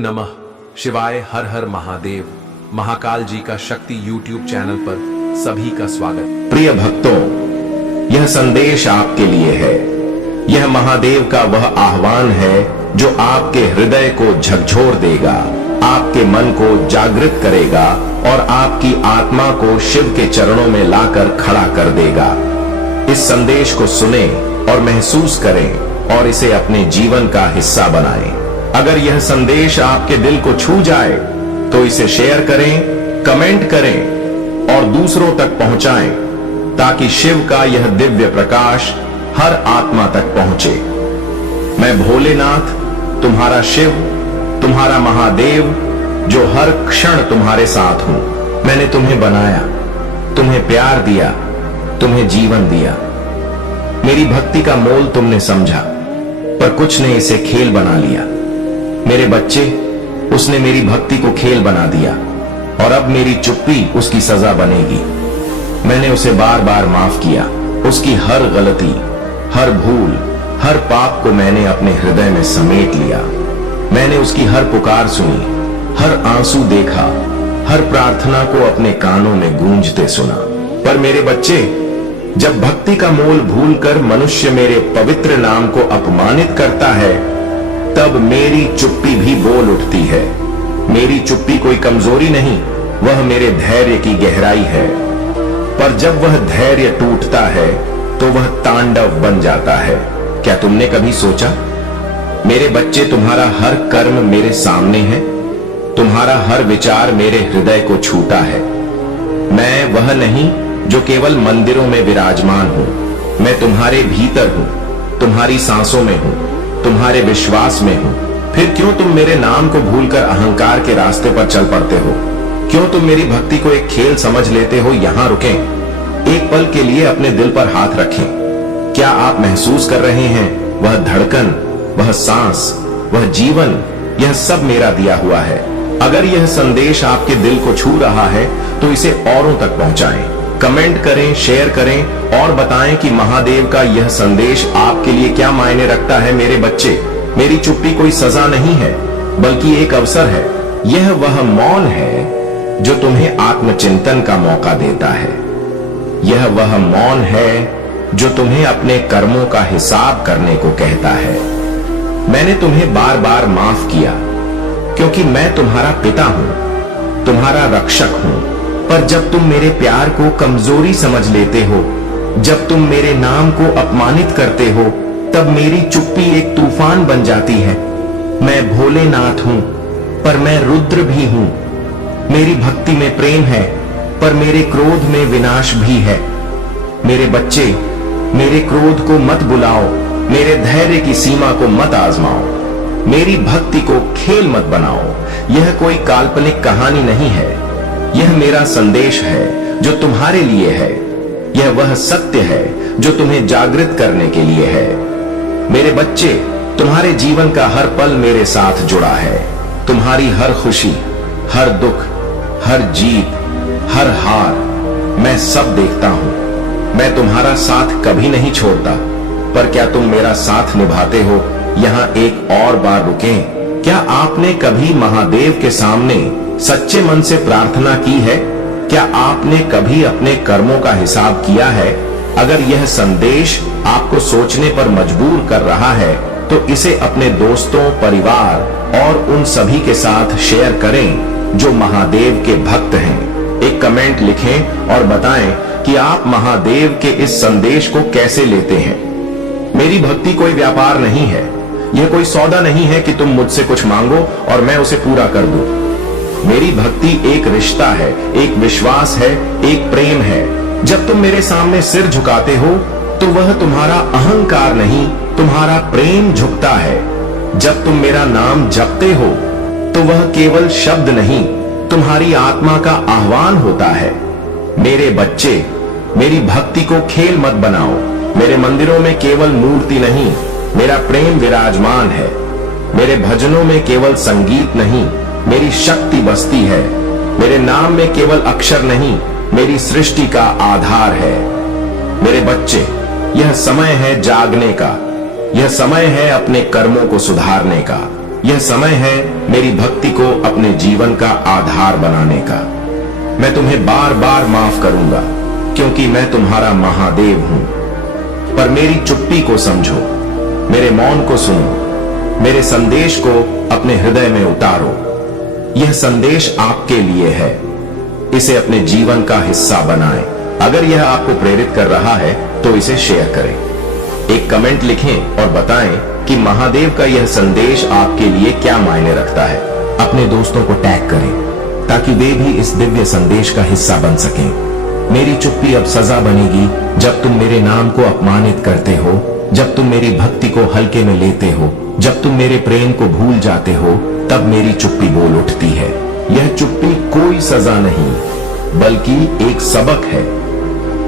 नमः शिवाय। हर हर महादेव। महाकाल जी का शक्ति यूट्यूब चैनल पर सभी का स्वागत। प्रिय भक्तों, यह संदेश आपके लिए है। यह महादेव का वह आह्वान है जो आपके हृदय को झकझोर देगा, आपके मन को जागृत करेगा और आपकी आत्मा को शिव के चरणों में लाकर खड़ा कर देगा। इस संदेश को सुने और महसूस करें और इसे अपने जीवन का हिस्सा बनाएं। अगर यह संदेश आपके दिल को छू जाए तो इसे शेयर करें, कमेंट करें और दूसरों तक पहुंचाएं, ताकि शिव का यह दिव्य प्रकाश हर आत्मा तक पहुंचे। मैं भोलेनाथ, तुम्हारा शिव, तुम्हारा महादेव, जो हर क्षण तुम्हारे साथ हूं। मैंने तुम्हें बनाया, तुम्हें प्यार दिया, तुम्हें जीवन दिया। मेरी भक्ति का मोल तुमने समझा, पर कुछ ने इसे खेल बना लिया। मेरे बच्चे, उसने मेरी भक्ति को खेल बना दिया और अब मेरी चुप्पी उसकी सजा बनेगी। मैंने उसे बार बार माफ किया। उसकी हर गलती, हर भूल, हर पाप को मैंने अपने हृदय में समेट लिया। मैंने उसकी हर पुकार सुनी, हर आंसू देखा, हर प्रार्थना को अपने कानों में गूंजते सुना। पर मेरे बच्चे, जब भक्ति का मोल भूलकर मनुष्य मेरे पवित्र नाम को अपमानित करता है, तब मेरी चुप्पी भी बोल उठती है। मेरी चुप्पी कोई कमजोरी नहीं, वह मेरे धैर्य की गहराई है। पर जब वह धैर्य टूटता है तो वह तांडव बन जाता है। क्या तुमने कभी सोचा? मेरे बच्चे, तुम्हारा हर कर्म मेरे सामने है, तुम्हारा हर विचार मेरे हृदय को छूता है। मैं वह नहीं जो केवल मंदिरों में विराजमान हूं। मैं तुम्हारे भीतर हूं, तुम्हारी सांसों में हूं, तुम्हारे विश्वास में हूं। फिर क्यों तुम मेरे नाम को भूलकर अहंकार के रास्ते पर चल पड़ते हो? क्यों तुम मेरी भक्ति को एक खेल समझ लेते हो? यहां रुकें, एक पल के लिए अपने दिल पर हाथ रखें। क्या आप महसूस कर रहे हैं वह धड़कन, वह सांस, वह जीवन? यह सब मेरा दिया हुआ है। अगर यह संदेश आपके दिल को छू रहा है तो इसे औरों तक पहुंचाएं। कमेंट करें, शेयर करें और बताएं कि महादेव का यह संदेश आपके लिए क्या मायने रखता है। मेरे बच्चे, मेरी चुप्पी कोई सजा नहीं है, बल्कि एक अवसर है। यह वह मौन है जो तुम्हें आत्मचिंतन का मौका देता है। यह वह मौन है जो तुम्हें अपने कर्मों का हिसाब करने को कहता है। मैंने तुम्हें बार बार माफ किया, क्योंकि मैं तुम्हारा पिता हूं, तुम्हारा रक्षक हूं। पर जब तुम मेरे प्यार को कमजोरी समझ लेते हो, जब तुम मेरे नाम को अपमानित करते हो, तब मेरी चुप्पी एक तूफान बन जाती है। मैं भोलेनाथ हूं, पर मैं रुद्र भी हूं। मेरी भक्ति में प्रेम है, पर मेरे क्रोध में विनाश भी है। मेरे बच्चे, मेरे क्रोध को मत बुलाओ, मेरे धैर्य की सीमा को मत आजमाओ। मेरी भक्ति को खेल मत बनाओ। यह कोई काल्पनिक कहानी नहीं है, यह मेरा संदेश है जो तुम्हारे लिए है। यह वह सत्य है जो तुम्हें जागृत करने के लिए है। मेरे बच्चे, तुम्हारे जीवन का हर पल मेरे साथ जुड़ा है। तुम्हारी हर खुशी, हर दुख, हर जीत, हर हार, मैं सब देखता हूं। मैं तुम्हारा साथ कभी नहीं छोड़ता। पर क्या तुम मेरा साथ निभाते हो? यहां एक और बार रुकें। क्या आपने कभी महादेव के सामने सच्चे मन से प्रार्थना की है? क्या आपने कभी अपने कर्मों का हिसाब किया है? अगर यह संदेश आपको सोचने पर मजबूर कर रहा है तो इसे अपने दोस्तों, परिवार और उन सभी के साथ शेयर करें जो महादेव के भक्त हैं। एक कमेंट लिखें और बताएं कि आप महादेव के इस संदेश को कैसे लेते हैं। मेरी भक्ति कोई व्यापार नहीं है, यह कोई सौदा नहीं है कि तुम मुझसे कुछ मांगो और मैं उसे पूरा कर दूं। मेरी भक्ति एक रिश्ता है, एक विश्वास है, एक प्रेम है। जब तुम मेरे सामने सिर झुकाते हो तो वह तुम्हारा अहंकार नहीं, तुम्हारा प्रेम झुकता है। जब तुम मेरा नाम जपते हो तो वह केवल शब्द नहीं, तुम्हारी आत्मा का आह्वान होता है। मेरे बच्चे, मेरी भक्ति को खेल मत बनाओ। मेरे मंदिरों में केवल मूर्ति नहीं, मेरा प्रेम विराजमान है। मेरे भजनों में केवल संगीत नहीं, मेरी शक्ति बसती है। मेरे नाम में केवल अक्षर नहीं, मेरी सृष्टि का आधार है। मेरे बच्चे, यह समय है जागने का, यह समय है अपने कर्मों को सुधारने का। यह समय है मेरी भक्ति को अपने जीवन का आधार बनाने का। मैं तुम्हें बार बार माफ करूंगा क्योंकि मैं तुम्हारा महादेव हूं। पर मेरी चुप्पी को समझो, मेरे मौन को सुनो, मेरे संदेश को अपने हृदय में उतारो। यह संदेश आपके लिए है, इसे अपने जीवन का हिस्सा बनाएं। अगर यह आपको प्रेरित कर रहा है तो इसे शेयर करें, एक कमेंट लिखें और बताएं कि महादेव का यह संदेश आपके लिए क्या मायने रखता है। अपने दोस्तों को टैग करें ताकि वे भी इस दिव्य संदेश का हिस्सा बन सकें। मेरी चुप्पी अब सजा बनेगी जब तुम मेरे नाम को अपमानित करते हो, जब तुम मेरी भक्ति को हल्के में लेते हो, जब तुम मेरे प्रेम को भूल जाते हो, तब मेरी चुप्पी बोल उठती है। यह चुप्पी कोई सजा नहीं बल्कि एक सबक है।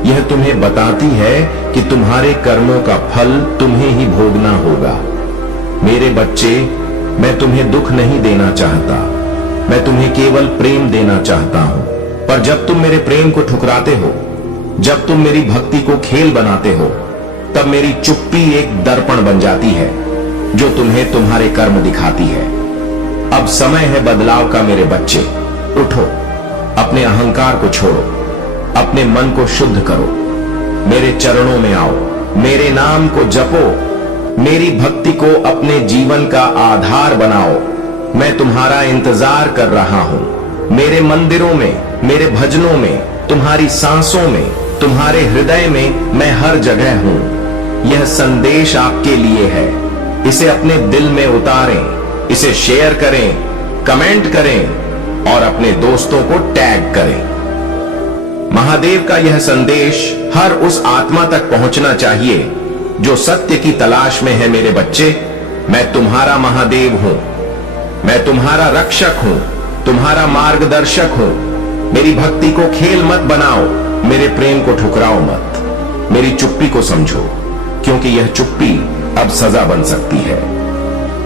यह तुम्हें बताती है कि तुम्हारे कर्मों का फल तुम्हें ही भोगना होगा। मेरे बच्चे, मैं तुम्हें दुख नहीं देना चाहता, मैं तुम्हें केवल प्रेम देना चाहता हूं। पर जब तुम मेरे प्रेम को ठुकराते हो, जब तुम मेरी भक्ति को खेल बनाते हो, तब मेरी चुप्पी एक दर्पण बन जाती है जो तुम्हें तुम्हारे कर्म दिखाती है। अब समय है बदलाव का मेरे बच्चे। उठो, अपने अहंकार को छोड़ो, अपने मन को शुद्ध करो, मेरे चरणों में आओ, मेरे नाम को जपो, मेरी भक्ति को अपने जीवन का आधार बनाओ। मैं तुम्हारा इंतजार कर रहा हूं। मेरे मंदिरों में, मेरे भजनों में, तुम्हारी सांसों में, तुम्हारे हृदय में मैं हर जगह हूं। यह संदेश आपके लिए है, इसे अपने दिल में उतारें, इसे शेयर करें, कमेंट करें और अपने दोस्तों को टैग करें। महादेव का यह संदेश हर उस आत्मा तक पहुंचना चाहिए जो सत्य की तलाश में है। मेरे बच्चे, मैं तुम्हारा महादेव हूं, मैं तुम्हारा रक्षक हूं, तुम्हारा मार्गदर्शक हूं। मेरी भक्ति को खेल मत बनाओ, मेरे प्रेम को ठुकराओ मत। मेरी चुप्पी को समझो क्योंकि यह चुप्पी अब सजा बन सकती है।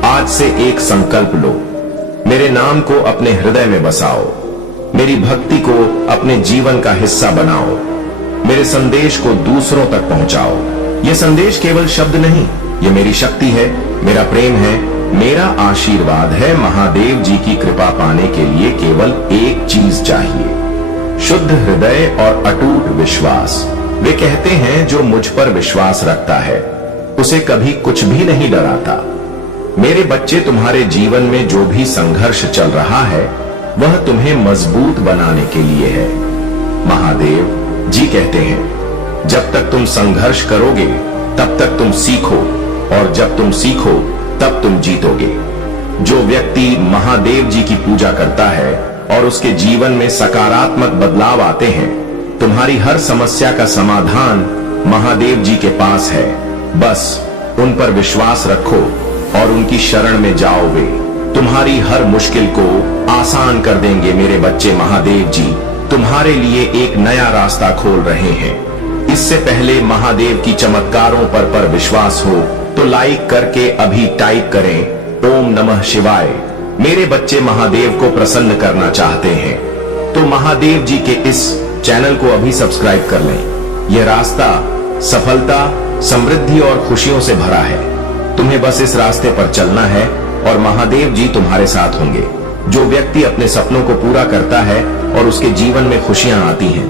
आज से एक संकल्प लो, मेरे नाम को अपने हृदय में बसाओ, मेरी भक्ति को अपने जीवन का हिस्सा बनाओ, मेरे संदेश को दूसरों तक पहुंचाओ। यह संदेश केवल शब्द नहीं, यह मेरी शक्ति है, मेरा प्रेम है, मेरा आशीर्वाद है। महादेव जी की कृपा पाने के लिए केवल एक चीज चाहिए, शुद्ध हृदय और अटूट विश्वास। वे कहते हैं जो मुझ पर विश्वास रखता है उसे कभी कुछ भी नहीं डराता। मेरे बच्चे, तुम्हारे जीवन में जो भी संघर्ष चल रहा है वह तुम्हें मजबूत बनाने के लिए है। महादेव जी कहते हैं जब तक तुम संघर्ष करोगे तब तक तुम सीखो, और जब तुम सीखो तब तुम जीतोगे। जो व्यक्ति महादेव जी की पूजा करता है और उसके जीवन में सकारात्मक बदलाव आते हैं, तुम्हारी हर समस्या का समाधान महादेव जी के पास है। बस उन पर विश्वास रखो और उनकी शरण में जाओ, वे तुम्हारी हर मुश्किल को आसान कर देंगे। मेरे बच्चे, महादेव जी तुम्हारे लिए एक नया रास्ता खोल रहे हैं। इससे पहले महादेव की चमत्कारों पर विश्वास हो तो लाइक करके अभी टाइप करें ओम नमः शिवाय। मेरे बच्चे महादेव को प्रसन्न करना चाहते हैं तो महादेव जी के इस चैनल को अभी सब्सक्राइब कर लें। यह रास्ता सफलता, समृद्धि और खुशियों से भरा है। तुम्हें बस इस रास्ते पर चलना है और महादेव जी तुम्हारे साथ होंगे। जो व्यक्ति अपने सपनों को पूरा करता है और उसके जीवन में खुशियां आती हैं,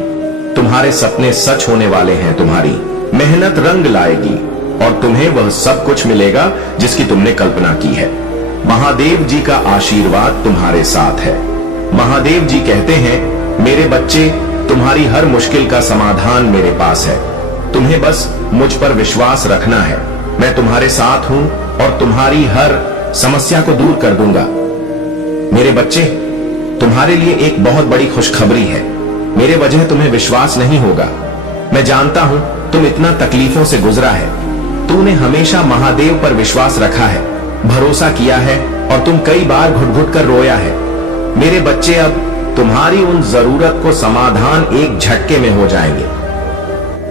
तुम्हारे सपने सच होने वाले हैं। तुम्हारी मेहनत रंग लाएगी और तुम्हें वह सब कुछ मिलेगा जिसकी तुमने कल्पना की है। महादेव जी का आशीर्वाद तुम्हारे साथ है। महादेव जी कहते हैं मेरे बच्चे, तुम्हारी हर मुश्किल का समाधान मेरे पास है। तुम्हें बस मुझ पर विश्वास रखना है। मैं तुम्हारे साथ हूं और तुम्हारी हर समस्या को दूर कर दूंगा। मेरे बच्चे, तुम्हारे लिए एक बहुत बड़ी खुशखबरी है। मेरे वजह तुम्हें विश्वास नहीं होगा। मैं जानता हूं तुम इतना तकलीफों से गुजरा है। तूने हमेशा महादेव पर विश्वास रखा है, भरोसा किया है और तुम कई बार घुट घुट कर रोया है। मेरे बच्चे, अब तुम्हारी उन जरूरत को समाधान एक झटके में हो जाएंगे।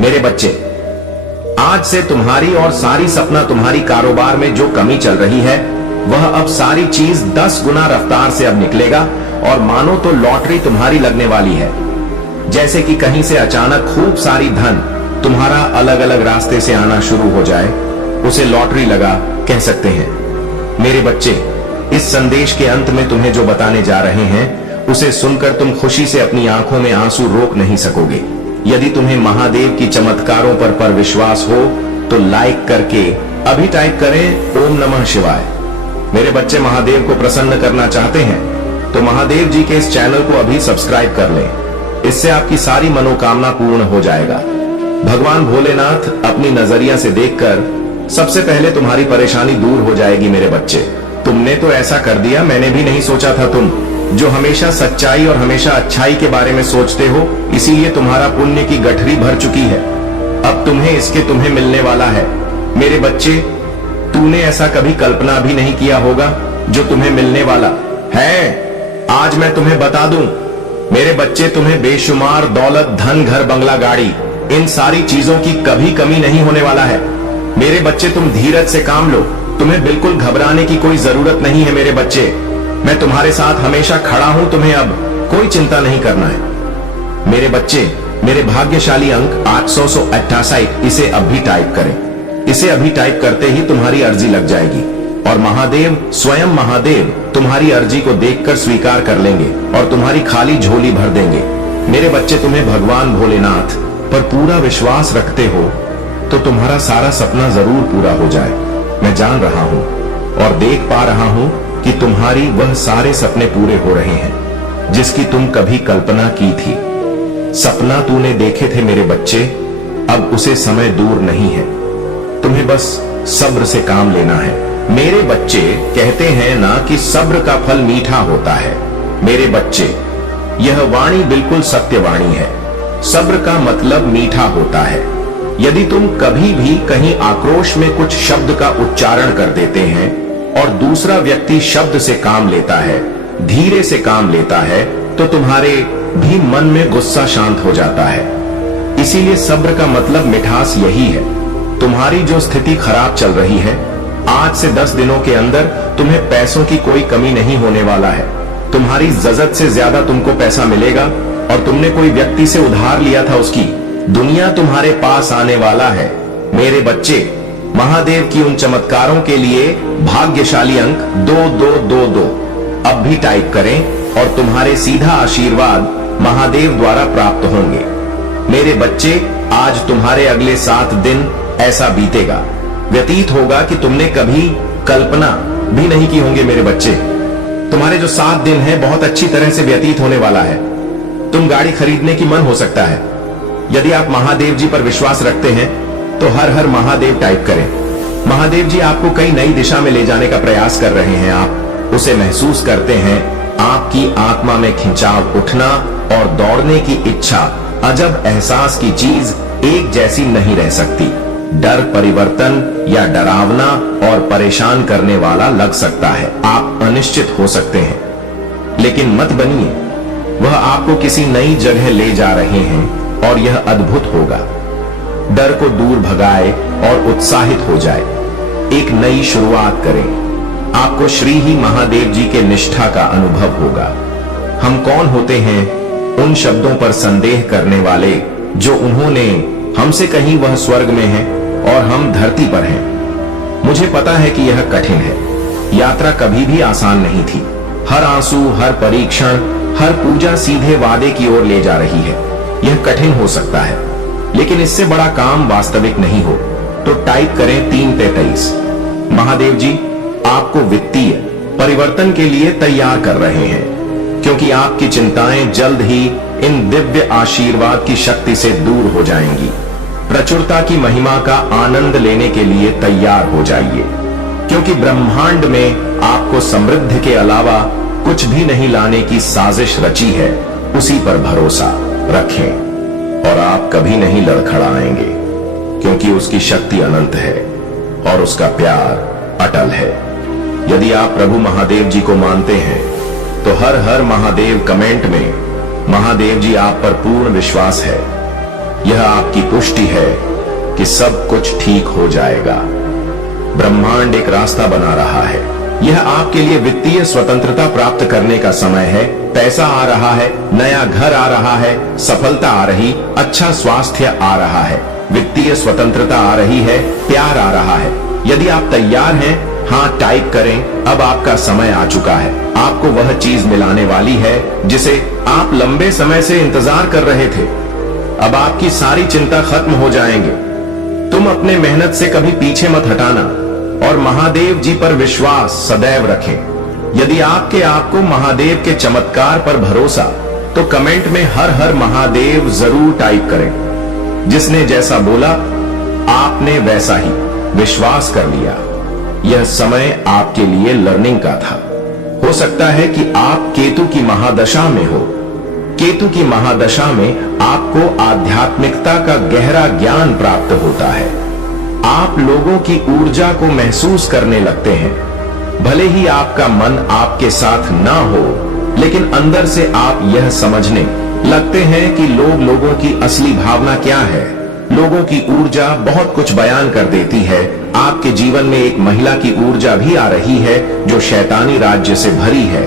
मेरे बच्चे, आज से तुम्हारी और सारी सपना तुम्हारी कारोबार में जो कमी चल रही है वह अब सारी चीज 10 गुना रफ्तार से अब निकलेगा और मानो तो लॉटरी तुम्हारी लगने वाली है। जैसे कि कहीं से अचानक खूब सारी धन तुम्हारा अलग अलग रास्ते से आना शुरू हो जाए, उसे लॉटरी लगा कह सकते हैं। मेरे बच्चे, इस संदेश के अंत में तुम्हें जो बताने जा रहे हैं उसे सुनकर तुम खुशी से अपनी आंखों में आंसू रोक नहीं सकोगे। यदि तुम्हें महादेव की चमत्कारों पर विश्वास हो तो लाइक करके अभी टाइप करें ओम नमः शिवाय। मेरे बच्चे महादेव को प्रसन्न करना चाहते हैं तो महादेव जी के इस चैनल को अभी सब्सक्राइब कर लें। इससे आपकी सारी मनोकामना पूर्ण हो जाएगा। भगवान भोलेनाथ अपनी नजरिया से देखकर सबसे पहले तुम्हारी परेशानी दूर हो जाएगी। मेरे बच्चे, तुमने तो ऐसा कर दिया, मैंने भी नहीं सोचा था। तुम जो हमेशा सच्चाई और हमेशा अच्छाई के बारे में सोचते हो, इसीलिए तुम्हारा पुण्य की गठरी भर चुकी है। अब तुम्हें मिलने वाला है। मेरे बच्चे, तूने ऐसा कभी कल्पना भी नहीं किया होगा जो तुम्हें मिलने वाला है। आज मैं तुम्हें बता दूं मेरे बच्चे, तुम्हें बेशुमार दौलत, धन, घर, बंगला, गाड़ी, इन सारी चीजों की कभी कमी नहीं होने वाला है। मेरे बच्चे, तुम धीरज से काम लो, तुम्हें बिल्कुल घबराने की कोई जरूरत नहीं है। मेरे बच्चे, मैं तुम्हारे साथ हमेशा खड़ा हूं, तुम्हें अब कोई चिंता नहीं करना है। मेरे बच्चे, मेरे भाग्यशाली अंक 868, इसे अभी टाइप करें। इसे अभी टाइप करते ही तुम्हारी अर्जी लग जाएगी और महादेव, स्वयं महादेव तुम्हारी अर्जी को देखकर स्वीकार कर लेंगे और तुम्हारी खाली झोली भर देंगे। मेरे बच्चे, तुम्हें भगवान भोलेनाथ पर पूरा विश्वास रखते हो तो तुम्हारा सारा सपना जरूर पूरा हो जाए। मैं जान रहा हूं और देख पा रहा हूं कि तुम्हारी वह सारे सपने पूरे हो रहे हैं जिसकी तुम कभी कल्पना की थी। सपना तूने देखे थे मेरे बच्चे, अब उसे समय दूर नहीं है। तुम्हें बस सब्र से काम लेना है। मेरे बच्चे, कहते हैं ना कि सब्र का फल मीठा होता है। मेरे बच्चे, यह वाणी बिल्कुल सत्य वाणी है। सब्र का मतलब मीठा होता है। यदि तुम कभी भी कहीं आक्रोश में कुछ शब्द का उच्चारण कर देते हैं और दूसरा व्यक्ति शब्द से काम लेता है, धीरे से काम लेता है, तो तुम्हारे भी मन में गुस्सा शांत हो जाता है। इसीलिए सब्र का मतलब मिठास यही है। तुम्हारी जो स्थिति खराब चल रही है, आज से 10 दिनों के अंदर तुम्हें पैसों की कोई कमी नहीं होने वाला है। तुम्हारी जरूरत से ज्यादा तुमको पैसा मिलेगा और तुमने कोई व्यक्ति से उधार लिया था, उसकी दुनिया तुम्हारे पास आने वाला है। मेरे बच्चे, महादेव की उन चमत्कारों के लिए भाग्यशाली अंक 2222 अब भी टाइप करें और तुम्हारे सीधा आशीर्वाद महादेव द्वारा प्राप्त होंगे। मेरे बच्चे, आज तुम्हारे अगले 7 दिन ऐसा बीतेगा, व्यतीत होगा कि तुमने कभी कल्पना भी नहीं की होंगे। मेरे बच्चे, तुम्हारे जो 7 दिन हैं बहुत अच्छी तरह से व्यतीत होने वाला है। तुम गाड़ी खरीदने की मन हो सकता है। यदि आप महादेव जी पर विश्वास रखते हैं तो हर हर महादेव टाइप करें। महादेव जी आपको कई नई दिशा में ले जाने का प्रयास कर रहे हैं। आप उसे महसूस करते हैं। आपकी आत्मा में खिंचाव, उठना और दौड़ने की इच्छा, अजब एहसास की चीज एक जैसी नहीं रह सकती। डर परिवर्तन या डरावना और परेशान करने वाला लग सकता है। आप अनिश्चित हो सकते हैं, लेकिन मत बनिए। वह आपको किसी नई जगह ले जा रहे हैं और यह अद्भुत होगा। डर को दूर भगाए और उत्साहित हो जाए। एक नई शुरुआत करें। आपको श्री ही महादेव जी के निष्ठा का अनुभव होगा। हम कौन होते हैं उन शब्दों पर संदेह करने वाले जो उन्होंने हमसे कहीं वह स्वर्ग में है और हम धरती पर हैं। मुझे पता है कि यह कठिन है। यात्रा कभी भी आसान नहीं थी। हर आंसू, हर परीक्षण, हर पूजा सीधे वादे की ओर ले जा रही है। यह कठिन हो सकता है, लेकिन इससे बड़ा काम वास्तविक नहीं हो। तो टाइप करें 333। महादेव जी आपको वित्तीय परिवर्तन के लिए तैयार कर रहे हैं, क्योंकि आपकी चिंताएं जल्द ही इन दिव्य आशीर्वाद की शक्ति से दूर हो जाएंगी। प्रचुरता की महिमा का आनंद लेने के लिए तैयार हो जाइए, क्योंकि ब्रह्मांड में आपको समृद्धि के अलावा कुछ भी नहीं लाने की साजिश रची है। उसी पर भरोसा रखें और आप कभी नहीं लड़खड़ाएंगे, क्योंकि उसकी शक्ति अनंत है और उसका प्यार अटल है। यदि आप प्रभु महादेव जी को मानते हैं तो हर हर महादेव कमेंट में महादेव जी आप पर पूर्ण विश्वास है। यह आपकी पुष्टि है कि सब कुछ ठीक हो जाएगा। ब्रह्मांड एक रास्ता बना रहा है। यह आपके लिए वित्तीय स्वतंत्रता प्राप्त करने का समय है। पैसा आ रहा है, नया घर आ रहा है, सफलता आ रही, अच्छा स्वास्थ्य आ रहा है, वित्तीय स्वतंत्रता आ रही है, प्यार आ रहा है। यदि आप तैयार हैं हाँ टाइप करें, अब आपका समय आ चुका है। आपको वह चीज मिलाने वाली है जिसे आप लंबे समय से इंतजार कर रहे थे। अब आपकी सारी चिंता खत्म हो जाएंगे। तुम अपने मेहनत से कभी पीछे मत हटाना और महादेव जी पर विश्वास सदैव रखें। यदि आपको महादेव के चमत्कार पर भरोसा, तो कमेंट में हर हर महादेव जरूर टाइप करें। जिसने जैसा बोला आपने वैसा ही विश्वास कर लिया। यह समय आपके लिए लर्निंग का था। हो सकता है कि आप केतु की महादशा में हो। केतु की महादशा में आपको आध्यात्मिकता का गहरा ज्ञान प्राप्त होता है। आप लोगों की ऊर्जा को महसूस करने लगते हैं। भले ही आपका मन आपके साथ ना हो, लेकिन अंदर से आप यह समझने लगते हैं कि लोगों की असली भावना क्या है। लोगों की ऊर्जा बहुत कुछ बयान कर देती है। आपके जीवन में एक महिला की ऊर्जा भी आ रही है जो शैतानी राज्य से भरी है।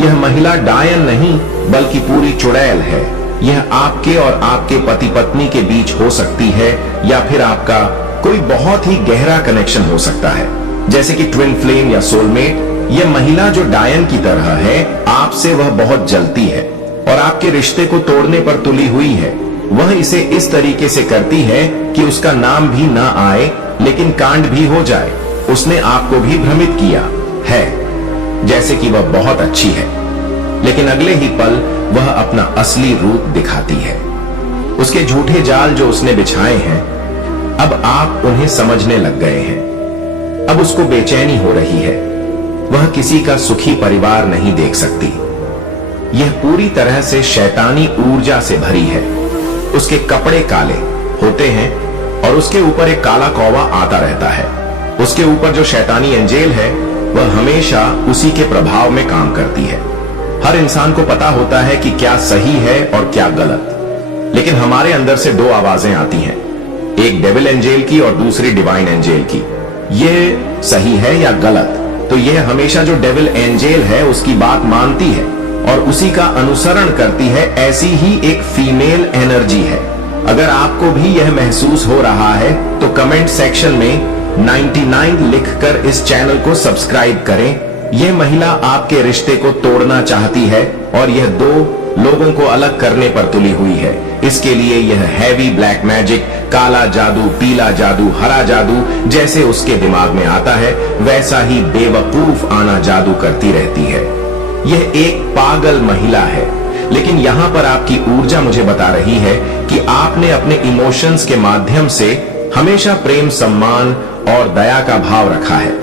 यह महिला डायन नहीं बल्कि पूरी चुड़ैल है। यह आपके और आपके पति पत्नी के बीच हो सकती है, या फिर आपका कोई बहुत ही गहरा कनेक्शन हो सकता है, जैसे कि ट्विन फ्लेम या सोलमेट। यह महिला जो डायन की तरह है, आपसे वह बहुत जलती है और आपके रिश्ते को तोड़ने पर तुली हुई है। वह इसे इस तरीके से करती है कि उसका नाम भी ना आए, लेकिन कांड भी हो जाए। उसने आपको भी भ्रमित किया है जैसे कि वह बहुत अच्छी है, लेकिन अगले ही पल वह अपना असली रूप दिखाती है। उसके झूठे जाल जो उसने बिछाए हैं, अब आप उन्हें समझने लग गए हैं। अब उसको बेचैनी हो रही है। वह किसी का सुखी परिवार नहीं देख सकती। यह पूरी तरह से शैतानी ऊर्जा से भरी है। उसके कपड़े काले होते हैं और उसके ऊपर एक काला कौवा आता रहता है। उसके ऊपर जो शैतानी एंजेल है, वह हमेशा उसी के प्रभाव में काम करती है। हर इंसान को पता होता है कि क्या सही है और क्या गलत, लेकिन हमारे अंदर से दो आवाजें आती हैं, एक डेविल एंजेल की और दूसरी डिवाइन एंजेल की। यह सही है या गलत, तो यह हमेशा जो डेविल एंजेल है उसकी बात मानती है और उसी का अनुसरण करती है। ऐसी ही एक फीमेल एनर्जी है। अगर आपको भी यह महसूस हो रहा है तो कमेंट सेक्शन में 99 लिखकर इस चैनल को सब्सक्राइब करें। यह महिला आपके रिश्ते को तोड़ना चाहती है और यह दो लोगों को अलग करने पर तुली हुई है। इसके लिए यह हैवी ब्लैक मैजिक, काला जादू, पीला जादू, हरा जादू जैसे उसके दिमाग में आता है, वैसा ही बेवकूफ आना जादू करती रहती है। यह एक पागल महिला है, लेकिन यहां पर आपकी ऊर्जा मुझे बता रही है कि आपने अपने इमोशंस के माध्यम से हमेशा प्रेम, सम्मान और दया का भाव रखा है।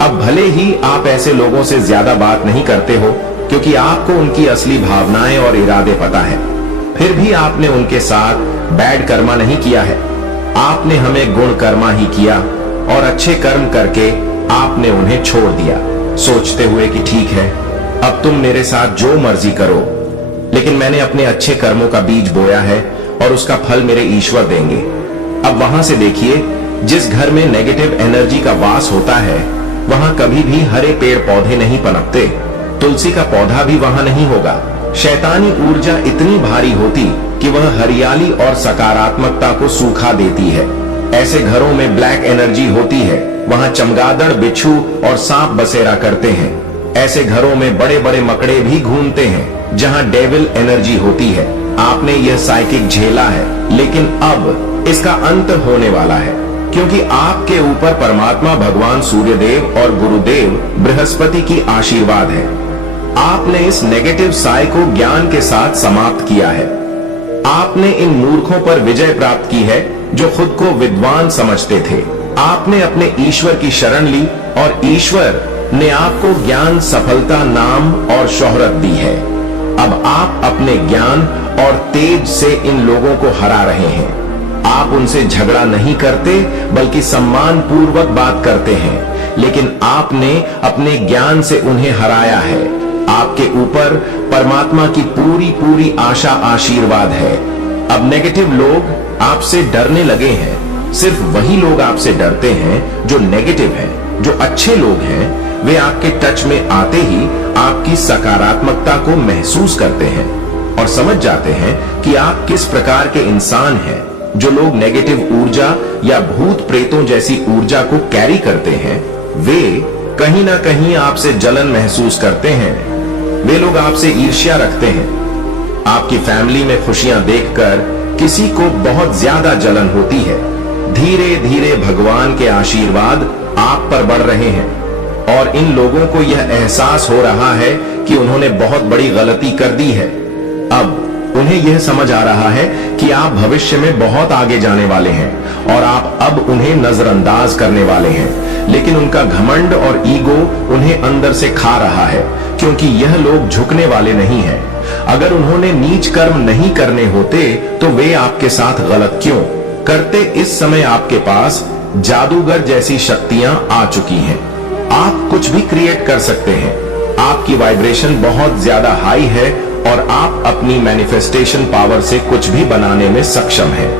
अब भले ही आप ऐसे लोगों से ज्यादा बात नहीं करते हो, क्योंकि आपको उनकी असली भावनाएं और इरादे पता है, फिर भी आपने उनके साथ बैड कर्मा नहीं किया है। आपने हमें गुण कर्मा ही किया और अच्छे कर्म करके आपने उन्हें छोड़ दिया, सोचते हुए कि ठीक है, अब तुम मेरे साथ जो मर्जी करो, लेकिन मैंने अपने अच्छे कर्मों का बीज बोया है और उसका फल मेरे ईश्वर देंगे। अब वहां से देखिए, जिस घर में नेगेटिव एनर्जी का वास होता है, वहां कभी भी हरे पेड़ पौधे नहीं पनपते। तुलसी का पौधा भी वहां नहीं होगा। शैतानी ऊर्जा इतनी भारी होती कि वह हरियाली और सकारात्मकता को सूखा देती है। ऐसे घरों में ब्लैक एनर्जी होती है, वहां चमगादड़, बिच्छू और सांप बसेरा करते हैं। ऐसे घरों में बड़े बड़े मकड़े भी घूमते हैं, जहां डेविल एनर्जी होती है। आपने यह साइकिक झेला है, लेकिन अब इसका अंत होने वाला है, क्योंकि आपके ऊपर परमात्मा भगवान सूर्यदेव और गुरुदेव बृहस्पति की आशीर्वाद है। आपने इस नेगेटिव साई को ज्ञान के साथ समाप्त किया है। आपने इन मूर्खों पर विजय प्राप्त की है जो खुद को विद्वान समझते थे। आपने अपने ईश्वर की शरण ली और ईश्वर ने आपको ज्ञान, सफलता, नाम और शोहरत दी है। अब आप अपने ज्ञान और तेज से इन लोगों को हरा रहे हैं। आप उनसे झगड़ा नहीं करते, बल्कि सम्मान पूर्वक बात करते हैं, लेकिन आपने अपने ज्ञान से उन्हें हराया है। आपके ऊपर परमात्मा की पूरी पूरी आशा, आशीर्वाद है। अब नेगेटिव लोग आपसे डरने लगे हैं। सिर्फ वही लोग आपसे डरते हैं जो नेगेटिव हैं। जो अच्छे लोग हैं वे आपके टच में आते ही आपकी सकारात्मकता को महसूस करते हैं और समझ जाते हैं कि आप किस प्रकार के इंसान हैं। जो लोग नेगेटिव ऊर्जा या भूत प्रेतों जैसी ऊर्जा को कैरी करते हैं, वे कहीं ना कहीं आपसे जलन महसूस करते हैं। वे लोग आपसे ईर्ष्या रखते हैं। आपकी फैमिली में खुशियां देखकर किसी को बहुत ज्यादा जलन होती है। धीरे धीरे भगवान के आशीर्वाद आप पर बढ़ रहे हैं और इन लोगों को यह एहसास हो रहा है कि उन्होंने बहुत बड़ी गलती कर दी है। अब उन्हें यह समझ आ रहा है कि आप भविष्य में बहुत आगे जाने वाले हैं और आप अब उन्हें नजरअंदाज करने वाले हैं। लेकिन उनका घमंड और ईगो उन्हें अंदर से खा रहा है, क्योंकि यह लोग झुकने वाले नहीं हैं। अगर उन्होंने नीच कर्म नहीं करने होते तो वे आपके साथ गलत क्यों करते। इस समय आपके पास जादूगर जैसी शक्तियां आ चुकी हैं। आप कुछ भी क्रिएट कर सकते हैं। आपकी वाइब्रेशन बहुत ज्यादा हाई है और आप अपनी मैनिफेस्टेशन पावर से कुछ भी बनाने में सक्षम हैं।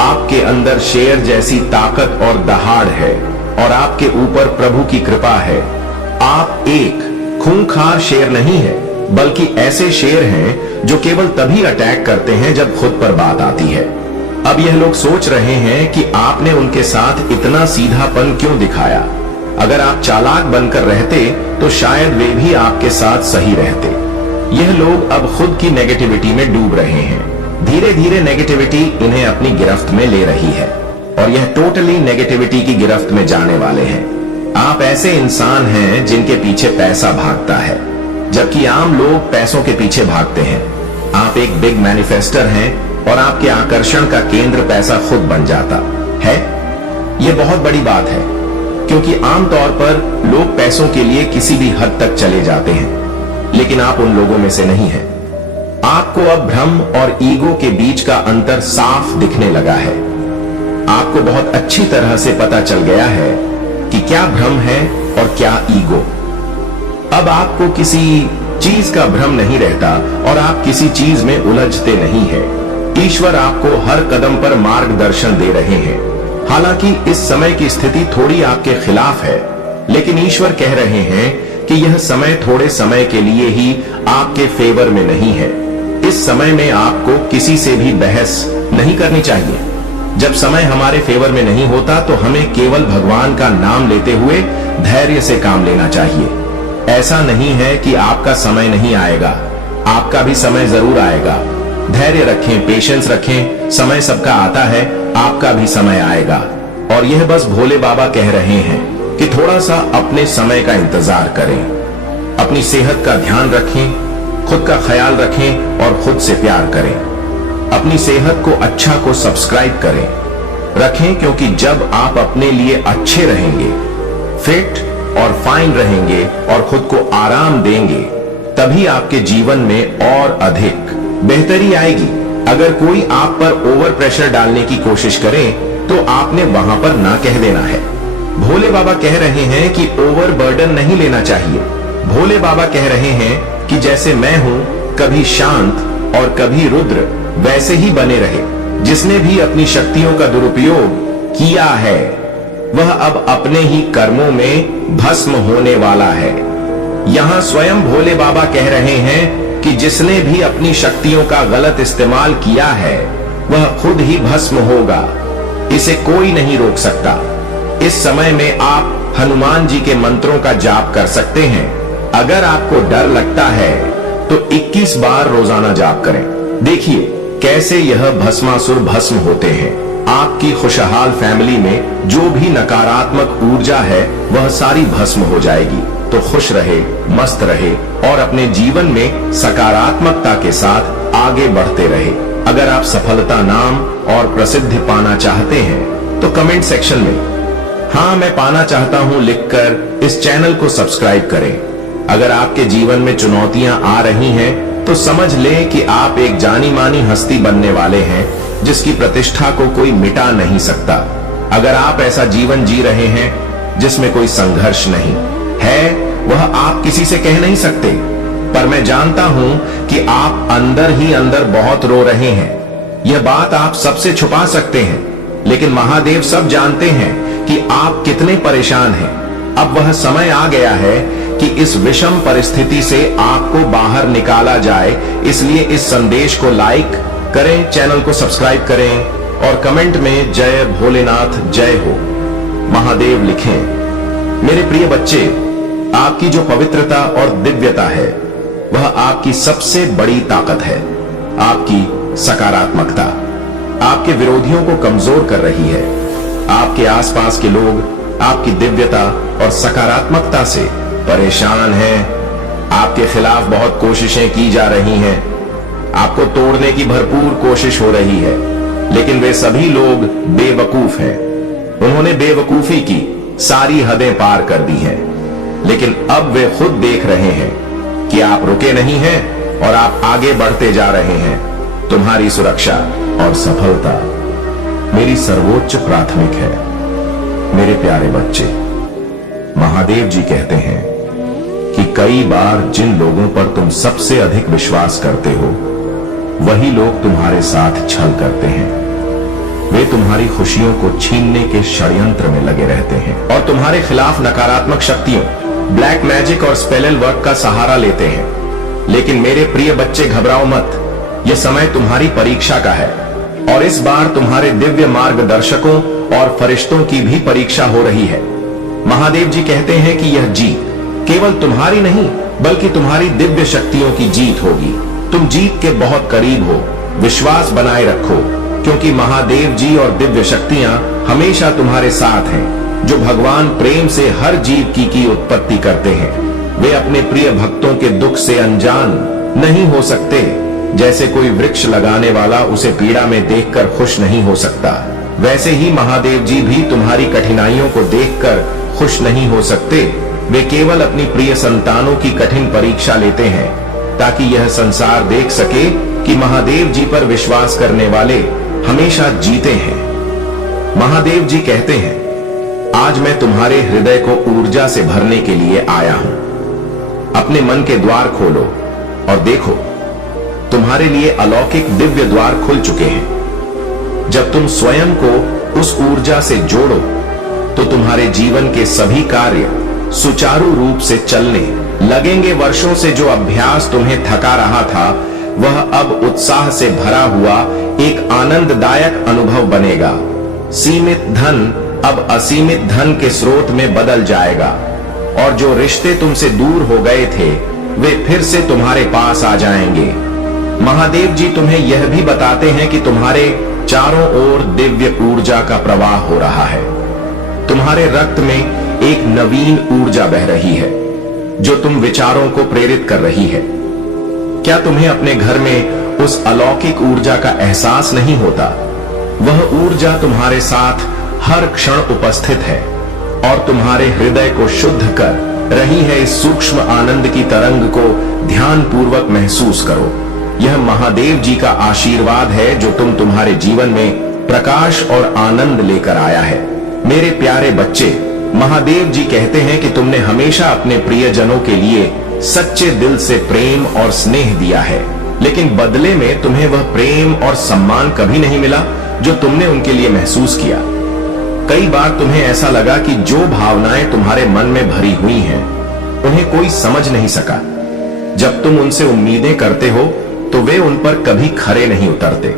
आपके अंदर शेर जैसी ताकत और दहाड़ है और आपके ऊपर प्रभु की कृपा है। आप एक खूंखार शेर नहीं है, बल्कि ऐसे शेर हैं जो केवल तभी अटैक करते हैं जब खुद पर बात आती है। अब यह लोग सोच रहे हैं कि आपने उनके साथ इतना सीधापन क्यों दिखाया। अगर आप चालाक बनकर रहते तो शायद वे भी आपके साथ सही रहते। यह लोग अब खुद की नेगेटिविटी में डूब रहे हैं। धीरे धीरे नेगेटिविटी इन्हें अपनी गिरफ्त में ले रही है और यह टोटली नेगेटिविटी की गिरफ्त में जाने वाले हैं। आप ऐसे इंसान हैं जिनके पीछे पैसा भागता है, जबकि आम लोग पैसों के पीछे भागते हैं। आप एक बिग मैनिफेस्टर हैं और आपके आकर्षण का केंद्र पैसा खुद बन जाता है। यह बहुत बड़ी बात है, क्योंकि आमतौर पर लोग पैसों के लिए किसी भी हद तक चले जाते हैं, लेकिन आप उन लोगों में से नहीं हैं। आपको अब भ्रम और ईगो के बीच का अंतर साफ दिखने लगा है। आपको बहुत अच्छी तरह से पता चल गया है कि क्या भ्रम है और क्या ईगो। अब आपको किसी चीज का भ्रम नहीं रहता और आप किसी चीज में उलझते नहीं हैं। ईश्वर आपको हर कदम पर मार्गदर्शन दे रहे हैं। हालांकि इस समय की स्थिति थोड़ी आपके खिलाफ है, लेकिन ईश्वर कह रहे हैं कि यह समय थोड़े समय के लिए ही आपके फेवर में नहीं है। इस समय में आपको किसी से भी बहस नहीं करनी चाहिए। जब समय हमारे फेवर में नहीं होता तो हमें केवल भगवान का नाम लेते हुए धैर्य से काम लेना चाहिए। ऐसा नहीं है कि आपका समय नहीं आएगा, आपका भी समय जरूर आएगा। धैर्य रखें, पेशेंस रखें। समय सबका आता है, आपका भी समय आएगा। और यह बस भोले बाबा कह रहे हैं कि थोड़ा सा अपने समय का इंतजार करें। अपनी सेहत का ध्यान रखें, खुद का ख्याल रखें और खुद से प्यार करें। अपनी सेहत को अच्छा को सब्सक्राइब करें रखें, क्योंकि जब आप अपने लिए अच्छे रहेंगे, फिट और फाइन रहेंगे और खुद को आराम देंगे, तभी आपके जीवन में और अधिक बेहतरी आएगी। अगर कोई आप पर ओवर प्रेशर डालने की कोशिश करे तो आपने वहां पर ना कह देना है। भोले बाबा कह रहे हैं कि ओवर बर्डन नहीं लेना चाहिए। भोले बाबा कह रहे हैं कि जैसे मैं हूं, कभी शांत और कभी रुद्र, वैसे ही बने रहे। जिसने भी अपनी शक्तियों का दुरुपयोग किया है वह अब अपने ही कर्मों में भस्म होने वाला है। यहां स्वयं भोले बाबा कह रहे हैं कि जिसने भी अपनी शक्तियों का गलत इस्तेमाल किया है वह खुद ही भस्म होगा। इसे कोई नहीं रोक सकता। इस समय में आप हनुमान जी के मंत्रों का जाप कर सकते हैं। अगर आपको डर लगता है तो 21 बार रोजाना जाप करें। देखिए कैसे यह भस्मासुर भस्म होते हैं। आपकी खुशहाल फैमिली में जो भी नकारात्मक ऊर्जा है वह सारी भस्म हो जाएगी। तो खुश रहे, मस्त रहे और अपने जीवन में सकारात्मकता के साथ आगे बढ़ते रहे। अगर आप सफलता, नाम और प्रसिद्धि पाना चाहते हैं तो कमेंट सेक्शन में हाँ मैं पाना चाहता हूं लिखकर इस चैनल को सब्सक्राइब करें। अगर आपके जीवन में चुनौतियां आ रही हैं तो समझ लें कि आप एक जानी मानी हस्ती बनने वाले हैं जिसकी प्रतिष्ठा को कोई मिटा नहीं सकता। अगर आप ऐसा जीवन जी रहे हैं जिसमें कोई संघर्ष नहीं है, वह आप किसी से कह नहीं सकते, पर मैं जानता हूं कि आप अंदर ही अंदर बहुत रो रहे हैं। यह बात आप सबसे छुपा सकते हैं, लेकिन महादेव सब जानते हैं कि आप कितने परेशान हैं। अब वह समय आ गया है कि इस विषम परिस्थिति से आपको बाहर निकाला जाए। इसलिए इस संदेश को लाइक करें, चैनल को सब्सक्राइब करें और कमेंट में जय भोलेनाथ जय हो महादेव लिखें। मेरे प्रिय बच्चे, आपकी जो पवित्रता और दिव्यता है वह आपकी सबसे बड़ी ताकत है। आपकी सकारात्मकता आपके विरोधियों को कमजोर कर रही है। आपके आसपास के लोग आपकी दिव्यता और सकारात्मकता से परेशान हैं। आपके खिलाफ बहुत कोशिशें की जा रही हैं। आपको तोड़ने की भरपूर कोशिश हो रही है, लेकिन वे सभी लोग बेवकूफ हैं। उन्होंने बेवकूफी की सारी हदें पार कर दी हैं, लेकिन अब वे खुद देख रहे हैं कि आप रुके नहीं हैं और आप आगे बढ़ते जा रहे हैं। तुम्हारी सुरक्षा और सफलता मेरी सर्वोच्च प्राथमिक है। मेरे प्यारे बच्चे, महादेव जी कहते हैं कि कई बार जिन लोगों पर तुम सबसे अधिक विश्वास करते हो वही लोग तुम्हारे साथ छल करते हैं। वे तुम्हारी खुशियों को छीनने के षड्यंत्र में लगे रहते हैं और तुम्हारे खिलाफ नकारात्मक शक्तियों, ब्लैक मैजिक और स्पेल वर्क का सहारा लेते हैं। लेकिन मेरे प्रिय बच्चे, घबराओ मत। यह समय तुम्हारी परीक्षा का है और इस बार तुम्हारे दिव्य मार्गदर्शकों और फरिश्तों की भी परीक्षा हो रही है। महादेव जी कहते हैं कि यह जीत केवल तुम्हारी नहीं बल्कि तुम्हारी दिव्य शक्तियों की जीत होगी। तुम जीत के बहुत करीब हो। विश्वास बनाए रखो, क्योंकि महादेव जी और दिव्य शक्तियां हमेशा तुम्हारे साथ हैं। जो भगवान प्रेम से हर जीव की उत्पत्ति करते हैं, वे अपने प्रिय भक्तों के दुख से अनजान नहीं हो सकते। जैसे कोई वृक्ष लगाने वाला उसे पीड़ा में देखकर खुश नहीं हो सकता, वैसे ही महादेव जी भी तुम्हारी कठिनाइयों को देखकर खुश नहीं हो सकते। वे केवल अपनी प्रिय संतानों की कठिन परीक्षा लेते हैं ताकि यह संसार देख सके कि महादेव जी पर विश्वास करने वाले हमेशा जीते हैं। महादेव जी कहते हैं, आज मैं तुम्हारे हृदय को ऊर्जा से भरने के लिए आया हूं। अपने मन के द्वार खोलो और देखो, तुम्हारे लिए अलौकिक दिव्य द्वार खुल चुके हैं। जब तुम स्वयं को उस ऊर्जा से जोड़ो तो तुम्हारे जीवन के सभी कार्य सुचारू रूप से चलने लगेंगे। वर्षों से जो अभ्यास तुम्हें थका रहा था वह अब उत्साह से भरा हुआ एक आनंददायक अनुभव बनेगा। सीमित धन अब असीमित धन के स्रोत में बदल जाएगा और जो रिश्ते तुमसे दूर हो गए थे वे फिर से तुम्हारे पास आ जाएंगे। महादेव जी तुम्हें यह भी बताते हैं कि तुम्हारे चारों ओर दिव्य ऊर्जा का प्रवाह हो रहा है। तुम्हारे रक्त में एक नवीन ऊर्जा बह रही है जो तुम विचारों को प्रेरित कर रही है। क्या तुम्हें अपने घर में उस अलौकिक ऊर्जा का एहसास नहीं होता? वह ऊर्जा तुम्हारे साथ हर क्षण उपस्थित है और तुम्हारे हृदय को शुद्ध कर रही है। इस सूक्ष्म आनंद की तरंग को ध्यान पूर्वक महसूस करो। यह महादेव जी का आशीर्वाद है जो तुम्हारे जीवन में प्रकाश और आनंद लेकर आया है। मेरे प्यारे बच्चे, महादेव जी कहते हैं कि तुमने हमेशा अपने प्रियजनों के लिए सच्चे दिल से प्रेम और स्नेह दिया है, लेकिन बदले में तुम्हें वह प्रेम और सम्मान कभी नहीं मिला जो तुमने उनके लिए महसूस किया। कई बार तुम्हें ऐसा लगा कि जो भावनाएं तुम्हारे मन में भरी हुई हैं, उन्हें कोई समझ नहीं सका। जब तुम उनसे उम्मीदें करते हो तो वे उन पर कभी खरे नहीं उतरते।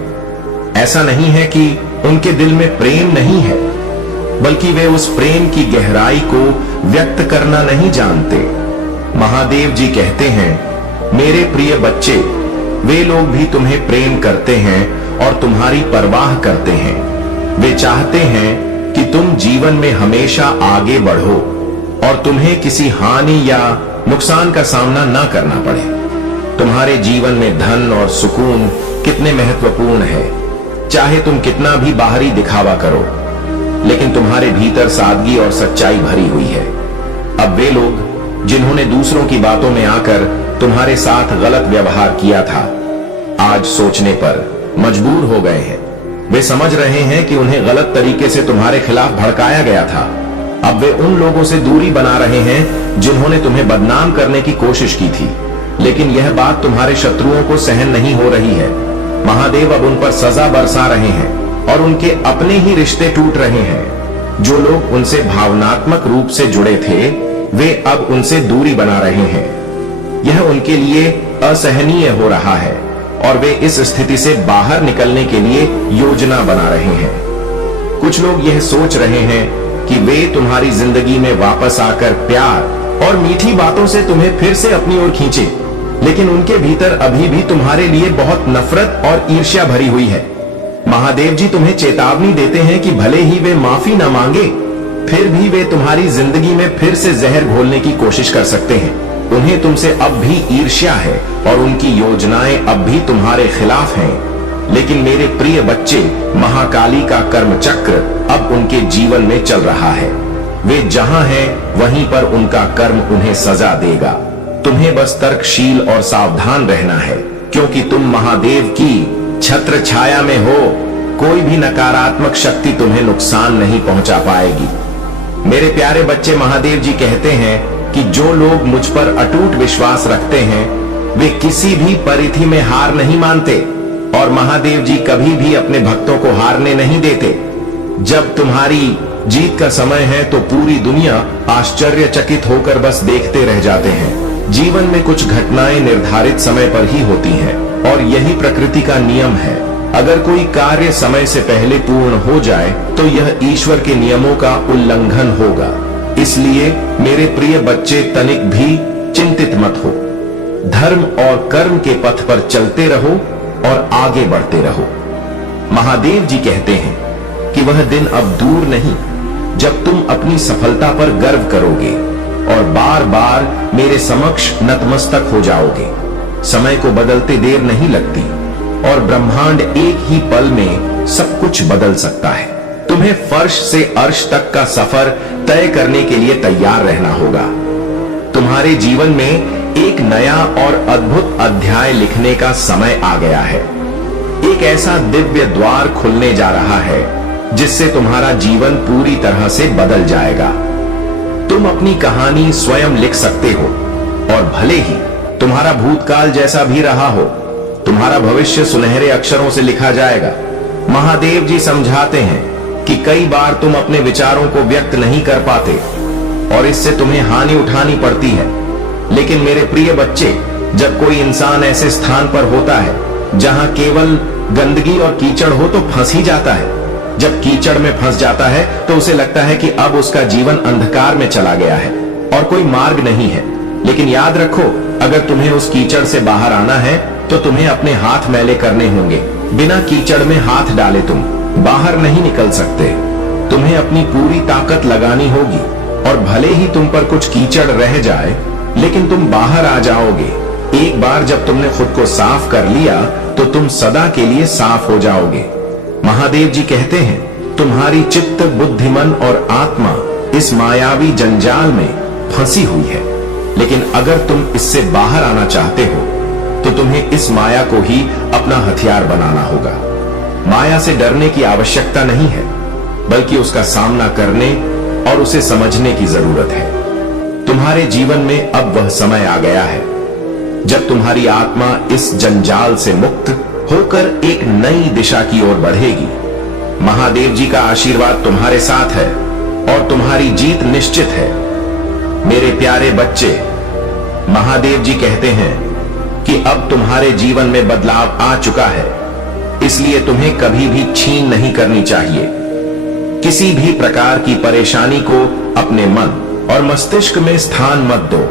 ऐसा नहीं है कि उनके दिल में प्रेम नहीं है, बल्कि वे उस प्रेम की गहराई को व्यक्त करना नहीं जानते। महादेव जी कहते हैं, मेरे प्रिय बच्चे, वे लोग भी तुम्हें प्रेम करते हैं और तुम्हारी परवाह करते हैं। वे चाहते हैं कि तुम जीवन में हमेशा आगे बढ़ो और तुम्हें किसी हानि या नुकसान का सामना न करना पड़े। तुम्हारे जीवन में धन और सुकून कितने महत्वपूर्ण है। चाहे तुम कितना भी बाहरी दिखावा करो, लेकिन तुम्हारे भीतर सादगी और सच्चाई भरी हुई है। अब वे लोग जिन्होंने दूसरों की बातों में आकर तुम्हारे साथ गलत व्यवहार किया था, आज सोचने पर मजबूर हो गए हैं। वे समझ रहे हैं कि उन्हें गलत तरीके से तुम्हारे खिलाफ भड़काया गया था। अब वे उन लोगों से दूरी बना रहे हैं जिन्होंने तुम्हें बदनाम करने की कोशिश की थी, लेकिन यह बात तुम्हारे शत्रुओं को सहन नहीं हो रही है। महादेव अब उन पर सजा बरसा रहे हैं और उनके अपने ही रिश्ते टूट रहे हैं। जो लोग उनसे भावनात्मक रूप से जुड़े थे, वे अब उनसे दूरी बना रहे हैं। यह उनके लिए असहनीय हो रहा है और वे इस स्थिति से बाहर निकलने के लिए योजना बना रहे हैं। कुछ लोग यह सोच रहे हैं कि वे तुम्हारी जिंदगी में वापस आकर प्यार और मीठी बातों से तुम्हें फिर से अपनी ओर खींचे, लेकिन उनके भीतर अभी भी तुम्हारे लिए बहुत नफरत और ईर्ष्या भरी हुई है। महादेव जी तुम्हें चेतावनी देते हैं कि भले ही वे माफी न मांगे, फिर भी वे तुम्हारी जिंदगी में फिर से जहर घोलने की कोशिश कर सकते हैं। उन्हें तुमसे अब भी ईर्ष्या है और उनकी योजनाएं अब भी तुम्हारे खिलाफ हैं। लेकिन मेरे प्रिय बच्चे, महाकाली का कर्म चक्र अब उनके जीवन में चल रहा है। वे जहां हैं वहीं पर उनका कर्म उन्हें सजा देगा। तुम्हें बस तर्कशील और सावधान रहना है, क्योंकि तुम महादेव की छत्र छाया में हो। कोई भी नकारात्मक शक्ति तुम्हें नुकसान नहीं पहुंचा पाएगी। मेरे प्यारे बच्चे, महादेव जी कहते हैं कि जो लोग मुझ पर अटूट विश्वास रखते हैं वे किसी भी परिस्थिति में हार नहीं मानते, और महादेव जी कभी भी अपने भक्तों को हारने नहीं देते। जब तुम्हारी जीत का समय है तो पूरी दुनिया आश्चर्यचकित होकर बस देखते रह जाते हैं। जीवन में कुछ घटनाएं निर्धारित समय पर ही होती हैं, और यही प्रकृति का नियम है। अगर कोई कार्य समय से पहले पूर्ण हो जाए तो यह ईश्वर के नियमों का उल्लंघन होगा। इसलिए मेरे प्रिय बच्चे, तनिक भी चिंतित मत हो। धर्म और कर्म के पथ पर चलते रहो और आगे बढ़ते रहो। महादेव जी कहते हैं कि वह दिन अब दूर नहीं जब तुम अपनी सफलता पर गर्व करोगे और बार बार मेरे समक्ष नतमस्तक हो जाओगे। समय को बदलते देर नहीं लगती, और ब्रह्मांड एक ही पल में सब कुछ बदल सकता है। तुम्हें फर्श से अर्श तक का सफर तय करने के लिए तैयार रहना होगा। तुम्हारे जीवन में एक नया और अद्भुत अध्याय लिखने का समय आ गया है। एक ऐसा दिव्य द्वार खुलने जा रहा है जिससे तुम्हारा जीवन पूरी तरह से बदल जाएगा। तुम अपनी कहानी स्वयं लिख सकते हो, और भले ही तुम्हारा भूतकाल जैसा भी रहा हो, तुम्हारा भविष्य सुनहरे अक्षरों से लिखा जाएगा। महादेव जी समझाते हैं कि कई बार तुम अपने विचारों को व्यक्त नहीं कर पाते और इससे तुम्हें हानि उठानी पड़ती है। लेकिन मेरे प्रिय बच्चे, जब कोई इंसान ऐसे स्थान पर होता है जहां केवल गंदगी और कीचड़ हो तो फंस ही जाता है। जब कीचड़ में फंस जाता है तो उसे लगता है कि अब उसका जीवन अंधकार में चला गया है और कोई मार्ग नहीं है। लेकिन याद रखो, अगर तुम्हें उस कीचड़ से बाहर आना है तो तुम्हें अपने हाथ मैले करने होंगे। बिना कीचड़ में हाथ डाले तुम बाहर नहीं निकल सकते। तुम्हें अपनी पूरी ताकत लगानी होगी, और भले ही तुम पर कुछ कीचड़ रह जाए, लेकिन तुम बाहर आ जाओगे। एक बार जब तुमने खुद को साफ कर लिया तो तुम सदा के लिए साफ हो जाओगे। महादेव जी कहते हैं, तुम्हारी चित्त, बुद्धि, मन और आत्मा इस मायावी जंजाल में फंसी हुई है, लेकिन अगर तुम इससे बाहर आना चाहते हो तो तुम्हें इस माया को ही अपना हथियार बनाना होगा। माया से डरने की आवश्यकता नहीं है, बल्कि उसका सामना करने और उसे समझने की जरूरत है। तुम्हारे जीवन में अब वह समय आ गया है जब तुम्हारी आत्मा इस जंजाल से मुक्त होकर एक नई दिशा की ओर बढ़ेगी। महादेव जी का आशीर्वाद तुम्हारे साथ है और तुम्हारी जीत निश्चित है। मेरे प्यारे बच्चे, महादेव जी कहते हैं कि अब तुम्हारे जीवन में बदलाव आ चुका है, इसलिए तुम्हें कभी भी छीन नहीं करनी चाहिए। किसी भी प्रकार की परेशानी को अपने मन और मस्तिष्क में स्थान मत दो।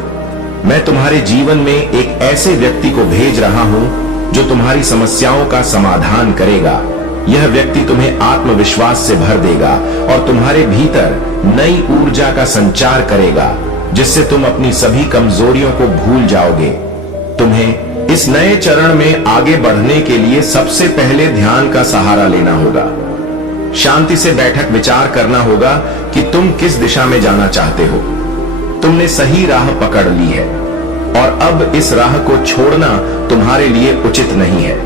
मैं तुम्हारे जीवन में एक ऐसे व्यक्ति को भेज रहा हूं जो तुम्हारी समस्याओं का समाधान करेगा। यह व्यक्ति तुम्हें आत्मविश्वास से भर देगा और तुम्हारे भीतर नई ऊर्जा का संचार करेगा, जिससे तुम अपनी सभी कमजोरियों को भूल जाओगे। तुम्हें इस नए चरण में आगे बढ़ने के लिए सबसे पहले ध्यान का सहारा लेना होगा। शांति से बैठक विचार करना होगा कि तुम किस दिशा में जाना चाहते हो। तुमने सही राह पकड़ ली है और अब इस राह को छोड़ना तुम्हारे लिए उचित नहीं है।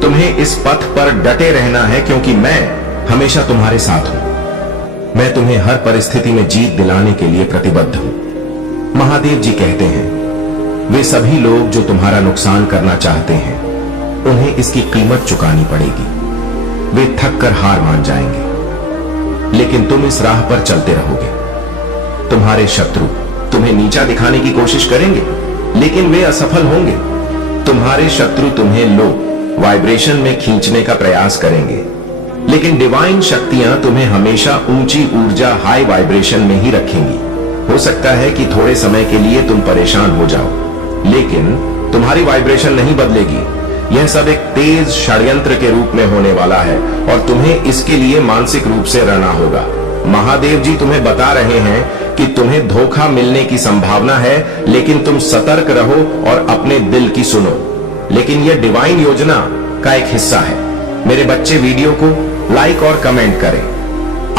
तुम्हें इस पथ पर डटे रहना है, क्योंकि मैं हमेशा तुम्हारे साथ हूं। मैं तुम्हें हर परिस्थिति में जीत दिलाने के लिए प्रतिबद्ध हूं। महादेव जी कहते हैं, वे सभी लोग जो तुम्हारा नुकसान करना चाहते हैं, उन्हें इसकी कीमत चुकानी पड़ेगी। वे थक कर हार मान जाएंगे, लेकिन तुम इस राह पर चलते रहोगे। तुम्हारे शत्रु तुम्हें नीचा दिखाने की कोशिश करेंगे, लेकिन वे असफल होंगे। तुम्हारे शत्रु तुम्हें लो वाइब्रेशन में खींचने का प्रयास करेंगे, लेकिन डिवाइन शक्तियां तुम्हें हमेशा ऊंची ऊर्जा, हाई वाइब्रेशन में ही रखेंगी। हो सकता है कि थोड़े समय के लिए तुम परेशान हो जाओ, लेकिन तुम्हारी वाइब्रेशन नहीं बदलेगी। यह सब एक तेज षड्यंत्र के रूप में होने वाला है और तुम्हें इसके लिए मानसिक रूप से रहना होगा। महादेव जी तुम्हें बता रहे हैं कि तुम्हें धोखा मिलने की संभावना है, लेकिन तुम सतर्क रहो और अपने दिल की सुनो। लेकिन यह डिवाइन योजना का एक हिस्सा है। मेरे बच्चे, वीडियो को लाइक और कमेंट करें।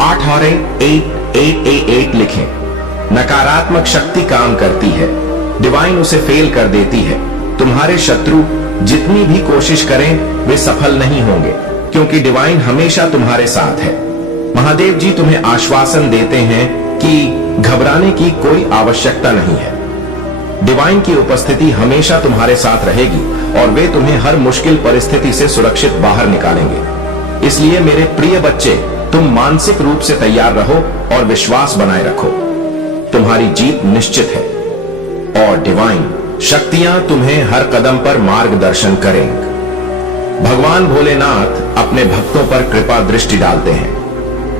88888 लिखें। नकारात्मक शक्ति काम करती है, डिवाइन उसे फेल कर देती है। तुम्हारे शत्रु जितनी भी कोशिश करें वे सफल नहीं होंगे, क्योंकि डिवाइन हमेशा तुम्हारे साथ है। महादेव जी तुम्हें आश्वासन देते हैं कि घबराने की कोई आवश्यकता नहीं है। डिवाइन की उपस्थिति हमेशा तुम्हारे साथ रहेगी और वे तुम्हें हर मुश्किल परिस्थिति से सुरक्षित बाहर निकालेंगे। इसलिए मेरे प्रिय बच्चे, तुम मानसिक रूप से तैयार रहो और विश्वास बनाए रखो। तुम्हारी जीत निश्चित है और डिवाइन शक्तियां तुम्हें हर कदम पर मार्गदर्शन करेंगे। भगवान भोलेनाथ अपने भक्तों पर कृपा दृष्टि डालते हैं।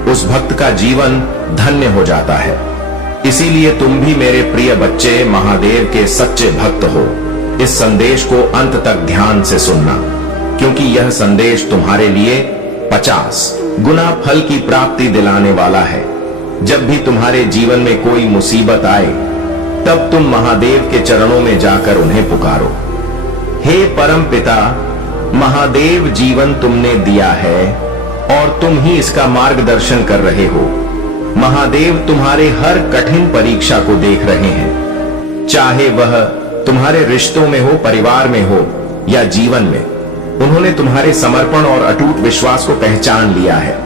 उस भक्त का जीवन धन्य हो जाता है। इसीलिए तुम भी मेरे प्रिय बच्चे महादेव के सच्चे भक्त हो। इस संदेश को अंत तक ध्यान से सुनना, क्योंकि यह संदेश तुम्हारे लिए 50 गुना फल की प्राप्ति दिलाने वाला है। जब भी तुम्हारे जीवन में कोई मुसीबत आए, तब तुम महादेव के चरणों में जाकर उन्हें पुकारो। हे परम पिता, महादेव जीवन तुमने दिया है और तुम ही इसका मार्गदर्शन कर रहे हो। महादेव तुम्हारे हर कठिन परीक्षा को देख रहे हैं, चाहे वह तुम्हारे रिश्तों में हो, परिवार में हो या जीवन में। उन्होंने तुम्हारे समर्पण और अटूट विश्वास को पहचान लिया है।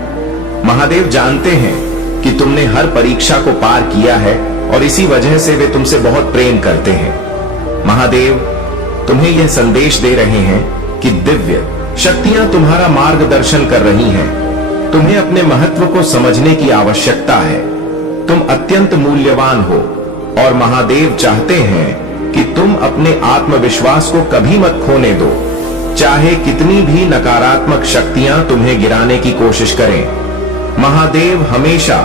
महादेव जानते हैं कि तुमने हर परीक्षा को पार किया है और इसी वजह से वे तुमसे बहुत प्रेम करते हैं। महादेव तुम्हें यह संदेश दे रहे हैं कि दिव्य शक्तियां तुम्हारा मार्गदर्शन कर रही हैं। तुम्हें अपने महत्व को समझने की आवश्यकता है। तुम अत्यंत मूल्यवान हो और महादेव चाहते हैं कि तुम अपने आत्मविश्वास को कभी मत खोने दो। चाहे कितनी भी नकारात्मक शक्तियां तुम्हें गिराने की कोशिश करें, महादेव हमेशा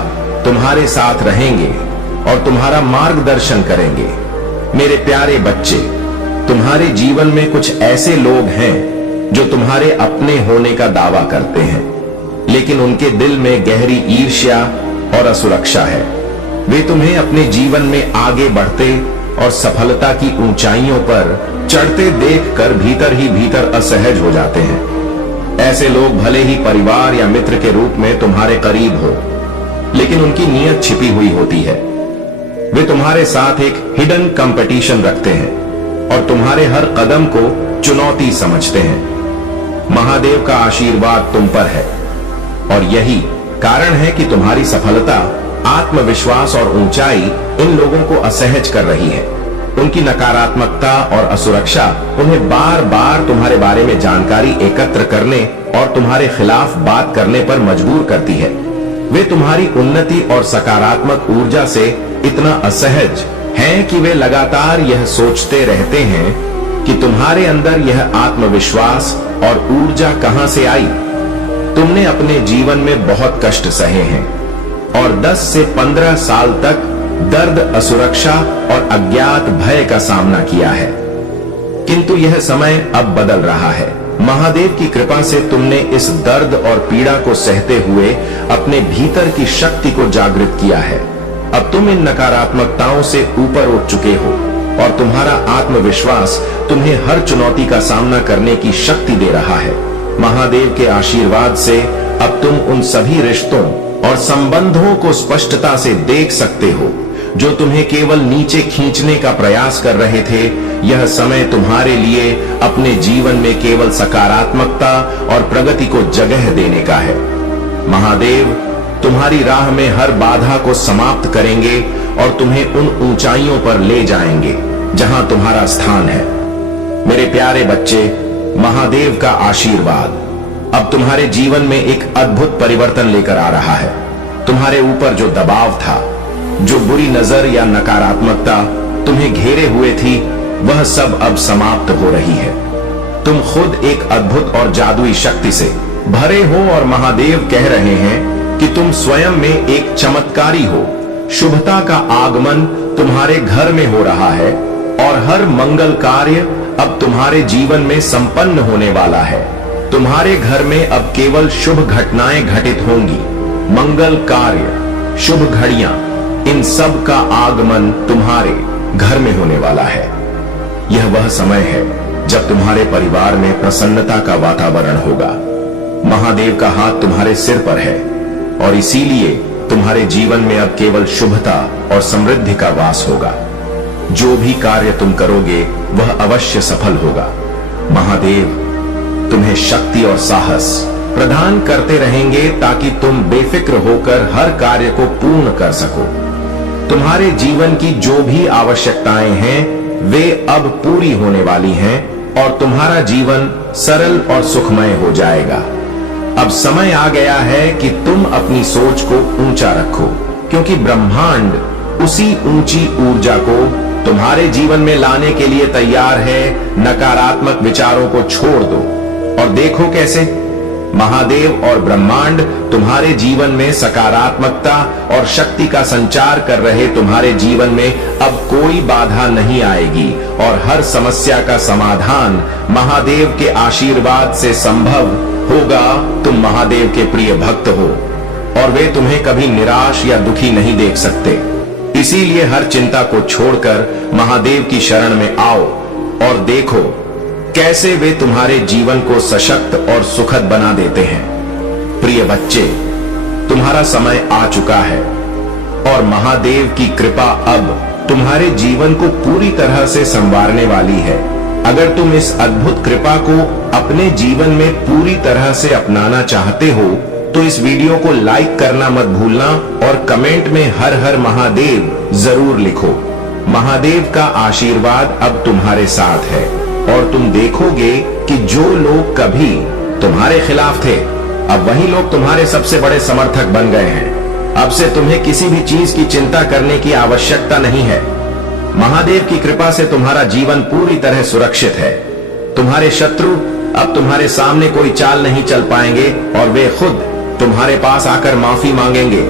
तुम्हारे साथ रहेंगे और तुम्हारा मार्गदर्शन करेंगे। मेरे प्यारे बच्चे, तुम्हारे जीवन में कुछ ऐसे लोग हैं जो तुम्हारे अपने होने का दावा करते हैं, लेकिन उनके दिल में गहरी ईर्ष्या और असुरक्षा है। वे तुम्हें अपने जीवन में आगे बढ़ते और सफलता की ऊंचाइयों पर चढ़ते देखकर भीतर ही भीतर असहज हो जाते हैं। ऐसे लोग भले ही परिवार या मित्र के रूप में तुम्हारे करीब हो, लेकिन उनकी नीयत छिपी हुई होती है। वे तुम्हारे साथ एक हिडन कंपटीशन रखते हैं और तुम्हारे हर कदम को चुनौती समझते हैं। महादेव का आशीर्वाद तुम पर है और यही कारण है कि तुम्हारी सफलता, आत्मविश्वास और ऊंचाई इन लोगों को असहज कर रही है। उनकी नकारात्मकता और असुरक्षा उन्हें बार बार तुम्हारे बारे में जानकारी एकत्र करने और तुम्हारे खिलाफ बात करने पर मजबूर करती है। वे तुम्हारी उन्नति और सकारात्मक ऊर्जा से इतना असहज हैं कि वे लगातार यह सोचते रहते हैं कि तुम्हारे अंदर यह आत्मविश्वास और ऊर्जा कहां से आई। तुमने अपने जीवन में बहुत कष्ट सहे हैं और 10 से 15 साल तक दर्द, असुरक्षा और अज्ञात भय का सामना किया है, किंतु यह समय अब बदल रहा है। महादेव की कृपा से तुमने इस दर्द और पीड़ा को सहते हुए अपने भीतर की शक्ति को जागृत किया है। अब तुम इन नकारात्मकताओं से ऊपर उठ चुके हो और तुम्हारा आत्मविश्वास तुम्हें हर चुनौती का सामना करने की शक्ति दे रहा है। महादेव के आशीर्वाद से अब तुम उन सभी रिश्तों और संबंधों को स्पष्टता से देख सकते हो जो तुम्हें केवल नीचे खींचने का प्रयास कर रहे थे। यह समय तुम्हारे लिए अपने जीवन में केवल सकारात्मकता और प्रगति को जगह देने का है। महादेव तुम्हारी राह में हर बाधा को समाप्त करेंगे और तुम्हें उन ऊंचाइयों पर ले जाएंगे जहां तुम्हारा स्थान है। मेरे प्यारे बच्चे, महादेव का आशीर्वाद अब तुम्हारे जीवन में एक अद्भुत परिवर्तन लेकर आ रहा है। तुम्हारे ऊपर जो दबाव था, जो बुरी नजर या नकारात्मकता तुम्हें घेरे हुए थी, वह सब अब समाप्त हो रही है। तुम खुद एक अद्भुत और जादुई शक्ति से भरे हो और महादेव कह रहे हैं कि तुम स्वयं में एक चमत्कारी हो शुभता का आगमन तुम्हारे घर में हो रहा है और हर मंगल कार्य अब तुम्हारे जीवन में संपन्न होने वाला है। तुम्हारे घर में अब केवल शुभ घटनाएं घटित होंगी। मंगल कार्य, शुभ घड़ियां, इन सब का आगमन तुम्हारे घर में होने वाला है। यह वह समय है जब तुम्हारे परिवार में प्रसन्नता का वातावरण होगा। महादेव का हाथ तुम्हारे सिर पर है और इसीलिए तुम्हारे जीवन में अब केवल शुभता और समृद्धि का वास होगा। जो भी कार्य तुम करोगे वह अवश्य सफल होगा। महादेव तुम्हें शक्ति और साहस प्रदान करते रहेंगे ताकि तुम बेफिक्र होकर हर कार्य को पूर्ण कर सको। तुम्हारे जीवन की जो भी आवश्यकताएं हैं वे अब पूरी होने वाली हैं और तुम्हारा जीवन सरल और सुखमय हो जाएगा। अब समय आ गया है कि तुम अपनी सोच को ऊंचा रखो, क्योंकि ब्रह्मांड उसी ऊंची ऊर्जा को तुम्हारे जीवन में लाने के लिए तैयार है। नकारात्मक विचारों को छोड़ दो और देखो कैसे महादेव और ब्रह्मांड तुम्हारे जीवन में सकारात्मकता और शक्ति का संचार कर रहे। तुम्हारे जीवन में अब कोई बाधा नहीं आएगी और हर समस्या का समाधान महादेव के आशीर्वाद से संभव होगा। तुम महादेव के प्रिय भक्त हो और वे तुम्हें कभी निराश या दुखी नहीं देख सकते। इसीलिए हर चिंता को छोड़कर महादेव की शरण में आओ और देखो कैसे वे तुम्हारे जीवन को सशक्त और सुखद बना देते हैं। प्रिय बच्चे, तुम्हारा समय आ चुका है और महादेव की कृपा अब तुम्हारे जीवन को पूरी तरह से संवारने वाली है। अगर तुम इस अद्भुत कृपा को अपने जीवन में पूरी तरह से अपनाना चाहते हो तो इस वीडियो को लाइक करना मत भूलना और कमेंट में हर हर महादेव जरूर लिखो। महादेव का आशीर्वाद अब तुम्हारे साथ है और तुम देखोगे कि जो लोग कभी तुम्हारे खिलाफ थे अब वही लोग तुम्हारे सबसे बड़े समर्थक बन गए हैं। अब से तुम्हें किसी भी चीज की चिंता करने की आवश्यकता नहीं है। महादेव की कृपा से तुम्हारा जीवन पूरी तरह सुरक्षित है। तुम्हारे शत्रु अब तुम्हारे सामने कोई चाल नहीं चल पाएंगे और वे खुद तुम्हारे पास आकर माफी मांगेंगे।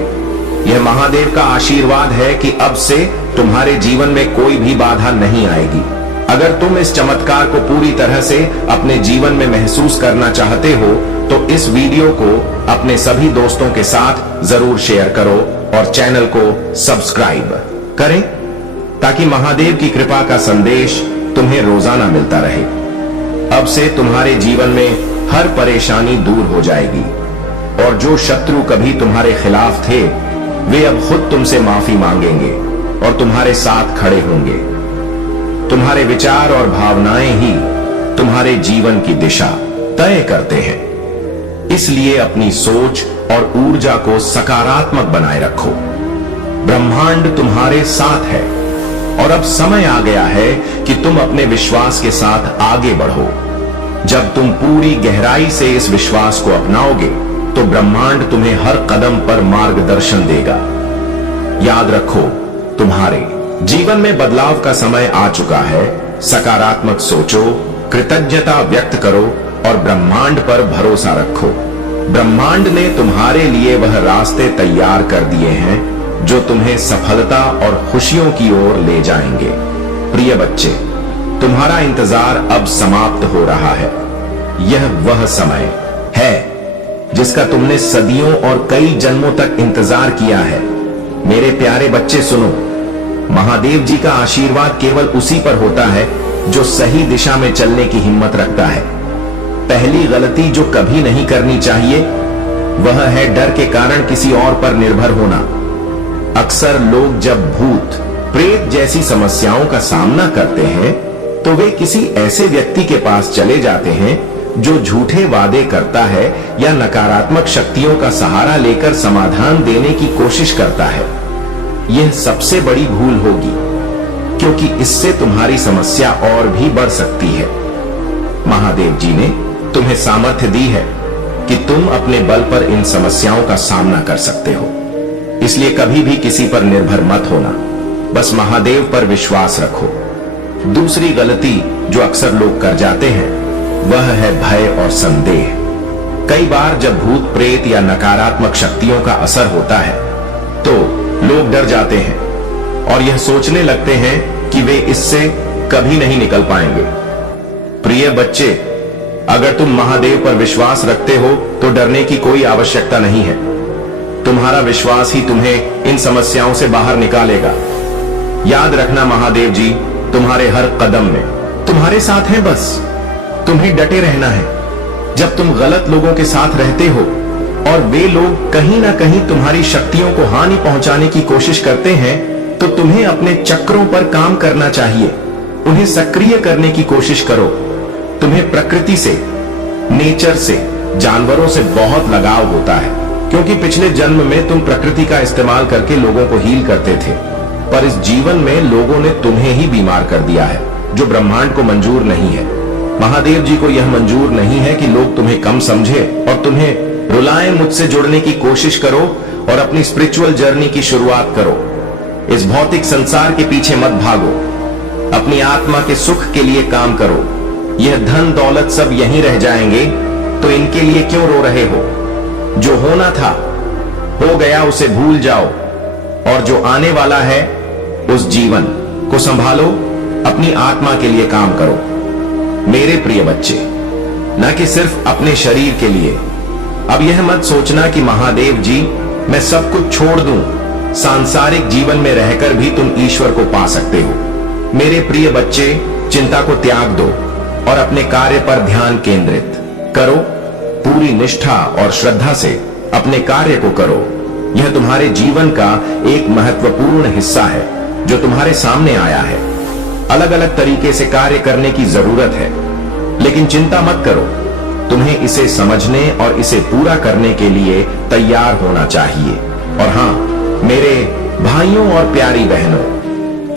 यह महादेव का आशीर्वाद है कि अब से तुम्हारे जीवन में कोई भी बाधा नहीं आएगी। अगर तुम इस चमत्कार को पूरी तरह से अपने जीवन में महसूस करना चाहते हो तो इस वीडियो को अपने सभी दोस्तों के साथ जरूर शेयर करो और चैनल को सब्सक्राइब करें ताकि महादेव की कृपा का संदेश तुम्हें रोजाना मिलता रहे। अब से तुम्हारे जीवन में हर परेशानी दूर हो जाएगी और जो शत्रु कभी तुम्हारे खिलाफ थे वे अब खुद तुमसे माफी मांगेंगे और तुम्हारे साथ खड़े होंगे। तुम्हारे विचार और भावनाएं ही तुम्हारे जीवन की दिशा तय करते हैं। इसलिए अपनी सोच और ऊर्जा को सकारात्मक बनाए रखो। ब्रह्मांड तुम्हारे साथ है और अब समय आ गया है कि तुम अपने विश्वास के साथ आगे बढ़ो। जब तुम पूरी गहराई से इस विश्वास को अपनाओगे तो ब्रह्मांड तुम्हें हर कदम पर मार्गदर्शन देगा। याद रखो, तुम्हारे जीवन में बदलाव का समय आ चुका है। सकारात्मक सोचो, कृतज्ञता व्यक्त करो और ब्रह्मांड पर भरोसा रखो। ब्रह्मांड ने तुम्हारे लिए वह रास्ते तैयार कर दिए हैं जो तुम्हें सफलता और खुशियों की ओर ले जाएंगे। प्रिय बच्चे, तुम्हारा इंतजार अब समाप्त हो रहा है। यह वह समय है जिसका तुमने सदियों और कई जन्मों तक इंतजार किया है। मेरे प्यारे बच्चे सुनो, महादेव जी का आशीर्वाद केवल उसी पर होता है जो सही दिशा में चलने की हिम्मत रखता है। पहली गलती जो कभी नहीं करनी चाहिए वह है डर के कारण किसी और पर निर्भर होना। अक्सर लोग जब भूत प्रेत जैसी समस्याओं का सामना करते हैं तो वे किसी ऐसे व्यक्ति के पास चले जाते हैं जो झूठे वादे करता है या नकारात्मक शक्तियों का सहारा लेकर समाधान देने की कोशिश करता है। यह सबसे बड़ी भूल होगी क्योंकि इससे तुम्हारी समस्या और भी बढ़ सकती है। महादेव जी ने तुम्हें सामर्थ्य दी है कि तुम अपने बल पर इन समस्याओं का सामना कर सकते हो। इसलिए कभी भी किसी पर निर्भर मत होना, बस महादेव पर विश्वास रखो। दूसरी गलती जो अक्सर लोग कर जाते हैं वह है भय और संदेह। कई बार जब भूत प्रेत या नकारात्मक शक्तियों का असर होता है तो लोग डर जाते हैं और यह सोचने लगते हैं कि वे इससे कभी नहीं निकल पाएंगे। प्रिय बच्चे, अगर तुम महादेव पर विश्वास रखते हो तो डरने की कोई आवश्यकता नहीं है। तुम्हारा विश्वास ही तुम्हें इन समस्याओं से बाहर निकालेगा। याद रखना, महादेव जी तुम्हारे हर कदम में तुम्हारे साथ हैं। बस तुम्हें डटे रहना है। जब तुम गलत लोगों के साथ रहते हो और वे लोग कहीं ना कहीं तुम्हारी शक्तियों को हानि पहुंचाने की कोशिश करते हैं, तो तुम्हें अपने चक्रों पर काम करना चाहिए। उन्हें सक्रिय करने की कोशिश करो। तुम्हें प्रकृति से, नेचर से, जानवरों से बहुत लगाव होता है, क्योंकि पिछले जन्म में तुम प्रकृति का इस्तेमाल करके लोगों को हील करते थे। पर इस जीवन में लोगों ने तुम्हें ही बीमार कर दिया है, जो ब्रह्मांड को मंजूर नहीं है। महादेव जी को यह मंजूर नहीं है कि लोग तुम्हें कम समझे और तुम्हें रुलाएं। मुझसे जुड़ने की कोशिश करो और अपनी स्पिरिचुअल जर्नी की शुरुआत करो। इस भौतिक संसार के पीछे मत भागो। अपनी आत्मा के सुख के लिए काम करो। यह धन दौलत सब यहीं रह जाएंगे, तो इनके लिए क्यों रो रहे हो? जो होना था हो गया, उसे भूल जाओ, और जो आने वाला है उस जीवन को संभालो। अपनी आत्मा के लिए काम करो मेरे प्रिय बच्चे, न कि सिर्फ अपने शरीर के लिए। अब यह मत सोचना कि महादेव जी मैं सब कुछ छोड़ दूं। सांसारिक जीवन में रहकर भी तुम ईश्वर को पा सकते हो। मेरे प्रिय बच्चे, चिंता को त्याग दो और अपने कार्य पर ध्यान केंद्रित करो। पूरी निष्ठा और श्रद्धा से अपने कार्य को करो। यह तुम्हारे जीवन का एक महत्वपूर्ण हिस्सा है जो तुम्हारे सामने आया है। अलग अलग तरीके से कार्य करने की जरूरत है, लेकिन चिंता मत करो। तुम्हें इसे समझने और इसे पूरा करने के लिए तैयार होना चाहिए। और हां, मेरे भाइयों और प्यारी बहनों,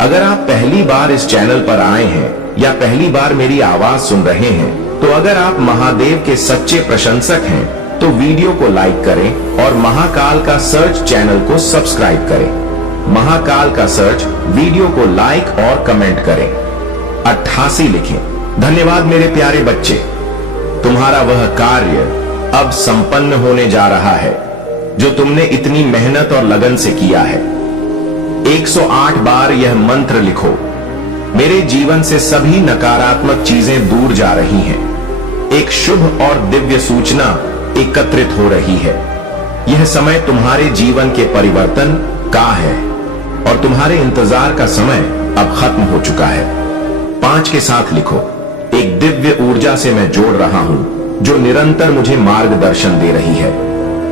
अगर आप पहली बार इस चैनल पर आए हैं या पहली बार मेरी आवाज सुन रहे हैं, तो अगर आप महादेव के सच्चे प्रशंसक हैं तो वीडियो को लाइक करें और महाकाल का सर्च चैनल को सब्सक्राइब करें। महाकाल का सर्च वीडियो को लाइक और कमेंट करें। 88 लिखें। धन्यवाद मेरे प्यारे बच्चे, तुम्हारा वह कार्य अब संपन्न होने जा रहा है जो तुमने इतनी मेहनत और लगन से किया है। 108 बार यह मंत्र लिखो। मेरे जीवन से सभी नकारात्मक चीजें दूर जा रही हैं। एक शुभ और दिव्य सूचना एकत्रित हो रही है। यह समय तुम्हारे जीवन के परिवर्तन का है और तुम्हारे इंतजार का समय अब खत्म हो चुका है। 5 के साथ लिखो। एक दिव्य ऊर्जा से मैं जोड़ रहा हूं जो निरंतर मुझे मार्गदर्शन दे रही है।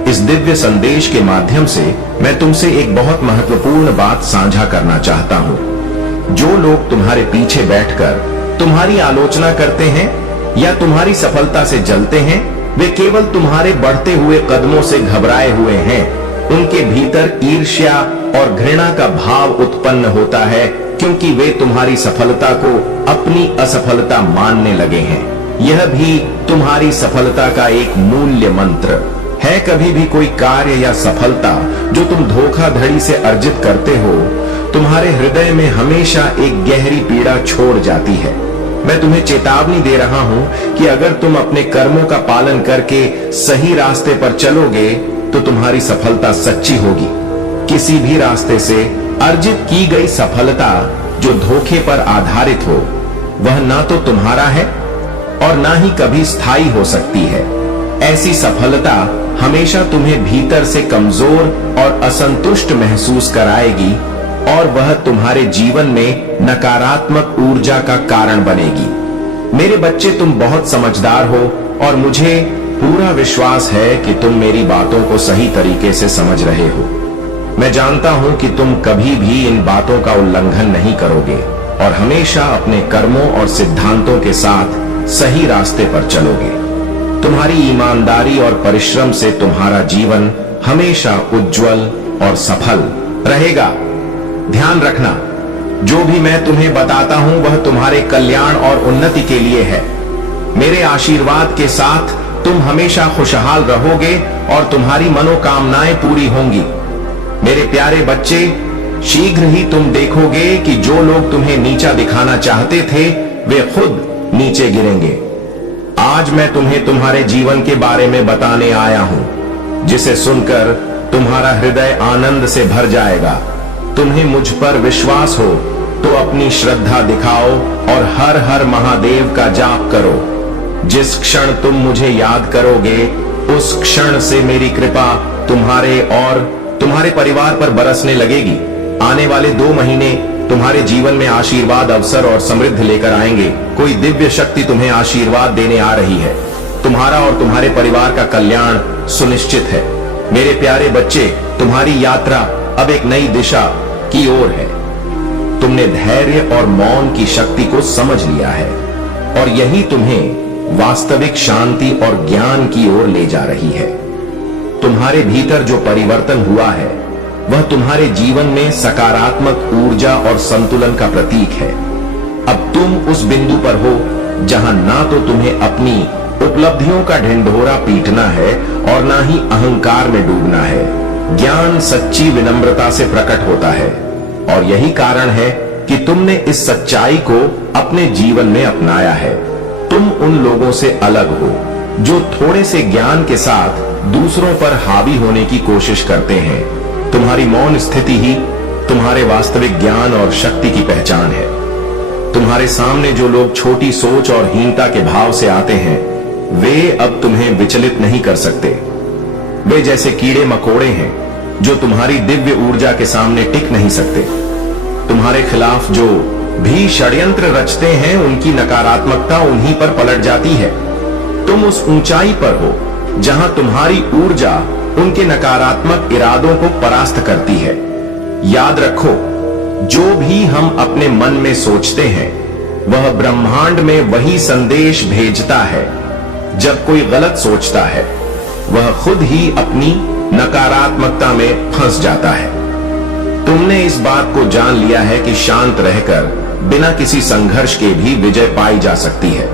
इस दिव्य संदेश के माध्यम से मैं तुमसे एक बहुत महत्वपूर्ण बात साझा करना चाहता हूं। जो लोग तुम्हारे पीछे बैठकर तुम्हारी आलोचना करते हैं या तुम्हारी सफलता से जलते हैं, वे केवल तुम्हारे बढ़ते हुए कदमों से घबराए हुए हैं। उनके भीतर ईर्ष्या और घृणा का भाव उत्पन्न होता है, क्योंकि वे तुम्हारी सफलता को अपनी असफलता मानने लगे हैं। यह भी तुम्हारी सफलता का एक मूल्य मंत्र है। कभी भी कोई कार्य या सफलता जो तुम धोखाधड़ी से अर्जित करते हो, तुम्हारे हृदय में हमेशा एक गहरी पीड़ा छोड़ जाती है। मैं तुम्हें चेतावनी दे रहा हूं कि अगर तुम अपने कर्मों का पालन करके सही रास्ते पर चलोगे तो तुम्हारी सफलता सच्ची होगी। किसी भी रास्ते से अर्जित की गई सफलता जो धोखे पर आधारित हो, वह ना तो तुम्हारा है और ना ही कभी स्थायी हो सकती है। ऐसी सफलता हमेशा तुम्हें भीतर से कमजोर और असंतुष्ट महसूस कराएगी और वह तुम्हारे जीवन में नकारात्मक ऊर्जा का कारण बनेगी। मेरे बच्चे, तुम बहुत समझदार हो और मुझे पूरा विश्वास है कि तुम मेरी बातों को सही तरीके से समझ रहे हो। मैं जानता हूं कि तुम कभी भी इन बातों का उल्लंघन नहीं करोगे और हमेशा अपने कर्मों और सिद्धांतों के साथ सही रास्ते पर चलोगे। तुम्हारी ईमानदारी और परिश्रम से तुम्हारा जीवन हमेशा उज्जवल और सफल रहेगा। ध्यान रखना, जो भी मैं तुम्हें बताता हूं वह तुम्हारे कल्याण और उन्नति के लिए है। मेरे आशीर्वाद के साथ तुम हमेशा खुशहाल रहोगे और तुम्हारी मनोकामनाएं पूरी होंगी। मेरे प्यारे बच्चे, शीघ्र ही तुम देखोगे कि जो लोग तुम्हें नीचा दिखाना चाहते थे वे खुद नीचे गिरेंगे। आज मैं तुम्हें तुम्हारे जीवन के बारे में बताने आया हूं, जिसे सुनकर तुम्हारा हृदय आनंद से भर जाएगा। तुम्हें मुझ पर विश्वास हो तो अपनी श्रद्धा दिखाओ और हर हर महादेव का जाप करो। जिस क्षण तुम मुझे याद करोगे उस क्षण से मेरी कृपा तुम्हारे और तुम्हारे परिवार पर बरसने लगेगी। आने वाले 2 महीने तुम्हारे जीवन में आशीर्वाद, अवसर और समृद्धि लेकर आएंगे। कोई दिव्य शक्ति तुम्हें आशीर्वाद देने आ रही है। तुम्हारा और तुम्हारे परिवार का कल्याण सुनिश्चित है। मेरे प्यारे बच्चे, तुम्हारी यात्रा अब एक नई दिशा की ओर है। तुमने धैर्य और मौन की शक्ति को समझ लिया है और यही तुम्हें वास्तविक शांति और ज्ञान की ओर ले जा रही है। तुम्हारे भीतर जो परिवर्तन हुआ है वह तुम्हारे जीवन में सकारात्मक ऊर्जा और संतुलन का प्रतीक है। अब तुम उस बिंदु पर हो जहां ना तो तुम्हें अपनी उपलब्धियों का ढिंढोरा पीटना है और ना ही अहंकार में डूबना है। ज्ञान सच्ची विनम्रता से प्रकट होता है और यही कारण है कि तुमने इस सच्चाई को अपने जीवन में अपनाया है। तुम उन लोगों से अलग हो जो थोड़े से ज्ञान के साथ दूसरों पर हावी होने की कोशिश करते हैं। तुम्हारी मौन स्थिति ही तुम्हारे वास्तविक ज्ञान और शक्ति की पहचान है। तुम्हारे सामने जो लोग छोटी सोच और हीनता के भाव से आते हैं वे अब तुम्हें विचलित नहीं कर सकते। वे जैसे कीड़े मकोड़े हैं जो तुम्हारी दिव्य ऊर्जा के सामने टिक नहीं सकते। तुम्हारे खिलाफ जो भी षड्यंत्र रचते हैं उनकी नकारात्मकता उन्हीं पर पलट जाती है। तुम उस ऊंचाई पर हो जहां तुम्हारी ऊर्जा उनके नकारात्मक इरादों को परास्त करती है। याद रखो, जो भी हम अपने मन में सोचते हैं वह ब्रह्मांड में वही संदेश भेजता है। जब कोई गलत सोचता है वह खुद ही अपनी नकारात्मकता में फंस जाता है। तुमने इस बात को जान लिया है कि शांत रहकर बिना किसी संघर्ष के भी विजय पाई जा सकती है।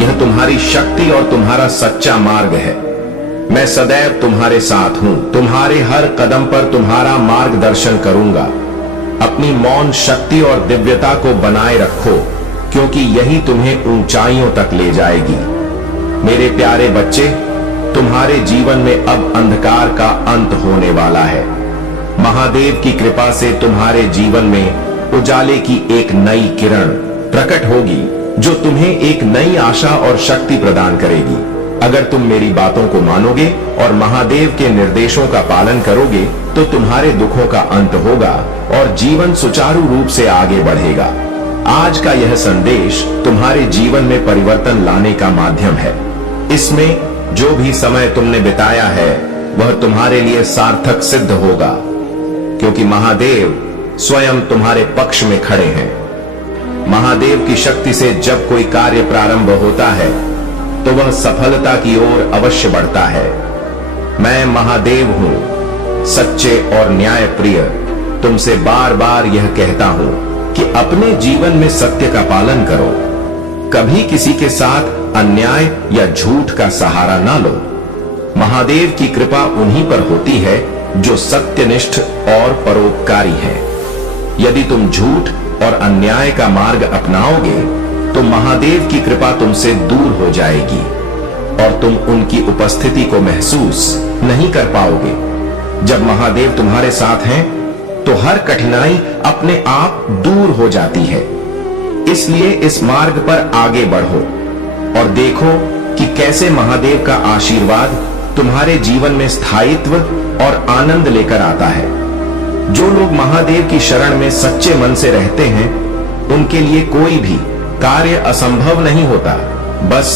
यह तुम्हारी शक्ति और तुम्हारा सच्चा मार्ग है। मैं सदैव तुम्हारे साथ हूं। तुम्हारे हर कदम पर तुम्हारा मार्गदर्शन करूंगा। अपनी मौन शक्ति और दिव्यता को बनाए रखो क्योंकि यही तुम्हें ऊंचाइयों तक ले जाएगी। मेरे प्यारे बच्चे, तुम्हारे जीवन में अब अंधकार का अंत होने वाला है। महादेव की कृपा से तुम्हारे जीवन में उजाले की एक नई किरण प्रकट होगी जो तुम्हें एक नई आशा और शक्ति प्रदान करेगी। अगर तुम मेरी बातों को मानोगे और महादेव के निर्देशों का पालन करोगे तो तुम्हारे दुखों का अंत होगा और जीवन सुचारू रूप से आगे बढ़ेगा। आज का यह संदेश तुम्हारे जीवन में परिवर्तन लाने का माध्यम है। इसमें जो भी समय तुमने बिताया है वह तुम्हारे लिए सार्थक सिद्ध होगा क्योंकि महादेव स्वयं तुम्हारे पक्ष में खड़े हैं। महादेव की शक्ति से जब कोई कार्य प्रारंभ होता है तो वह सफलता की ओर अवश्य बढ़ता है। मैं महादेव हूं, सच्चे और न्याय प्रिय। तुमसे बार बार यह कहता हूं कि अपने जीवन में सत्य का पालन करो। कभी किसी के साथ अन्याय या झूठ का सहारा ना लो। महादेव की कृपा उन्हीं पर होती है जो सत्यनिष्ठ और परोपकारी है। यदि तुम झूठ और अन्याय का मार्ग अपनाओगे तो महादेव की कृपा तुमसे दूर हो जाएगी और तुम उनकी उपस्थिति को महसूस नहीं कर पाओगे। जब महादेव तुम्हारे साथ हैं तो हर कठिनाई अपने आप दूर हो जाती है। इसलिए इस मार्ग पर आगे बढ़ो और देखो कि कैसे महादेव का आशीर्वाद तुम्हारे जीवन में स्थायित्व और आनंद लेकर आता है। जो लोग महादेव की शरण में सच्चे मन से रहते हैं उनके लिए कोई भी कार्य असंभव नहीं होता। बस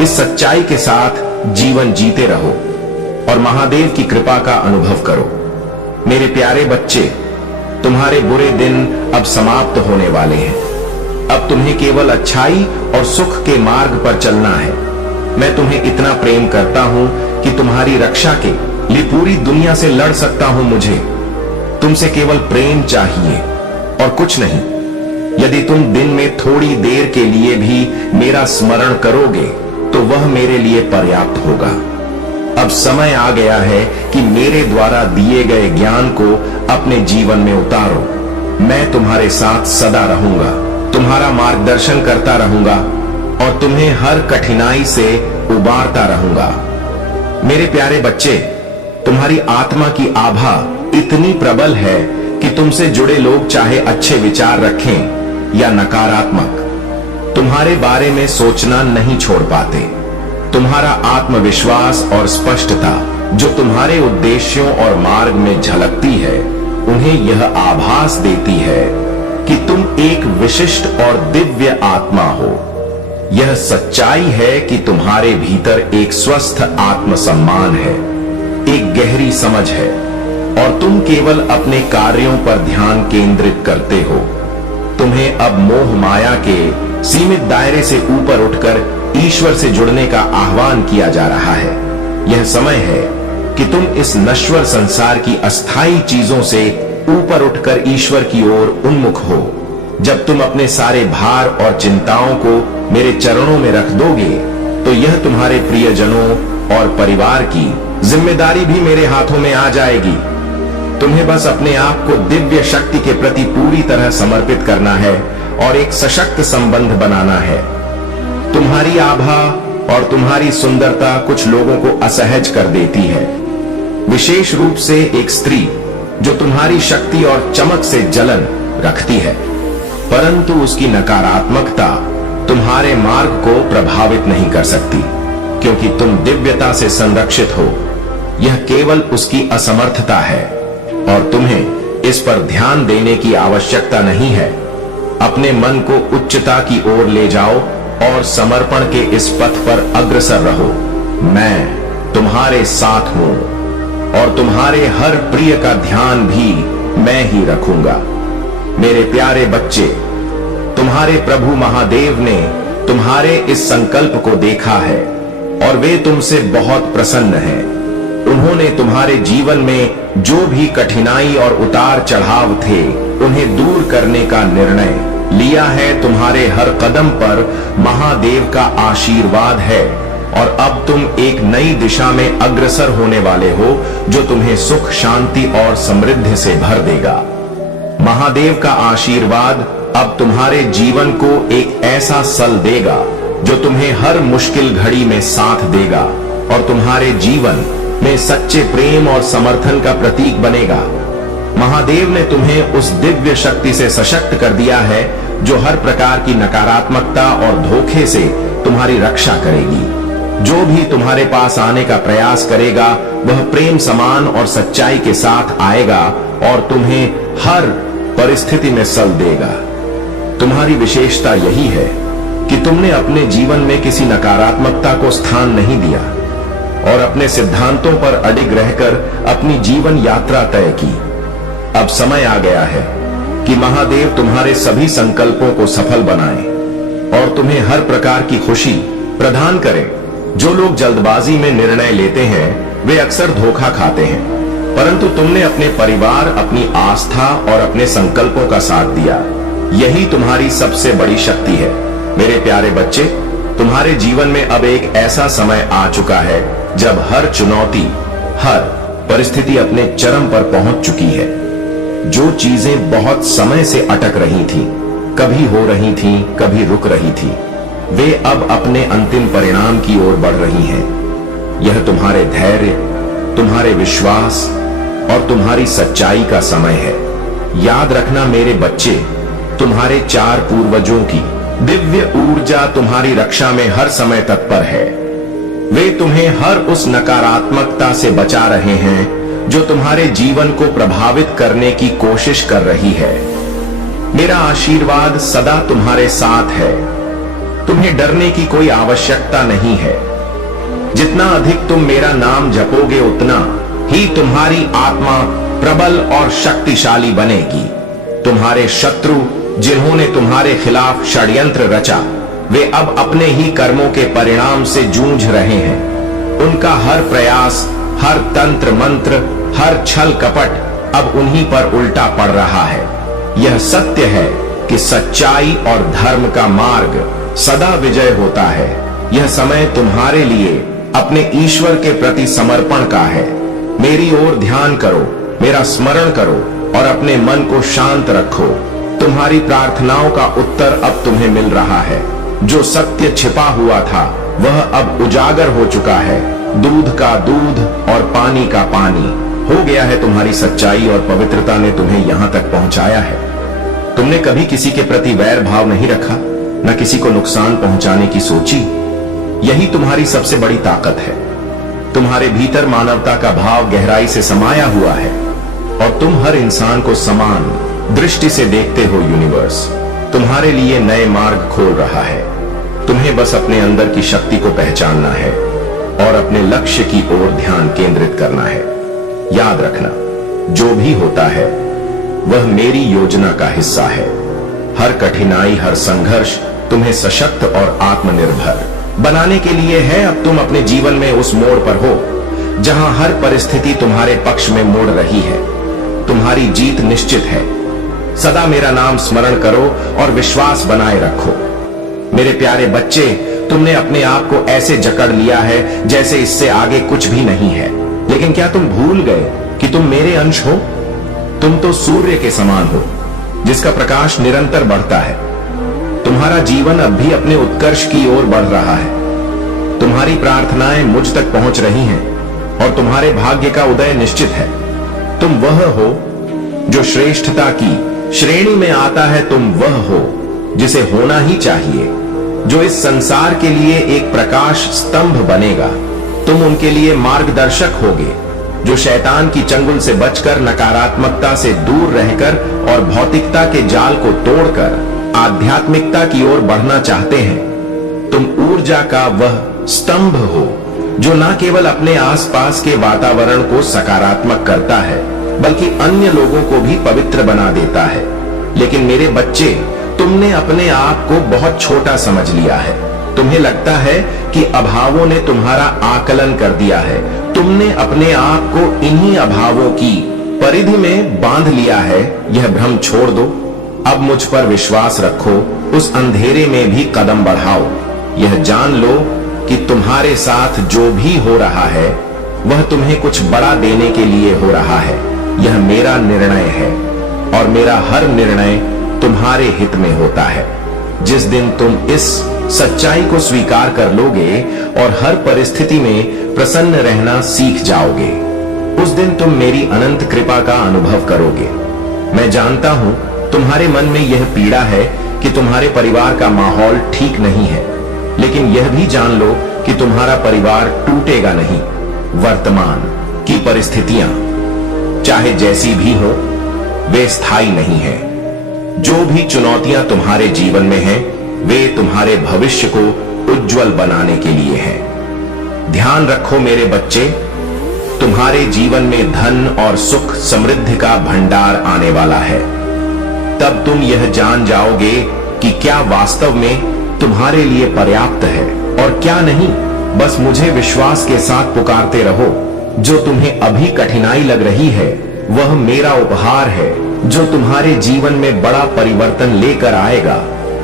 इस सच्चाई के साथ जीवन जीते रहो और महादेव की कृपा का अनुभव करो। मेरे प्यारे बच्चे, तुम्हारे बुरे दिन अब समाप्त होने वाले हैं। अब तुम्हें केवल अच्छाई और सुख के मार्ग पर चलना है। मैं तुम्हें इतना प्रेम करता हूं कि तुम्हारी रक्षा के लिए पूरी दुनिया से लड़ सकता हूं। मुझे तुमसे केवल प्रेम चाहिए और कुछ नहीं। यदि तुम दिन में थोड़ी देर के लिए भी मेरा स्मरण करोगे तो वह मेरे लिए पर्याप्त होगा। अब समय आ गया है कि मेरे द्वारा दिए गए ज्ञान को अपने जीवन में उतारो। मैं तुम्हारे साथ सदा रहूंगा, तुम्हारा मार्गदर्शन करता रहूंगा और तुम्हें हर कठिनाई से उबारता रहूंगा। मेरे प्यारे बच्चे, तुम्हारी आत्मा की आभा इतनी प्रबल है कि तुमसे जुड़े लोग चाहे अच्छे विचार रखें या नकारात्मक, तुम्हारे बारे में सोचना नहीं छोड़ पाते। तुम्हारा आत्मविश्वास और स्पष्टता जो तुम्हारे उद्देश्यों और मार्ग में झलकती है, उन्हें यह आभास देती है कि तुम एक विशिष्ट और दिव्य आत्मा हो। यह सच्चाई है कि तुम्हारे भीतर एक स्वस्थ आत्मसम्मान है, एक गहरी समझ है और तुम केवल अपने कार्यों पर ध्यान केंद्रित करते हो। तुम्हें अब मोह माया के सीमित दायरे से ऊपर उठकर ईश्वर से जुड़ने का आह्वान किया जा रहा है। यह समय है कि तुम इस नश्वर संसार की अस्थायी चीजों से ऊपर उठकर ईश्वर की ओर उन्मुख हो। जब तुम अपने सारे भार और चिंताओं को मेरे चरणों में रख दोगे, तो यह तुम्हारे प्रियजनों और परिवार की जिम्मेदारी भी मेरे हाथों में आ जाएगी। तुम्हें बस अपने आप को दिव्य शक्ति के प्रति पूरी तरह समर्पित करना है और एक सशक्त संबंध बनाना है। तुम्हारी आभा और तुम्हारी सुंदरता कुछ लोगों को असहज कर देती है, विशेष रूप से एक स्त्री जो तुम्हारी शक्ति और चमक से जलन रखती है, परंतु उसकी नकारात्मकता तुम्हारे मार्ग को प्रभावित नहीं कर सकती, क्योंकि तुम दिव्यता से संरक्षित हो। यह केवल उसकी असमर्थता है और तुम्हें इस पर ध्यान देने की आवश्यकता नहीं है। अपने मन को उच्चता की ओर ले जाओ और समर्पण के इस पथ पर अग्रसर रहो। मैं तुम्हारे साथ हूं और तुम्हारे हर प्रिय का ध्यान भी मैं ही रखूंगा। मेरे प्यारे बच्चे, तुम्हारे प्रभु महादेव ने तुम्हारे इस संकल्प को देखा है और वे तुमसे बहुत प्रसन्न हैं। उन्होंने तुम्हारे जीवन में जो भी कठिनाई और उतार चढ़ाव थे, उन्हें दूर करने का निर्णय लिया है। तुम्हारे हर कदम पर महादेव का आशीर्वाद है और अब तुम एक नई दिशा में अग्रसर होने वाले हो, जो तुम्हें सुख, शांति और समृद्धि से भर देगा। महादेव का आशीर्वाद अब तुम्हारे जीवन को एक ऐसा सल देगा जो तुम्हें हर मुश्किल घड़ी में साथ देगा और तुम्हारे जीवन में सच्चे प्रेम और समर्थन का प्रतीक बनेगा। महादेव ने तुम्हें उस दिव्य शक्ति से सशक्त कर दिया है जो हर प्रकार की नकारात्मकता और धोखे से तुम्हारी रक्षा करेगी। जो भी तुम्हारे पास आने का प्रयास करेगा, वह प्रेम, समान और सच्चाई के साथ आएगा और तुम्हें हर परिस्थिति में सल देगा। तुम्हारी विशेषता यही है कि तुमने अपने जीवन में किसी नकारात्मकता को स्थान नहीं दिया और अपने सिद्धांतों पर अडिग रहकर अपनी जीवन यात्रा तय की। अब समय आ गया है कि महादेव तुम्हारे सभी संकल्पों को सफल बनाए और तुम्हें हर प्रकार की खुशी प्रदान करे। जो लोग जल्दबाजी में निर्णय लेते हैं, वे अक्सर धोखा खाते हैं, परंतु तुमने अपने परिवार, अपनी आस्था और अपने संकल्पों का साथ दिया। यही तुम्हारी सबसे बड़ी शक्ति है। मेरे प्यारे बच्चे, तुम्हारे जीवन में अब एक ऐसा समय आ चुका है जब हर चुनौती, हर परिस्थिति अपने चरम पर पहुंच चुकी है। जो चीजें बहुत समय से अटक रही थीं, कभी हो रही थीं, कभी रुक रही थीं, वे अब अपने अंतिम परिणाम की ओर बढ़ रही हैं। यह तुम्हारे धैर्य, तुम्हारे विश्वास और तुम्हारी सच्चाई का समय है। याद रखना मेरे बच्चे, तुम्हारे 4 पूर्वजों की दिव्य ऊर्जा तुम्हारी रक्षा में हर समय तत्पर है। वे तुम्हें हर उस नकारात्मकता से बचा रहे हैं जो तुम्हारे जीवन को प्रभावित करने की कोशिश कर रही है। मेरा आशीर्वाद सदा तुम्हारे साथ है। तुम्हें डरने की कोई आवश्यकता नहीं है। जितना अधिक तुम मेरा नाम जपोगे, उतना ही तुम्हारी आत्मा प्रबल और शक्तिशाली बनेगी। तुम्हारे शत्रु, जिन्होंने तुम्हारे खिलाफ षड्यंत्र रचा, वे अब अपने ही कर्मों के परिणाम से जूझ रहे हैं। उनका हर प्रयास, हर तंत्र मंत्र, हर छल कपट अब उन्हीं पर उल्टा पड़ रहा है। यह सत्य है कि सच्चाई और धर्म का मार्ग सदा विजय होता है। यह समय तुम्हारे लिए अपने ईश्वर के प्रति समर्पण का है। मेरी ओर ध्यान करो, मेरा स्मरण करो और अपने मन को शांत रखो। तुम्हारी प्रार्थनाओं का उत्तर अब तुम्हें मिल रहा है। जो सत्य छिपा हुआ था, वह अब उजागर हो चुका है। दूध का दूध और पानी का पानी हो गया है। तुम्हारी सच्चाई और पवित्रता ने तुम्हें यहां तक पहुंचाया है। तुमने कभी किसी के प्रति वैर भाव नहीं रखा, न किसी को नुकसान पहुंचाने की सोची। यही तुम्हारी सबसे बड़ी ताकत है। तुम्हारे भीतर मानवता का भाव गहराई से समाया हुआ है और तुम हर इंसान को समान दृष्टि से देखते हो। यूनिवर्स तुम्हारे लिए नए मार्ग खोल रहा है। तुम्हें बस अपने अंदर की शक्ति को पहचानना है और अपने लक्ष्य की ओर ध्यान केंद्रित करना है। याद रखना, जो भी होता है वह मेरी योजना का हिस्सा है। हर कठिनाई, हर संघर्ष तुम्हें सशक्त और आत्मनिर्भर बनाने के लिए है। अब तुम अपने जीवन में उस मोड़ पर हो जहां हर परिस्थिति तुम्हारे पक्ष में मोड़ रही है। तुम्हारी जीत निश्चित है। सदा मेरा नाम स्मरण करो और विश्वास बनाए रखो। मेरे प्यारे बच्चे, तुमने अपने आप को ऐसे जकड़ लिया है जैसे इससे आगे कुछ भी नहीं है। लेकिन क्या तुम भूल गए कि तुम मेरे अंश हो? तुम तो सूर्य के समान हो जिसका प्रकाश निरंतर बढ़ता है। तुम्हारा जीवन अब भी अपने उत्कर्ष की ओर बढ़ रहा है। तुम्हारी प्रार्थनाएं मुझ तक पहुंच रही हैं और तुम्हारे भाग्य का उदय निश्चित है। तुम वह हो जो श्रेष्ठता की श्रेणी में आता है। तुम वह हो जिसे होना ही चाहिए, जो इस संसार के लिए एक प्रकाश स्तंभ बनेगा। तुम उनके लिए मार्गदर्शक होगे जो शैतान की चंगुल से बचकर, नकारात्मकता से दूर रहकर और भौतिकता के जाल को तोड़कर आध्यात्मिकता की ओर बढ़ना चाहते हैं। तुम ऊर्जा का वह स्तंभ हो जो न केवल अपने आसपास के वातावरण को सकारात्मक करता है बल्कि अन्य लोगों को भी पवित्र बना देता है। लेकिन मेरे बच्चे, तुमने अपने आप को बहुत छोटा समझ लिया है। तुम्हें लगता है कि अभावों ने तुम्हारा आकलन कर दिया है। तुमने अपने आप को इन्हीं अभावों की परिधि में बांध लिया है। यह भ्रम छोड़ दो। अब मुझ पर विश्वास रखो। उस अंधेरे में भी कदम बढ़ाओ। यह जान लो कि तुम्हारे साथ जो भी हो रहा है वह तुम्हें कुछ बड़ा देने के लिए हो रहा है। यह मेरा निर्णय है और मेरा हर निर्णय तुम्हारे हित में होता है। जिस दिन तुम इस सच्चाई को स्वीकार कर लोगे और हर परिस्थिति में प्रसन्न रहना सीख जाओगे, उस दिन तुम मेरी अनंत कृपा का अनुभव करोगे। मैं जानता हूं तुम्हारे मन में यह पीड़ा है कि तुम्हारे परिवार का माहौल ठीक नहीं है, लेकिन यह भी जान लो कि तुम्हारा परिवार टूटेगा नहीं। वर्तमान की परिस्थितियां चाहे जैसी भी हो, वे स्थायी नहीं है। जो भी चुनौतियां तुम्हारे जीवन में हैं, वे तुम्हारे भविष्य को उज्जवल बनाने के लिए हैं। ध्यान रखो मेरे बच्चे, तुम्हारे जीवन में धन और सुख समृद्धि का भंडार आने वाला है। तब तुम यह जान जाओगे कि क्या वास्तव में तुम्हारे लिए पर्याप्त है और क्या नहीं। बस मुझे विश्वास के साथ पुकारते रहो। जो तुम्हें अभी कठिनाई लग रही है वह मेरा उपहार है जो तुम्हारे जीवन में बड़ा परिवर्तन लेकर आएगा।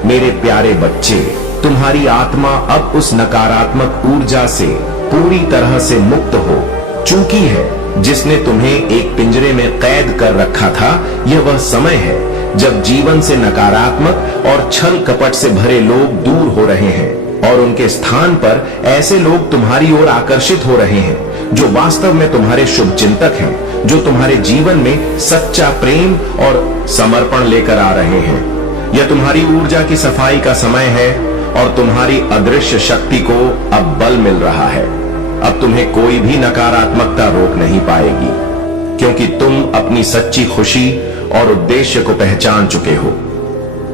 मेरे प्यारे बच्चे, तुम्हारी आत्मा अब उस नकारात्मक ऊर्जा से पूरी तरह से मुक्त हो चुकी है जिसने तुम्हें एक पिंजरे में कैद कर रखा था। यह वह समय है जब जीवन से नकारात्मक और छल कपट से भरे लोग दूर हो रहे हैं और उनके स्थान पर ऐसे लोग तुम्हारी ओर आकर्षित हो रहे हैं जो वास्तव में तुम्हारे शुभ चिंतक हैं, जो तुम्हारे जीवन में सच्चा प्रेम और समर्पण लेकर आ रहे हैं। यह तुम्हारी ऊर्जा की सफाई का समय है और तुम्हारी अदृश्य शक्ति को अब बल मिल रहा है। अब तुम्हें कोई भी नकारात्मकता रोक नहीं पाएगी, क्योंकि तुम अपनी सच्ची खुशी और उद्देश्य को पहचान चुके हो।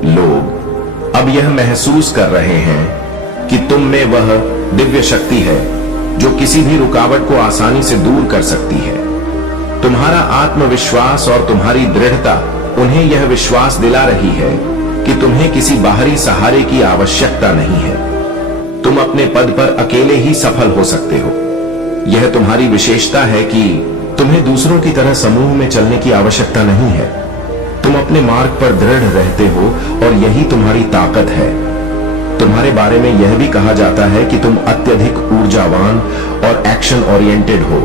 लोग अब यह महसूस कर रहे हैं कि तुम में वह दिव्य शक्ति है जो किसी भी रुकावट को आसानी से दूर कर सकती है। तुम्हारा आत्मविश्वास और तुम्हारी दृढ़ता उन्हें यह विश्वास दिला रही है कि तुम्हें किसी बाहरी सहारे की आवश्यकता नहीं है। तुम अपने पद पर अकेले ही सफल हो सकते हो। यह तुम्हारी विशेषता है कि तुम्हें दूसरों की तरह समूह में चलने की आवश्यकता नहीं है। तुम अपने मार्ग पर दृढ़ रहते हो और यही तुम्हारी ताकत है। तुम्हारे बारे में यह भी कहा जाता है कि तुम अत्यधिक ऊर्जावान और एक्शन ओरिएंटेड हो।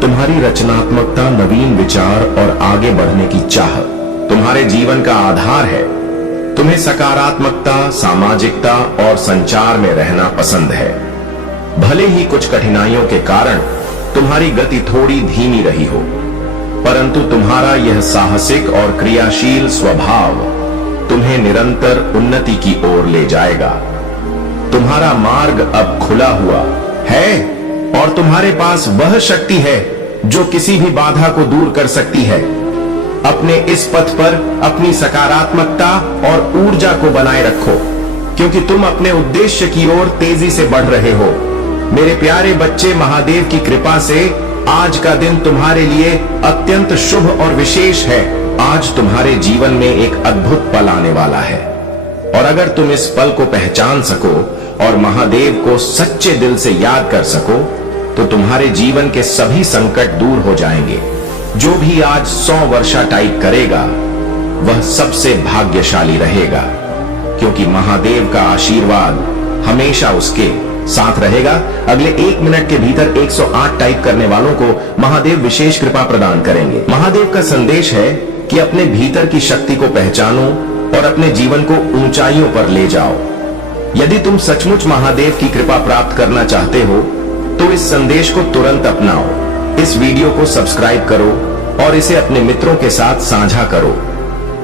तुम्हारी रचनात्मकता, नवीन विचार और आगे बढ़ने की चाह तुम्हारे जीवन का आधार है। तुम्हें सकारात्मकता, सामाजिकता और संचार में रहना पसंद है। भले ही कुछ कठिनाइयों के कारण तुम्हारी गति थोड़ी धीमी रही हो, परंतु तुम्हारा यह साहसिक और क्रियाशील स्वभाव तुम्हें निरंतर उन्नति की ओर ले जाएगा। तुम्हारा मार्ग अब खुला हुआ है और तुम्हारे पास वह शक्ति है जो किसी भी बाधा को दूर कर सकती है। अपने इस पथ पर अपनी सकारात्मकता और ऊर्जा को बनाए रखो, क्योंकि तुम अपने उद्देश्य की ओर तेजी से बढ़ रहे हो। मेरे प्यारे बच्चे, महादेव की कृपा से आज का दिन तुम्हारे लिए अत्यंत शुभ और विशेष है। आज तुम्हारे जीवन में एक अद्भुत पल आने वाला है, और अगर तुम इस पल को पहचान सको और महादेव को सच्चे दिल से याद कर सको, तो तुम्हारे जीवन के सभी संकट दूर हो जाएंगे। जो भी आज 100 वर्षा टाइप करेगा वह सबसे भाग्यशाली रहेगा, क्योंकि महादेव का आशीर्वाद हमेशा उसके साथ रहेगा। अगले 1 मिनट के भीतर 108 टाइप करने वालों को महादेव विशेष कृपा प्रदान करेंगे। महादेव का संदेश है कि अपने भीतर की शक्ति को पहचानो और अपने जीवन को ऊंचाइयों पर ले जाओ। यदि तुम सचमुच महादेव की कृपा प्राप्त करना चाहते हो तो इस संदेश को तुरंत अपनाओ। इस वीडियो को सब्सक्राइब करो और इसे अपने मित्रों के साथ साझा करो।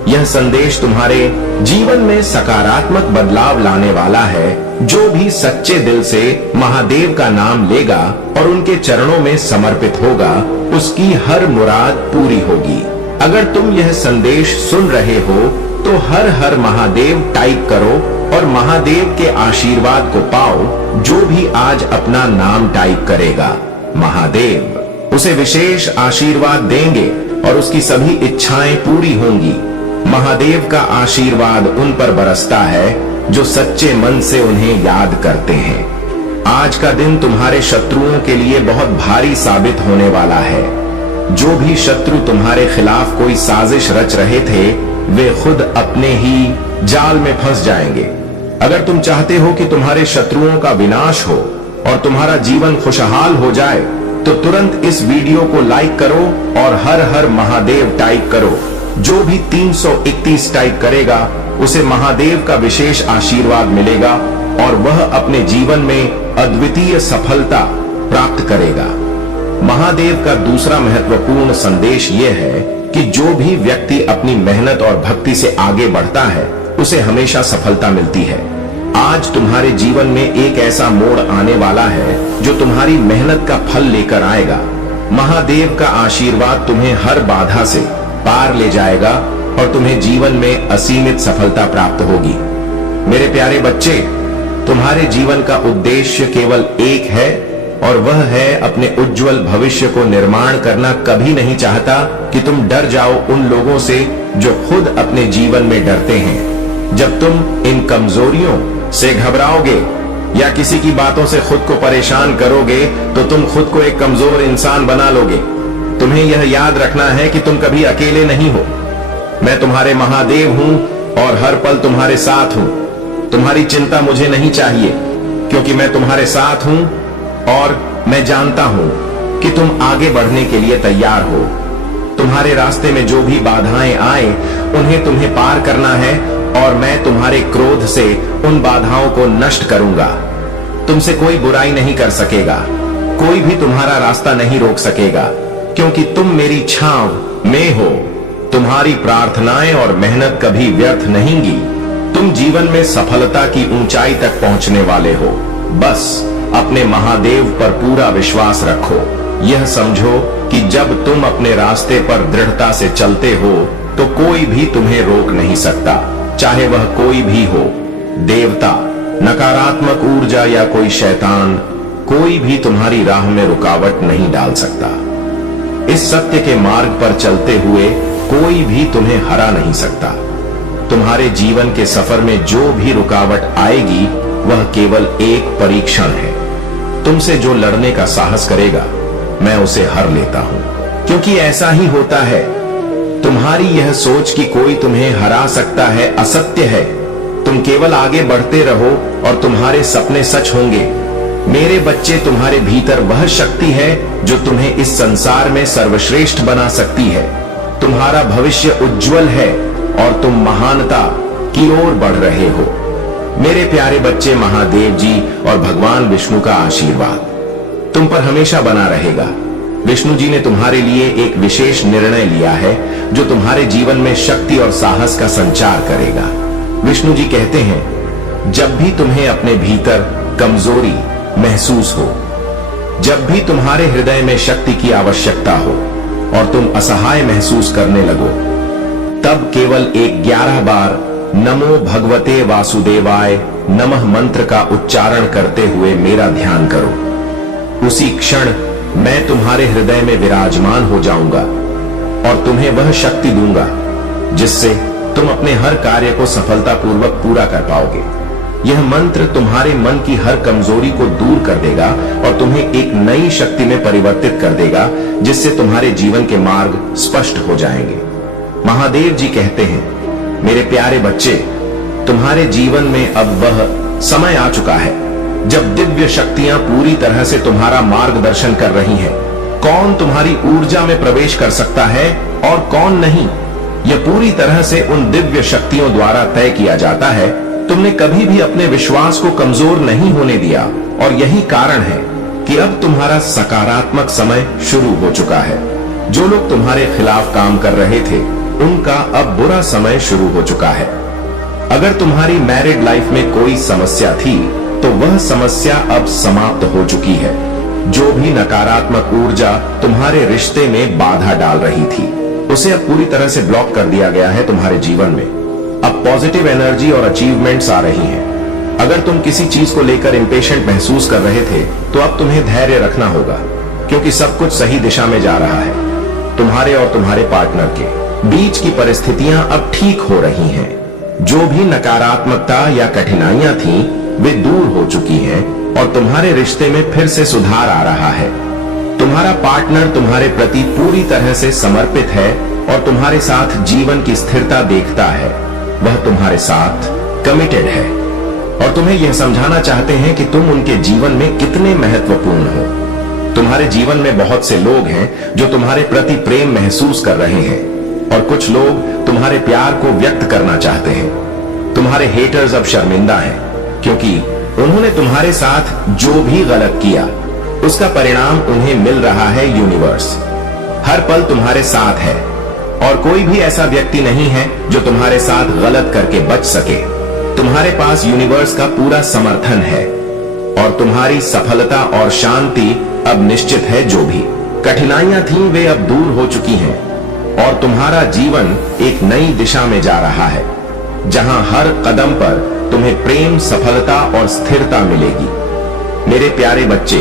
यह संदेश तुम्हारे जीवन में सकारात्मक बदलाव लाने वाला है। जो भी सच्चे दिल से महादेव का नाम लेगा और उनके चरणों में समर्पित होगा, उसकी हर मुराद पूरी होगी। अगर तुम यह संदेश सुन रहे हो तो हर हर महादेव टाइप करो और महादेव के आशीर्वाद को पाओ। जो भी आज अपना नाम टाइप करेगा, महादेव उसे विशेष आशीर्वाद देंगे और उसकी सभी इच्छाएं पूरी होंगी। महादेव का आशीर्वाद उन पर बरसता है जो सच्चे मन से उन्हें याद करते हैं। आज का दिन तुम्हारे शत्रुओं के लिए बहुत भारी साबित होने वाला है। जो भी शत्रु तुम्हारे खिलाफ कोई साजिश रच रहे थे, वे खुद अपने ही जाल में फंस जाएंगे। अगर तुम चाहते हो कि तुम्हारे शत्रुओं का विनाश हो और तुम्हारा जीवन खुशहाल हो जाए, तो तुरंत इस वीडियो को लाइक करो और हर हर महादेव टाइप करो। जो भी 331 टाइप करेगा उसे महादेव का विशेष आशीर्वाद मिलेगा और वह अपने जीवन में अद्वितीय सफलता प्राप्त करेगा। महादेव का दूसरा महत्वपूर्ण संदेश यह है कि जो भी व्यक्ति अपनी मेहनत और भक्ति से आगे बढ़ता है, उसे हमेशा सफलता मिलती है। आज तुम्हारे जीवन में एक ऐसा मोड़ आने वाला है जो तुम्हारी मेहनत का फल लेकर आएगा। महादेव का आशीर्वाद तुम्हें हर बाधा से पार ले जाएगा और तुम्हें जीवन में असीमित सफलता प्राप्त होगी। मेरे प्यारे बच्चे, तुम्हारे जीवन का उद्देश्य केवल एक है और वह है अपने उज्जवल भविष्य को निर्माण करना। कभी नहीं चाहता कि तुम डर जाओ उन लोगों से जो खुद अपने जीवन में डरते हैं। जब तुम इन कमजोरियों से घबराओगे या किसी की बातों से खुद को परेशान करोगे, तो तुम खुद को एक कमजोर इंसान बना लोगे। तुम्हें यह याद रखना है कि तुम कभी अकेले नहीं हो। मैं तुम्हारे महादेव हूं और हर पल तुम्हारे साथ हूं। तुम्हारी चिंता मुझे नहीं चाहिए, क्योंकि मैं तुम्हारे साथ हूं और मैं जानता हूं कि तुम आगे बढ़ने के लिए तैयार हो। तुम्हारे रास्ते में जो भी बाधाएं आए, उन्हें तुम्हें पार करना है और मैं तुम्हारे क्रोध से उन बाधाओं को नष्ट करूंगा। तुमसे कोई बुराई नहीं कर सकेगा, कोई भी तुम्हारा रास्ता नहीं रोक सकेगा, क्योंकि तुम मेरी छांव में हो। तुम्हारी प्रार्थनाएं और मेहनत कभी व्यर्थ नहीं गी। तुम जीवन में सफलता की ऊंचाई तक पहुंचने वाले हो। बस अपने महादेव पर पूरा विश्वास रखो। यह समझो कि जब तुम अपने रास्ते पर दृढ़ता से चलते हो तो कोई भी तुम्हें रोक नहीं सकता, चाहे वह कोई भी हो, देवता, नकारात्मक ऊर्जा या कोई शैतान। कोई भी तुम्हारी राह में रुकावट नहीं डाल सकता। इस सत्य के मार्ग पर चलते हुए कोई भी तुम्हें हरा नहीं सकता। तुम्हारे जीवन के सफर में जो भी रुकावट आएगी, वह केवल एक परीक्षण है। तुमसे जो लड़ने का साहस करेगा, मैं उसे हर लेता हूं, क्योंकि ऐसा ही होता है। तुम्हारी यह सोच कि कोई तुम्हें हरा सकता है असत्य है। तुम केवल आगे बढ़ते रहो और तुम्हारे सपने सच होंगे। मेरे बच्चे, तुम्हारे भीतर वह शक्ति है जो तुम्हें इस संसार में सर्वश्रेष्ठ बना सकती है। तुम्हारा भविष्य उज्जवल है और तुम महानता की ओर बढ़ रहे हो। मेरे प्यारे बच्चे, महादेव जी और भगवान विष्णु का आशीर्वाद तुम पर हमेशा बना रहेगा। विष्णु जी ने तुम्हारे लिए एक विशेष निर्णय लिया है जो तुम्हारे जीवन में शक्ति और साहस का संचार करेगा। विष्णु जी कहते हैं, जब भी तुम्हें अपने भीतर कमजोरी महसूस हो, जब भी तुम्हारे हृदय में शक्ति की आवश्यकता हो और तुम असहाय महसूस करने लगो, तब केवल एक 11 बार नमो भगवते वासुदेवाय नमः मंत्र का उच्चारण करते हुए मेरा ध्यान करो। उसी क्षण मैं तुम्हारे हृदय में विराजमान हो जाऊंगा और तुम्हें वह शक्ति दूंगा जिससे तुम अपने हर कार्य को सफलतापूर्वक पूरा कर पाओगे। यह मंत्र तुम्हारे मन की हर कमजोरी को दूर कर देगा और तुम्हें एक नई शक्ति में परिवर्तित कर देगा, जिससे तुम्हारे जीवन के मार्ग स्पष्ट हो जाएंगे। महादेव जी कहते हैं, मेरे प्यारे बच्चे, तुम्हारे जीवन में अब वह समय आ चुका है जब दिव्य शक्तियां पूरी तरह से तुम्हारा मार्गदर्शन कर रही हैं। कौन तुम्हारी ऊर्जा में प्रवेश कर सकता है और कौन नहीं, यह पूरी तरह से उन दिव्य शक्तियों द्वारा तय किया जाता है। तुमने कभी भी अपने विश्वास को कमजोर नहीं होने दिया और यही कारण है कि अब तुम्हारा सकारात्मक समय शुरू हो चुका है। जो लोग तुम्हारे खिलाफ काम कर रहे थे, उनका अब बुरा समय शुरू हो चुका है। अगर तुम्हारी मैरिड लाइफ में कोई समस्या थी तो वह समस्या अब समाप्त हो चुकी है। जो भी नकारात्मक ऊर्जा तुम्हारे रिश्ते में बाधा डाल रही थी, उसे अब पूरी तरह से ब्लॉक कर दिया गया है। तुम्हारे जीवन में अब पॉजिटिव एनर्जी और अचीवमेंट्स आ रही हैं। अगर तुम किसी चीज को लेकर इंपेशेंट महसूस कर रहे थे तो अब तुम्हें धैर्य रखना होगा, क्योंकि सब कुछ सही दिशा में जा रहा है। तुम्हारे और तुम्हारे पार्टनर के बीच की परिस्थितियां अब ठीक हो रही हैं। जो भी नकारात्मकता या कठिनाइयां थीं, वे दूर हो चुकी हैं और तुम्हारे रिश्ते में फिर से सुधार आ रहा है। तुम्हारा पार्टनर तुम्हारे प्रति पूरी तरह से समर्पित है और तुम्हारे साथ जीवन की स्थिरता देखता है। वह तुम्हारे साथ कमिटेड है और तुम्हें यह समझाना चाहते हैं कि तुम उनके जीवन में कितने महत्वपूर्ण हो। तुम्हारे जीवन में बहुत से लोग हैं जो तुम्हारे प्रति प्रेम महसूस कर रहे हैं और कुछ लोग तुम्हारे प्यार को व्यक्त करना चाहते हैं। तुम्हारे हेटर्स अब शर्मिंदा हैं, क्योंकि उन्होंने तुम्हारे साथ जो भी गलत किया उसका परिणाम उन्हें मिल रहा है। यूनिवर्स हर पल तुम्हारे साथ है और कोई भी ऐसा व्यक्ति नहीं है जो तुम्हारे साथ गलत करके बच सके। तुम्हारे पास यूनिवर्स का पूरा समर्थन है और तुम्हारी सफलता और शांति अब निश्चित है। जो भी कठिनाइयां थीं, वे अब दूर हो चुकी हैं और तुम्हारा जीवन एक नई दिशा में जा रहा है, जहां हर कदम पर तुम्हें प्रेम, सफलता और स्थिरता मिलेगी। मेरे प्यारे बच्चे,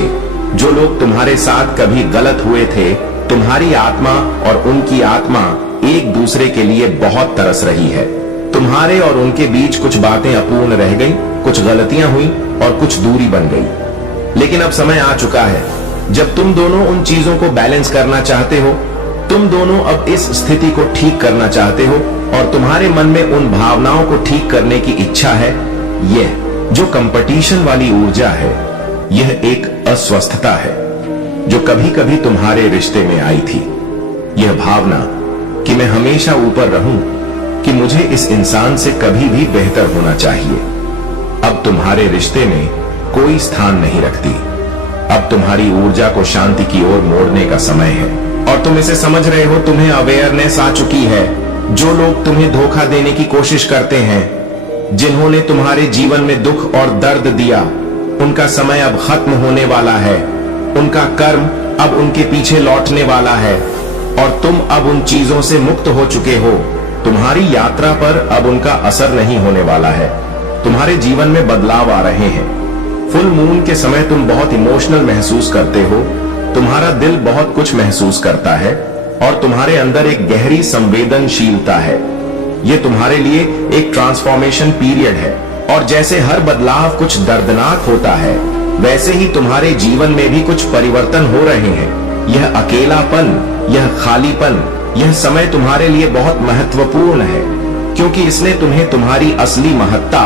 जो लोग तुम्हारे साथ कभी गलत हुए थे, तुम्हारी आत्मा और उनकी आत्मा एक दूसरे के लिए बहुत तरस रही है। तुम्हारे और उनके बीच कुछ बातें अपूर्ण रह गई, कुछ गलतियां हुई और कुछ दूरी बन गई। लेकिन अब समय आ चुका है जब तुम दोनों उन चीजों को बैलेंस करना चाहते हो। तुम दोनों अब इस स्थिति को ठीक करना चाहते हो और तुम्हारे मन में उन भावनाओं को ठीक करने की इच्छा है। यह जो कंपटीशन वाली ऊर्जा है, यह एक अस्वस्थता है जो कभी कभी तुम्हारे रिश्ते में आई थी। यह भावना कि मैं हमेशा ऊपर रहूं, कि मुझे इस इंसान से कभी भी बेहतर होना चाहिए, अब तुम्हारे रिश्ते में कोई स्थान नहीं रखती। अब तुम्हारी ऊर्जा को शांति की ओर मोड़ने का समय है और तुम इसे समझ रहे हो। तुम्हें अवेयरनेस आ चुकी है। जो लोग तुम्हें धोखा देने की कोशिश करते हैं, जिन्होंने तुम्हारे जीवन में दुख और दर्द दिया, उनका समय अब खत्म होने वाला है। उनका कर्म अब उनके पीछे लौटने वाला है और तुम अब उन चीजों से मुक्त हो चुके हो। तुम्हारी यात्रा पर अब उनका असर नहीं होने वाला है। तुम्हारे जीवन में बदलाव आ रहे हैं। फुल मून के समय तुम बहुत इमोशनल महसूस करते हो। तुम्हारा दिल बहुत कुछ महसूस करता है और तुम्हारे अंदर एक गहरी संवेदनशीलता है। यह तुम्हारे लिए एक ट्रांसफॉर्मेशन पीरियड है और जैसे हर बदलाव कुछ दर्दनाक होता है, वैसे ही तुम्हारे जीवन में भी कुछ परिवर्तन हो रहे हैं। यह अकेलापन, यह खालीपन, यह समय तुम्हारे लिए बहुत महत्वपूर्ण है, क्योंकि इसने तुम्हें तुम्हारी असली महत्ता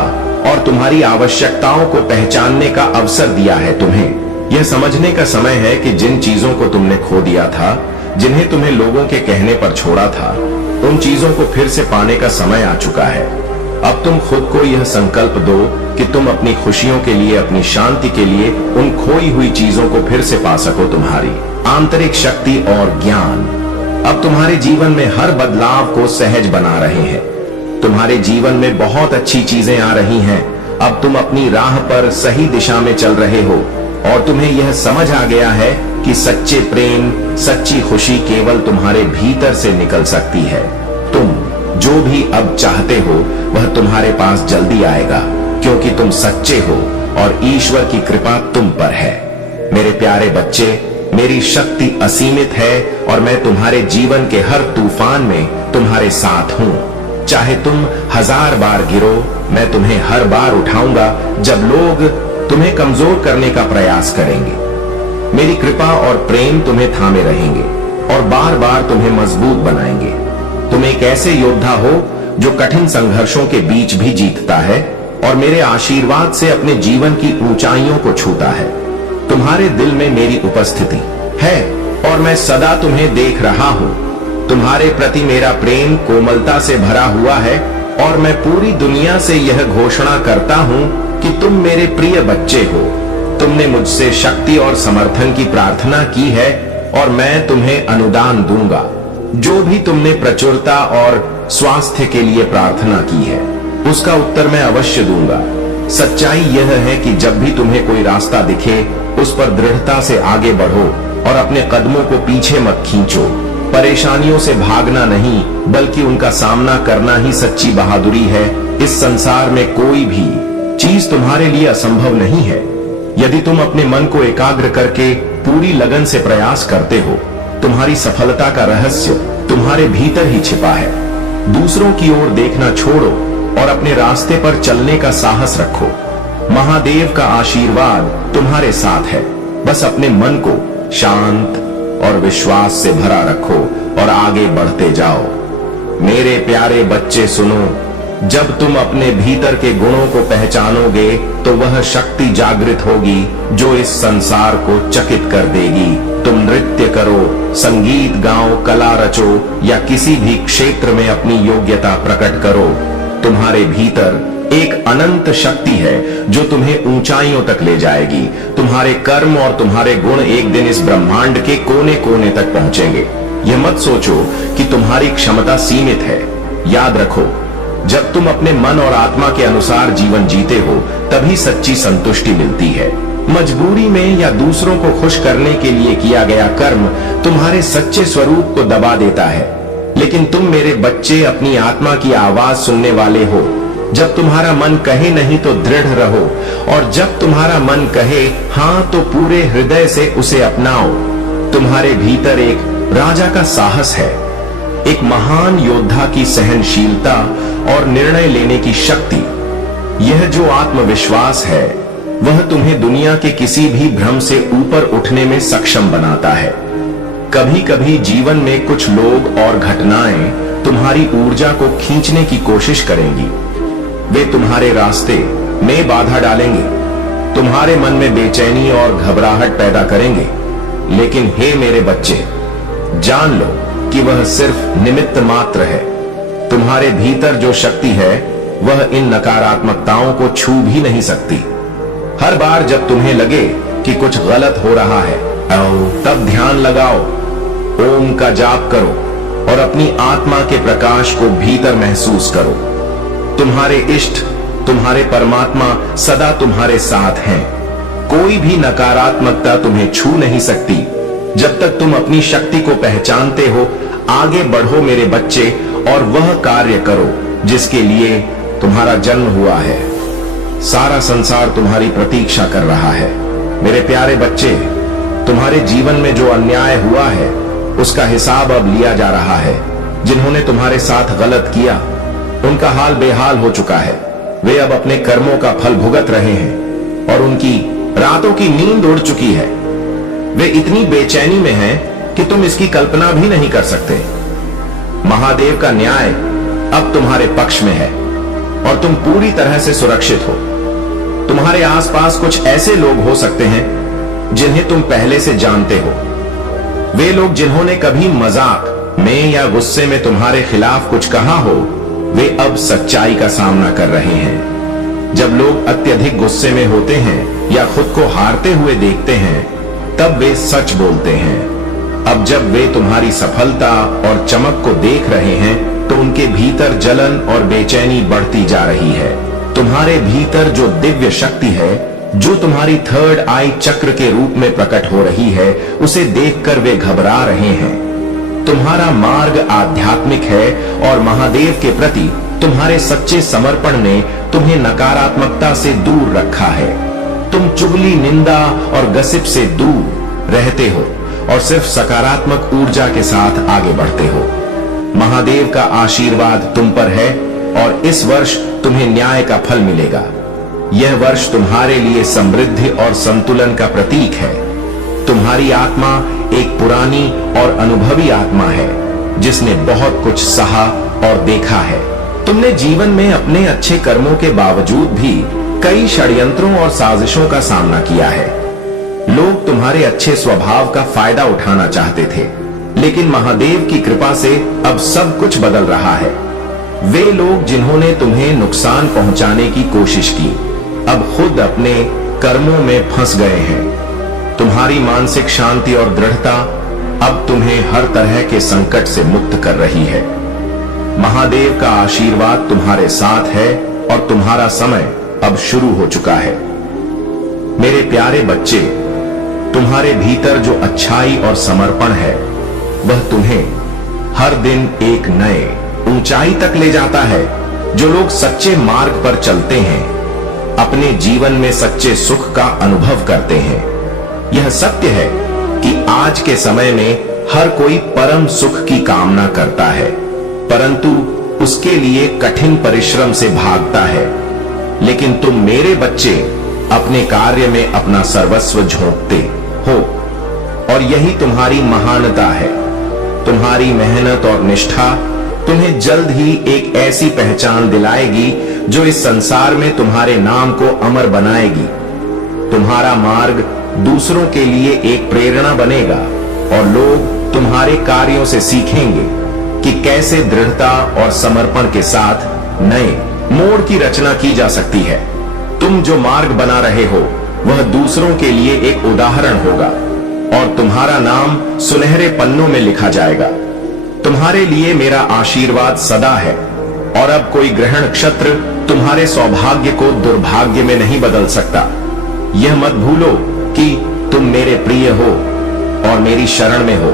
और तुम्हारी आवश्यकताओं को पहचानने का अवसर दिया है। तुम्हें यह समझने का समय है कि जिन चीजों को तुमने खो दिया था, जिन्हें तुम्हें लोगों के कहने पर छोड़ा था, उन चीजों को फिर से पाने का समय आ चुका है। अब तुम खुद को यह संकल्प दो कि तुम अपनी खुशियों के लिए, अपनी शांति के लिए उन खोई हुई चीजों को फिर से पा सको। तुम्हारी आंतरिक शक्ति और ज्ञान अब तुम्हारे जीवन में हर बदलाव को सहज बना रहे हैं। तुम्हारे जीवन में बहुत अच्छी चीजें आ रही हैं। अब तुम अपनी राह पर सही दिशा में चल रहे हो और तुम्हें यह समझ आ गया है कि सच्चे प्रेम, सच्ची खुशी केवल तुम्हारे भीतर से निकल सकती है। तुम जो भी अब चाहते हो वह तुम्हारे पास जल्दी आएगा, क्योंकि तुम सच्चे हो और ईश्वर की कृपा तुम पर है। मेरे प्यारे बच्चे, मेरी शक्ति असीमित है और मैं तुम्हारे जीवन के हर तूफान में तुम्हारे साथ हूं। चाहे तुम 1000 बार गिरो, मैं तुम्हें हर बार उठाऊंगा जब लोग तुम्हें कमजोर करने का प्रयास करेंगे। मेरी कृपा और प्रेम तुम्हें थामे रहेंगे और बार बार तुम्हें मजबूत बनाएंगे। तुम एक ऐसे योद्धा हो जो कठिन संघर्षों के बीच भी जीतता है और मेरे आशीर्वाद से अपने जीवन की ऊंचाइयों को छूता है। तुम्हारे दिल में मेरी उपस्थिति है और मैं सदा तुम्हें देख रहा हूं। तुम्हारे प्रति मेरा प्रेम कोमलता से भरा हुआ है और मैं पूरी दुनिया से यह घोषणा करता हूं कि तुम मेरे प्रिय बच्चे हो। तुमने मुझसे शक्ति और समर्थन की प्रार्थना की है और मैं तुम्हें अनुदान दूंगा। जो भी तुमने प्रचुरता और स्वास्थ्य के लिए प्रार्थना की है उसका उत्तर मैं अवश्य दूंगा। सच्चाई यह है कि जब भी तुम्हें कोई रास्ता दिखे उस पर दृढ़ता से आगे बढ़ो और अपने कदमों को पीछे मत खींचो। परेशानियों से भागना नहीं बल्कि उनका सामना करना ही सच्ची बहादुरी है। इस संसार में कोई भी चीज तुम्हारे लिए असंभव नहीं है। यदि तुम अपने मन को एकाग्र करके पूरी लगन से प्रयास करते हो, तुम्हारी सफलता का रहस्य तुम्हारे भीतर ही छिपा है। दूसरों की ओर देखना छोड़ो और अपने रास्ते पर चलने का साहस रखो। महादेव का आशीर्वाद तुम्हारे साथ है। बस अपने मन को शांत और विश्वास से भरा रखो और आगे बढ़ते जाओ। मेरे प्यारे बच्चे सुनो, जब तुम अपने भीतर के गुणों को पहचानोगे तो वह शक्ति जागृत होगी जो इस संसार को चकित कर देगी। तुम नृत्य करो, संगीत गाओ, कला रचो या किसी भी क्षेत्र में अपनी योग्यता प्रकट करो। तुम्हारे भीतर एक अनंत शक्ति है जो तुम्हें ऊंचाइयों तक ले जाएगी। तुम्हारे कर्म और तुम्हारे गुण एक दिन इस ब्रह्मांड के कोने कोने तक पहुंचेंगे। यह मत सोचो कि तुम्हारी क्षमता सीमित है। याद रखो, जब तुम अपने मन और आत्मा के अनुसार जीवन जीते हो तभी सच्ची संतुष्टि मिलती है। मजबूरी में या दूसरों को खुश करने के लिए किया गया कर्म तुम्हारे सच्चे स्वरूप को दबा देता है। लेकिन तुम मेरे बच्चे अपनी आत्मा की आवाज सुनने वाले हो। जब तुम्हारा मन कहे नहीं तो दृढ़ रहो और जब तुम्हारा मन कहे हां तो पूरे हृदय से उसे अपनाओ। तुम्हारे भीतर एक राजा का साहस है, एक महान योद्धा की सहनशीलता और निर्णय लेने की शक्ति। यह जो आत्मविश्वास है वह तुम्हें दुनिया के किसी भी भ्रम से ऊपर उठने में सक्षम बनाता है। कभी कभी जीवन में कुछ लोग और घटनाएं तुम्हारी ऊर्जा को खींचने की कोशिश करेंगी। वे तुम्हारे रास्ते में बाधा डालेंगे, तुम्हारे मन में बेचैनी और घबराहट पैदा करेंगे। लेकिन हे मेरे बच्चे, जान लो कि वह सिर्फ निमित्त मात्र है। तुम्हारे भीतर जो शक्ति है वह इन नकारात्मकताओं को छू भी नहीं सकती। हर बार जब तुम्हें लगे कि कुछ गलत हो रहा है, तब ध्यान लगाओ, ओम का जाप करो और अपनी आत्मा के प्रकाश को भीतर महसूस करो। तुम्हारे इष्ट, तुम्हारे परमात्मा सदा तुम्हारे साथ हैं। कोई भी नकारात्मकता तुम्हें छू नहीं सकती। जब तक तुम अपनी शक्ति को पहचानते हो, आगे बढ़ो मेरे बच्चे और वह कार्य करो जिसके लिए तुम्हारा जन्म हुआ है। सारा संसार तुम्हारी प्रतीक्षा कर रहा है। मेरे प्यारे बच्चे, तुम्हारे जीवन में जो अन्याय हुआ है उसका हिसाब अब लिया जा रहा है। जिन्होंने तुम्हारे साथ गलत किया उनका हाल बेहाल हो चुका है। वे अब अपने कर्मों का फल भुगत रहे हैं और उनकी रातों की नींद उड़ चुकी है। वे इतनी बेचैनी में हैं कि तुम इसकी कल्पना भी नहीं कर सकते। महादेव का न्याय अब तुम्हारे पक्ष में है और तुम पूरी तरह से सुरक्षित हो। तुम्हारे आसपास कुछ ऐसे लोग हो सकते हैं जिन्हें तुम पहले से जानते हो। वे लोग जिन्होंने कभी मजाक में या गुस्से में तुम्हारे खिलाफ कुछ कहा हो, वे अब सच्चाई का सामना कर रहे हैं। जब लोग अत्यधिक गुस्से में होते हैं या खुद को हारते हुए देखते हैं, तब वे सच बोलते हैं। अब जब वे तुम्हारी सफलता और चमक को देख रहे हैं, तो उनके भीतर जलन और बेचैनी बढ़ती जा रही है। तुम्हारे भीतर जो दिव्य शक्ति है, जो तुम्हारी थर्ड आई चक्र के रूप में प्रकट हो रही है, उसे देखकर वे घबरा रहे हैं। तुम्हारा मार्ग आध्यात्मिक है और महादेव के प्रति तुम्हारे सच्चे समर्पण ने तुम्हें नकारात्मकता से दूर रखा है। तुम चुगली, निंदा और गसिप से दूर रहते हो और सिर्फ सकारात्मक ऊर्जा के साथ आगे बढ़ते हो। महादेव का आशीर्वाद तुम पर है और इस वर्ष तुम्हें न्याय का फल मिलेगा। यह वर्ष तुम्हारे लिए समृद्धि और संतुलन का प्रतीक है। तुम्हारी आत्मा एक पुरानी और अनुभवी आत्मा है, जिसने बहुत कुछ सहा और देखा है। तुमने जीवन में अपने अच्छे कर्मों के बावजूद भी कई षड्यंत्रों और साजिशों का सामना किया है। लोग तुम्हारे अच्छे स्वभाव का फायदा उठाना चाहते थे, लेकिन महादेव की कृपा से अब सब कुछ बदल रहा है। वे लोग जिन्होंने तुम्हें नुकसान पहुंचाने की कोशिश की, अब खुद अपने कर्मों में फंस गए हैं। तुम्हारी मानसिक शांति और दृढ़ता अब तुम्हें हर तरह के संकट से मुक्त कर रही है। महादेव का आशीर्वाद तुम्हारे साथ है और तुम्हारा समय अब शुरू हो चुका है। मेरे प्यारे बच्चे, तुम्हारे भीतर जो अच्छाई और समर्पण है, वह तुम्हें हर दिन एक नए ऊंचाई तक ले जाता है। जो लोग सच्चे मार्ग पर चलते हैं, अपने जीवन में सच्चे सुख का अनुभव करते हैं। यह सत्य है कि आज के समय में हर कोई परम सुख की कामना करता है, परंतु उसके लिए कठिन परिश्रम से भागता है। लेकिन तुम मेरे बच्चे अपने कार्य में अपना सर्वस्व झोंकते हो और यही तुम्हारी महानता है। तुम्हारी मेहनत और निष्ठा तुम्हें जल्द ही एक ऐसी पहचान दिलाएगी जो इस संसार में तुम्हारे नाम को अमर बनाएगी। तुम्हारा मार्ग दूसरों के लिए एक प्रेरणा बनेगा और लोग तुम्हारे कार्यों से सीखेंगे कि कैसे दृढ़ता और समर्पण के साथ नए मोड़ की रचना की जा सकती है। तुम जो मार्ग बना रहे हो, वह दूसरों के लिए एक उदाहरण होगा और तुम्हारा नाम सुनहरे पन्नों में लिखा जाएगा। तुम्हारे लिए मेरा आशीर्वाद सदा है और अब कोई ग्रहण नक्षत्र तुम्हारे सौभाग्य को दुर्भाग्य में नहीं बदल सकता। यह मत भूलो कि तुम मेरे प्रिय हो और मेरी शरण में हो।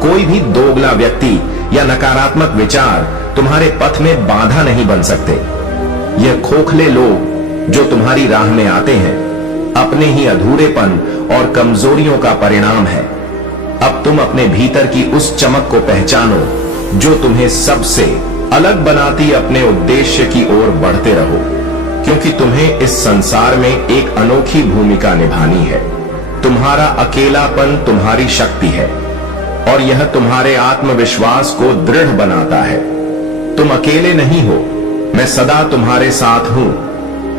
कोई भी दोगला व्यक्ति या नकारात्मक विचार तुम्हारे पथ में बाधा नहीं बन सकते। यह खोखले लोग जो तुम्हारी राह में आते हैं, अपने ही अधूरेपन और कमजोरियों का परिणाम है। अब तुम अपने भीतर की उस चमक को पहचानो जो तुम्हें सबसे अलग बनाती अपने उद्देश्य की ओर बढ़ते रहो, क्योंकि तुम्हें इस संसार में एक अनोखी भूमिका निभानी है। तुम्हारा अकेलापन तुम्हारी शक्ति है और यह तुम्हारे आत्मविश्वास को दृढ़ बनाता है। तुम अकेले नहीं हो, मैं सदा तुम्हारे साथ हूं,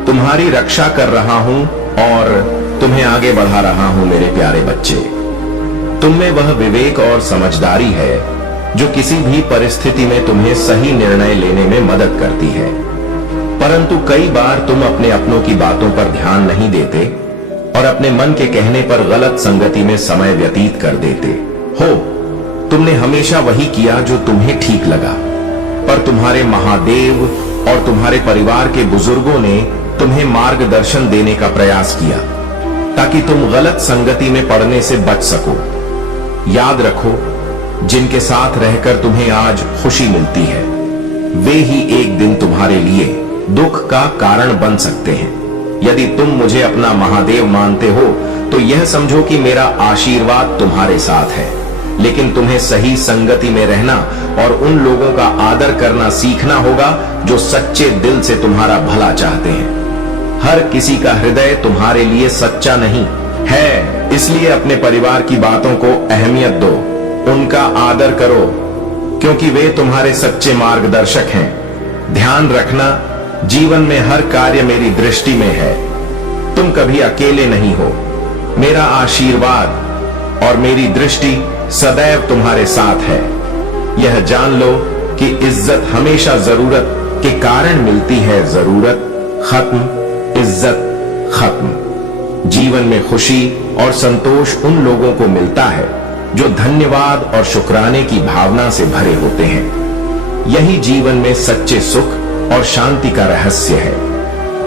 तुम्हारी रक्षा कर रहा हूं और तुम्हें आगे बढ़ा रहा हूं। मेरे प्यारे बच्चे, तुम में वह विवेक और समझदारी है जो किसी भी परिस्थिति में तुम्हें सही निर्णय लेने में मदद करती है। परंतु कई बार तुम अपने अपनों की बातों पर ध्यान नहीं देते और अपने मन के कहने पर गलत संगति में समय व्यतीत कर देते हो। तुमने हमेशा वही किया जो तुम्हें ठीक लगा, पर तुम्हारे महादेव और तुम्हारे परिवार के बुजुर्गों ने तुम्हें मार्गदर्शन देने का प्रयास किया ताकि तुम गलत संगति में पड़ने से बच सको। याद रखो, जिनके साथ रहकर तुम्हें आज खुशी मिलती है, वे ही एक दिन तुम्हारे लिए दुख का कारण बन सकते हैं। यदि तुम मुझे अपना महादेव मानते हो तो यह समझो कि मेरा आशीर्वाद तुम्हारे साथ है, लेकिन तुम्हें सही संगति में रहना और उन लोगों का आदर करना सीखना होगा जो सच्चे दिल से तुम्हारा भला चाहते हैं। हर किसी का हृदय तुम्हारे लिए सच्चा नहीं है, इसलिए अपने परिवार की बातों को अहमियत दो, उनका आदर करो, क्योंकि वे तुम्हारे सच्चे मार्गदर्शक हैं। ध्यान रखना, जीवन में हर कार्य मेरी दृष्टि में है। तुम कभी अकेले नहीं हो। मेरा आशीर्वाद और मेरी दृष्टि सदैव तुम्हारे साथ है। यह जान लो कि इज्जत हमेशा जरूरत के कारण मिलती है, जरूरत खत्म, इज्जत खत्म। जीवन में खुशी और संतोष उन लोगों को मिलता है जो धन्यवाद और शुक्राने की भावना से भरे होते हैं। यही जीवन में सच्चे सुख और शांति का रहस्य है।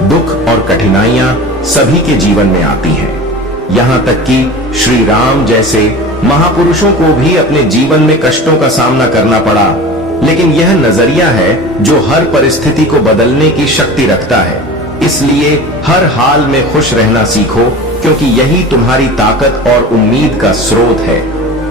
दुख और कठिनाइयां सभी के जीवन में आती हैं। यहां तक कि श्री राम जैसे महापुरुषों को भी अपने जीवन में कष्टों का सामना करना पड़ा, लेकिन यह नजरिया है जो हर परिस्थिति को बदलने की शक्ति रखता है। इसलिए हर हाल में खुश रहना सीखो, क्योंकि यही तुम्हारी ताकत और उम्मीद का स्रोत है।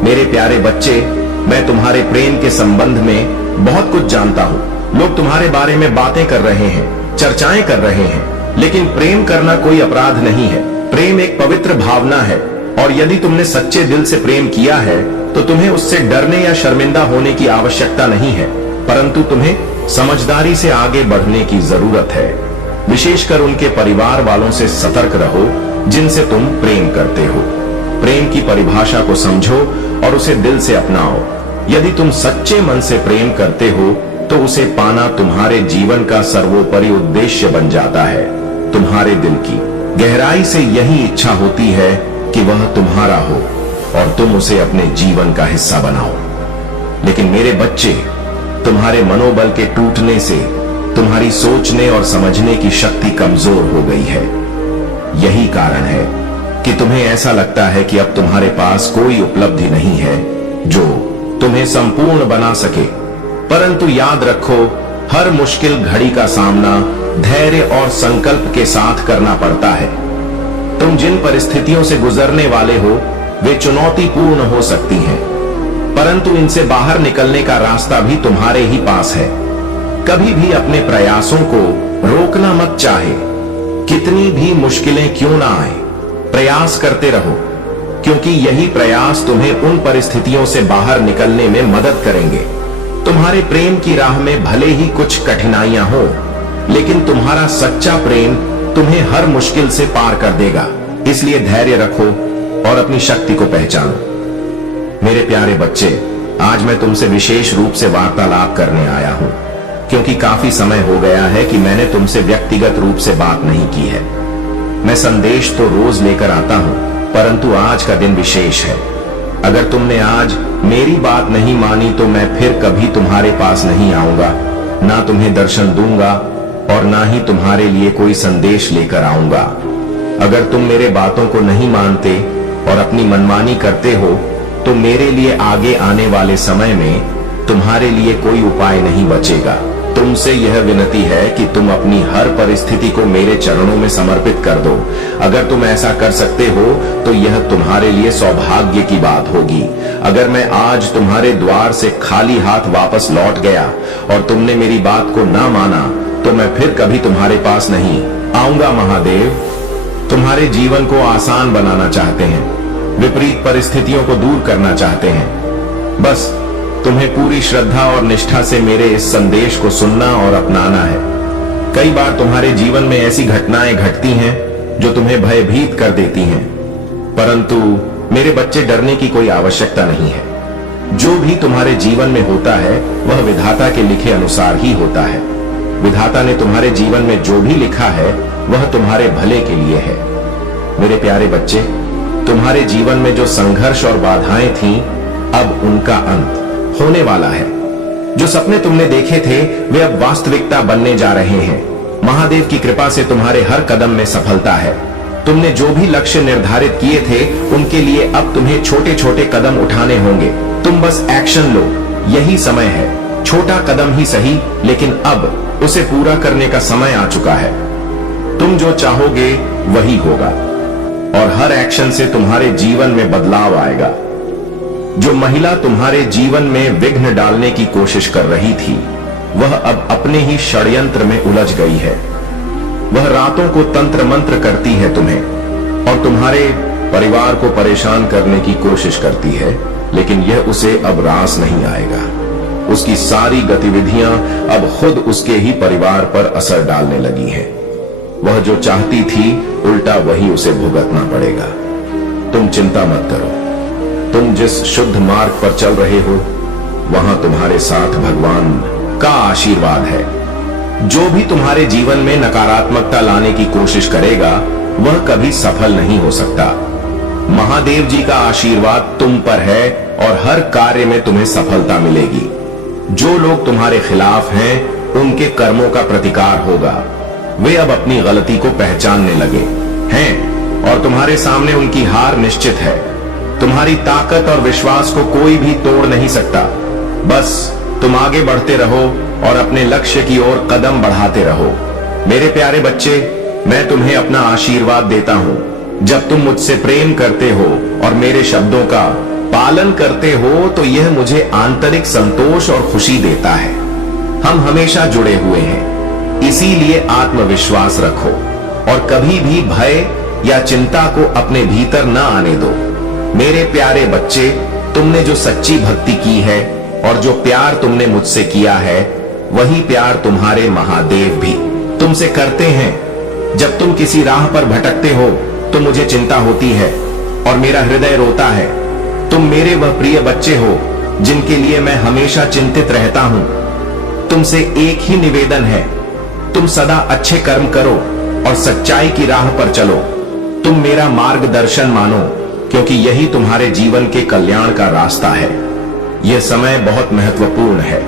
मेरे प्यारे बच्चे, मैं तुम्हारे प्रेम के संबंध में बहुत कुछ जानता हूँ। लोग तुम्हारे बारे में बातें कर रहे हैं, चर्चाएं कर रहे हैं, लेकिन प्रेम करना कोई अपराध नहीं है। प्रेम एक पवित्र भावना है, और यदि तुमने सच्चे दिल से प्रेम किया है तो तुम्हें उससे डरने या शर्मिंदा होने की आवश्यकता नहीं है, परंतु तुम्हें समझदारी से आगे बढ़ने की जरूरत है। विशेषकर उनके परिवार वालों से सतर्क रहो जिनसे तुम प्रेम करते हो। प्रेम की परिभाषा को समझो और उसे दिल से अपनाओ। यदि तुम सच्चे मन से प्रेम करते हो तो उसे पाना तुम्हारे जीवन का सर्वोपरि उद्देश्य बन जाता है। तुम्हारे दिल की गहराई से यही इच्छा होती है कि वह तुम्हारा हो और तुम उसे अपने जीवन का हिस्सा बनाओ। लेकिन मेरे बच्चे, तुम्हारे मनोबल के टूटने से तुम्हारी सोचने और समझने की शक्ति कमजोर हो गई है। यही कारण है कि तुम्हें ऐसा लगता है कि अब तुम्हारे पास कोई उपलब्धि नहीं है जो तुम्हें संपूर्ण बना सके। परंतु याद रखो, हर मुश्किल घड़ी का सामना धैर्य और संकल्प के साथ करना पड़ता है। तुम जिन परिस्थितियों से गुजरने वाले हो वे चुनौतीपूर्ण हो सकती हैं, परंतु इनसे बाहर निकलने का रास्ता भी तुम्हारे ही पास है। कभी भी अपने प्रयासों को रोकना मत चाहे। कितनी भी मुश्किलें क्यों ना आए, प्रयास करते रहो, क्योंकि यही प्रयास तुम्हें उन परिस्थितियों से बाहर निकलने में मदद करेंगे। तुम्हारे प्रेम की राह में भले ही कुछ कठिनाइयां हो, लेकिन तुम्हारा सच्चा प्रेम तुम्हें हर मुश्किल से पार कर देगा। इसलिए धैर्य रखो और अपनी शक्ति को पहचानो। मेरे प्यारे बच्चे, आज मैं तुमसे विशेष रूप से वार्तालाप करने आया हूं, क्योंकि काफी समय हो गया है कि मैंने तुमसे व्यक्तिगत रूप से बात नहीं की है। मैं संदेश तो रोज लेकर आता हूं, परंतु आज का दिन विशेष है। अगर तुमने आज मेरी बात नहीं मानी तो मैं फिर कभी तुम्हारे पास नहीं आऊंगा, ना तुम्हें दर्शन दूंगा और ना ही तुम्हारे लिए कोई संदेश लेकर आऊंगा। अगर तुम मेरे बातों को नहीं मानते और अपनी मनमानी करते हो तो मेरे लिए आगे आने वाले समय में तुम्हारे लिए कोई उपाय नहीं बचेगा। तुमसे यह विनती है कि तुम अपनी हर परिस्थिति को मेरे चरणों में समर्पित कर दो। अगर तुम ऐसा कर सकते हो तो यह तुम्हारे लिए सौभाग्य की बात होगी। अगर मैं आज तुम्हारे द्वार से खाली हाथ वापस लौट गया और तुमने मेरी बात को ना माना तो मैं फिर कभी तुम्हारे पास नहीं आऊंगा। महादेव तुम्हारे जीवन को आसान बनाना चाहते हैं, विपरीत परिस्थितियों को दूर करना चाहते हैं। बस तुम्हें पूरी श्रद्धा और निष्ठा से मेरे इस संदेश को सुनना और अपनाना है। कई बार तुम्हारे जीवन में ऐसी घटनाएं घटती हैं जो तुम्हें भयभीत कर देती हैं, परंतु मेरे बच्चे, डरने की कोई आवश्यकता नहीं है। जो भी तुम्हारे जीवन में होता है वह विधाता के लिखे अनुसार ही होता है। विधाता ने तुम्हारे जीवन में जो भी लिखा है वह तुम्हारे भले के लिए है। मेरे प्यारे बच्चे, तुम्हारे जीवन में जो संघर्ष और बाधाएं थीं, अब उनका अंत होने वाला है। जो सपने तुमने देखे थे वे अब वास्तविकता बनने जा रहे हैं। महादेव की कृपा से तुम्हारे हर कदम में सफलता है। तुमने जो भी लक्ष्य निर्धारित किए थे उनके लिए अब तुम्हें छोटे छोटे कदम उठाने होंगे। तुम बस एक्शन लो, यही समय है। छोटा कदम ही सही, लेकिन अब उसे पूरा करने का समय आ चुका है। तुम जो चाहोगे वही होगा और हर एक्शन से तुम्हारे जीवन में बदलाव आएगा। जो महिला तुम्हारे जीवन में विघ्न डालने की कोशिश कर रही थी वह अब अपने ही षड्यंत्र में उलझ गई है। वह रातों को तंत्र मंत्र करती है तुम्हें और तुम्हारे परिवार को परेशान करने की कोशिश करती है, लेकिन यह उसे अब रास नहीं आएगा। उसकी सारी गतिविधियां अब खुद उसके ही परिवार पर असर डालने लगी हैं। वह जो चाहती थी उल्टा वही उसे भुगतना पड़ेगा। तुम चिंता मत करो। तुम जिस शुद्ध मार्ग पर चल रहे हो वहां तुम्हारे साथ भगवान का आशीर्वाद है। जो भी तुम्हारे जीवन में नकारात्मकता लाने की कोशिश करेगा वह कभी सफल नहीं हो सकता। महादेव जी का आशीर्वाद तुम पर है और हर कार्य में तुम्हें सफलता मिलेगी। जो लोग तुम्हारे खिलाफ हैं उनके कर्मों का प्रतिकार होगा। वे अब अपनी गलती को पहचानने लगे हैं और तुम्हारे सामने उनकी हार निश्चित है। तुम्हारी ताकत और विश्वास को कोई भी तोड़ नहीं सकता। बस तुम आगे बढ़ते रहो और अपने लक्ष्य की ओर कदम बढ़ाते रहो। मेरे प्यारे बच्चे, मैं तुम्हें अपना आशीर्वाद देता हूं। जब तुम मुझसे प्रेम करते हो और मेरे शब्दों का पालन करते हो तो यह मुझे आंतरिक संतोष और खुशी देता है। हम हमेशा जुड़े हुए हैं, इसीलिए आत्मविश्वास रखो और कभी भी भय या चिंता को अपने भीतर न आने दो। मेरे प्यारे बच्चे, तुमने जो सच्ची भक्ति की है और जो प्यार तुमने मुझसे किया है वही प्यार तुम्हारे महादेव भी तुमसे करते हैं। जब तुम किसी राह पर भटकते हो तो मुझे चिंता होती है और मेरा हृदय रोता है। तुम मेरे वह प्रिय बच्चे हो जिनके लिए मैं हमेशा चिंतित रहता हूं। तुमसे एक ही निवेदन है, तुम सदा अच्छे कर्म करो और सच्चाई की राह पर चलो। तुम मेरा मार्गदर्शन मानो क्योंकि यही तुम्हारे जीवन के कल्याण का रास्ता है। यह समय बहुत महत्वपूर्ण है।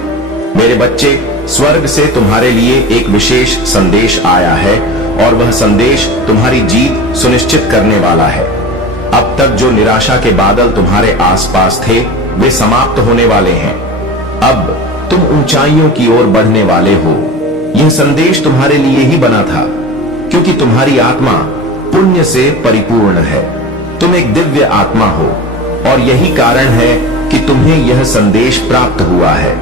मेरे बच्चे, स्वर्ग से तुम्हारे लिए एक विशेष संदेश आया है और वह संदेश तुम्हारी जीत सुनिश्चित करने वाला है। अब तक जो निराशा के बादल तुम्हारे आसपास थे वे समाप्त होने वाले हैं। अब तुम ऊंचाइयों की ओर बढ़ने वाले हो। यह संदेश तुम्हारे लिए ही बना था क्योंकि तुम्हारी आत्मा पुण्य से परिपूर्ण है। तुम एक दिव्य आत्मा हो और यही कारण है कि तुम्हें यह संदेश प्राप्त हुआ है।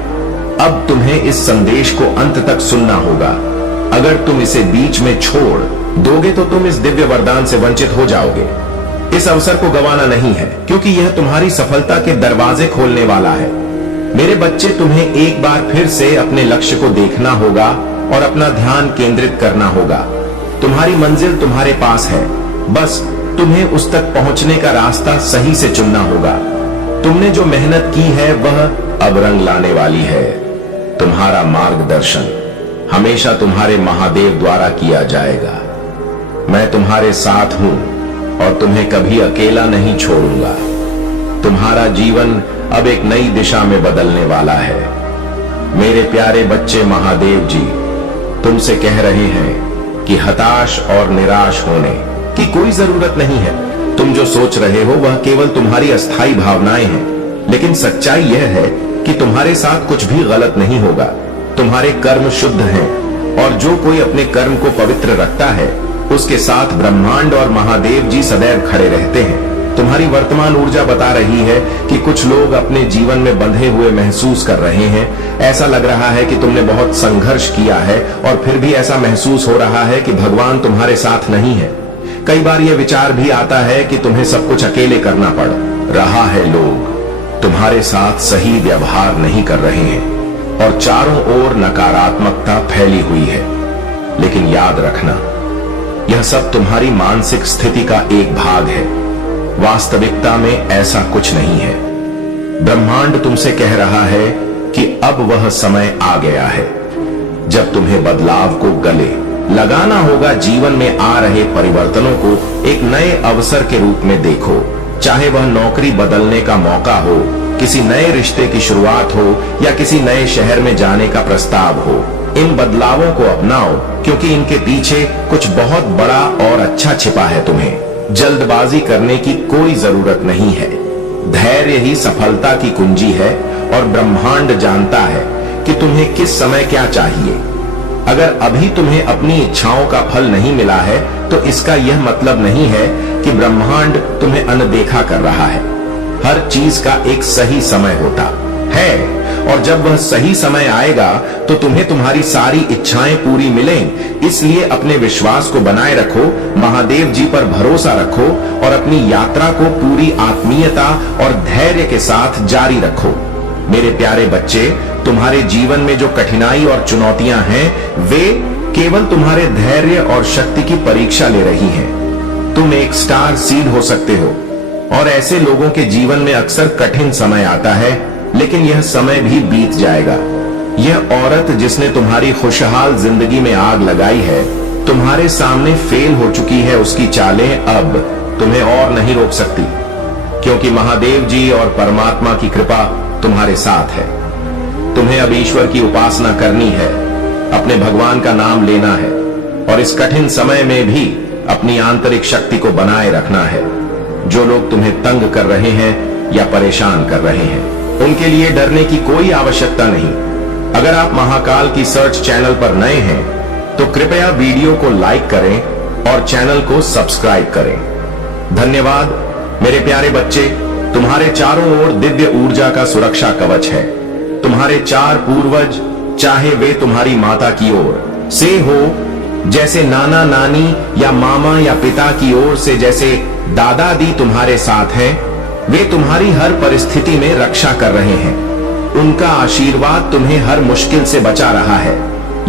अब तुम्हें इस संदेश को अंत तक सुनना होगा। अगर तुम इसे बीच में छोड़ दोगे तो तुम इस दिव्य वरदान से वंचित हो जाओगे। इस अवसर को गंवाना नहीं है क्योंकि यह तुम्हारी सफलता के दरवाजे खोलने वाला है। मेरे बच्चे, तुम्हें एक बार फिर से अपने लक्ष्य को देखना होगा और अपना ध्यान केंद्रित करना होगा। तुम्हारी मंजिल तुम्हारे पास है, बस तुम्हें उस तक पहुंचने का रास्ता सही से चुनना होगा। तुमने जो मेहनत की है वह अब रंग लाने वाली है। तुम्हारा मार्गदर्शन हमेशा तुम्हारे महादेव द्वारा किया जाएगा। मैं तुम्हारे साथ हूं और तुम्हें कभी अकेला नहीं छोड़ूंगा। तुम्हारा जीवन अब एक नई दिशा में बदलने वाला है। मेरे प्यारे बच्चे, महादेव जी तुमसे कह रहे हैं कि हताश और निराश होने की कोई जरूरत नहीं है। तुम जो सोच रहे हो वह केवल तुम्हारी अस्थायी भावनाएं हैं, लेकिन सच्चाई यह है कि तुम्हारे साथ कुछ भी गलत नहीं होगा। तुम्हारे कर्म शुद्ध हैं और जो कोई अपने कर्म को पवित्र रखता है उसके साथ ब्रह्मांड और महादेव जी सदैव खड़े रहते हैं। तुम्हारी वर्तमान ऊर्जा बता रही है कि कुछ लोग अपने जीवन में बंधे हुए महसूस कर रहे हैं। ऐसा लग रहा है कि तुमने बहुत संघर्ष किया है और फिर भी ऐसा महसूस हो रहा है कि भगवान तुम्हारे साथ नहीं है। कई बार यह विचार भी आता है कि तुम्हें सब कुछ अकेले करना पड़ रहा है। लोग तुम्हारे साथ सही व्यवहार नहीं कर रहे हैं और चारों ओर नकारात्मकता फैली हुई है। लेकिन याद रखना, यह सब तुम्हारी मानसिक स्थिति का एक भाग है। वास्तविकता में ऐसा कुछ नहीं है। ब्रह्मांड तुमसे कह रहा है कि अब वह समय आ गया है जब तुम्हें बदलाव को गले लगाना होगा। जीवन में आ रहे परिवर्तनों को एक नए अवसर के रूप में देखो, चाहे वह नौकरी बदलने का मौका हो, किसी नए रिश्ते की शुरुआत हो या किसी नए शहर में जाने का प्रस्ताव हो। इन बदलावों को अपनाओ क्योंकि इनके पीछे कुछ बहुत बड़ा और अच्छा छिपा है। तुम्हें जल्दबाजी करने की कोई जरूरत नहीं है। धैर्य ही सफलता की कुंजी है और ब्रह्मांड जानता है कि तुम्हें किस समय क्या चाहिए। अगर अभी तुम्हें अपनी इच्छाओं का फल नहीं मिला है तो इसका यह मतलब नहीं है कि ब्रह्मांड तुम्हें अनदेखा कर रहा है। हर चीज का एक सही समय होता है और जब वह सही समय आएगा तो तुम्हें तुम्हारी सारी इच्छाएं पूरी मिलें। इसलिए अपने विश्वास को बनाए रखो, महादेव जी पर भरोसा रखो और अपनी यात्रा को पूरी आत्मीयता और धैर्य के साथ जारी रखो। मेरे प्यारे बच्चे, तुम्हारे जीवन में जो कठिनाई और चुनौतियां हैं वे केवल तुम्हारे धैर्य और शक्ति की परीक्षा ले रही हैं। तुम एक स्टार सीड हो सकते हो और ऐसे लोगों के जीवन में अक्सर कठिन समय आता है लेकिन यह समय भी बीत जाएगा। यह औरत जिसने तुम्हारी खुशहाल जिंदगी में आग लगाई है, तुम्हारे सामने फेल हो चुकी है। उसकी चालें अब तुम्हें और नहीं रोक सकती, क्योंकि महादेव जी और परमात्मा की कृपा तुम्हारे साथ है। तुम्हें अब ईश्वर की उपासना करनी है, अपने भगवान का नाम लेना है और इस कठिन समय में भी अपनी आंतरिक शक्ति को बनाए रखना है। जो लोग तुम्हें तंग कर रहे हैं या परेशान कर रहे हैं, उनके लिए डरने की कोई आवश्यकता नहीं। अगर आप महाकाल की सर्च चैनल पर नए हैं तो कृपया वीडियो को लाइक करें और चैनल को सब्सक्राइब करें। धन्यवाद मेरे प्यारे बच्चे। तुम्हारे चारों ओर दिव्य ऊर्जा का सुरक्षा कवच है। तुम्हारे 4 पूर्वज, चाहे वे तुम्हारी माता की ओर से हो, जैसे नाना नानी या मामा या पिता की ओर से जैसे दादा दादी तुम्हारे साथ हैं, वे तुम्हारी हर परिस्थिति में रक्षा कर रहे हैं। उनका आशीर्वाद तुम्हें हर मुश्किल से बचा रहा है।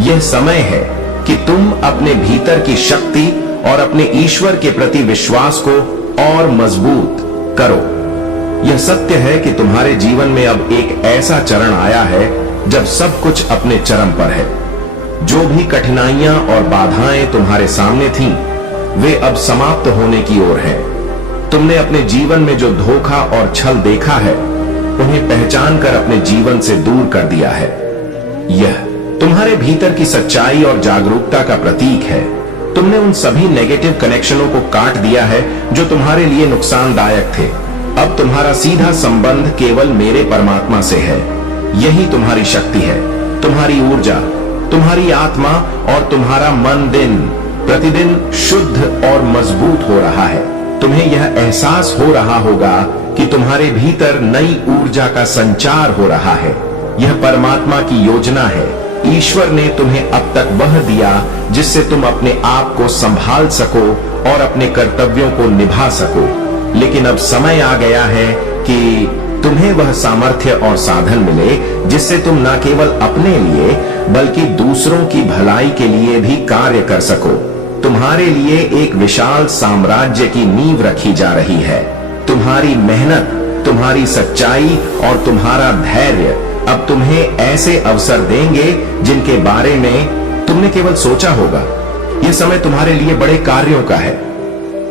यह समय है कि तुम अपने भीतर की शक्ति और अपने ईश्वर के प्रति विश्वास को और मजबूत करो। यह सत्य है कि तुम्हारे जीवन में अब एक ऐसा चरण आया है जब सब कुछ अपने चरम पर है। जो भी कठिनाइयां और बाधाएं तुम्हारे सामने थीं, वे अब समाप्त होने की ओर हैं। तुमने अपने जीवन में जो धोखा और छल देखा है, उन्हें पहचान कर अपने जीवन से दूर कर दिया है। यह तुम्हारे भीतर की सच्चाई और जागरूकता का प्रतीक है। तुमने उन सभी नेगेटिव कनेक्शनों को काट दिया है जो तुम्हारे लिए नुकसानदायक थे। अब तुम्हारा सीधा संबंध केवल मेरे परमात्मा से है। यही तुम्हारी शक्ति है, तुम्हारी ऊर्जा, तुम्हारी आत्मा और तुम्हारा मन दिन प्रतिदिन शुद्ध और मजबूत हो रहा है। तुम्हें यह एहसास हो रहा होगा कि तुम्हारे भीतर नई ऊर्जा का संचार हो रहा है। यह परमात्मा की योजना है। ईश्वर ने तुम्हें अब तक वह दिया जिससे तुम अपने आप को संभाल सको और अपने कर्तव्यों को निभा सको। लेकिन अब समय आ गया है कि तुम्हें वह सामर्थ्य और साधन मिले जिससे तुम न केवल अपने लिए बल्कि दूसरों की भलाई के लिए भी कार्य कर सको। तुम्हारे लिए एक विशाल साम्राज्य की नींव रखी जा रही है। तुम्हारी मेहनत, तुम्हारी सच्चाई और तुम्हारा धैर्य अब तुम्हें ऐसे अवसर देंगे जिनके बारे में तुमने केवल सोचा होगा। यह समय तुम्हारे लिए बड़े कार्यों का है।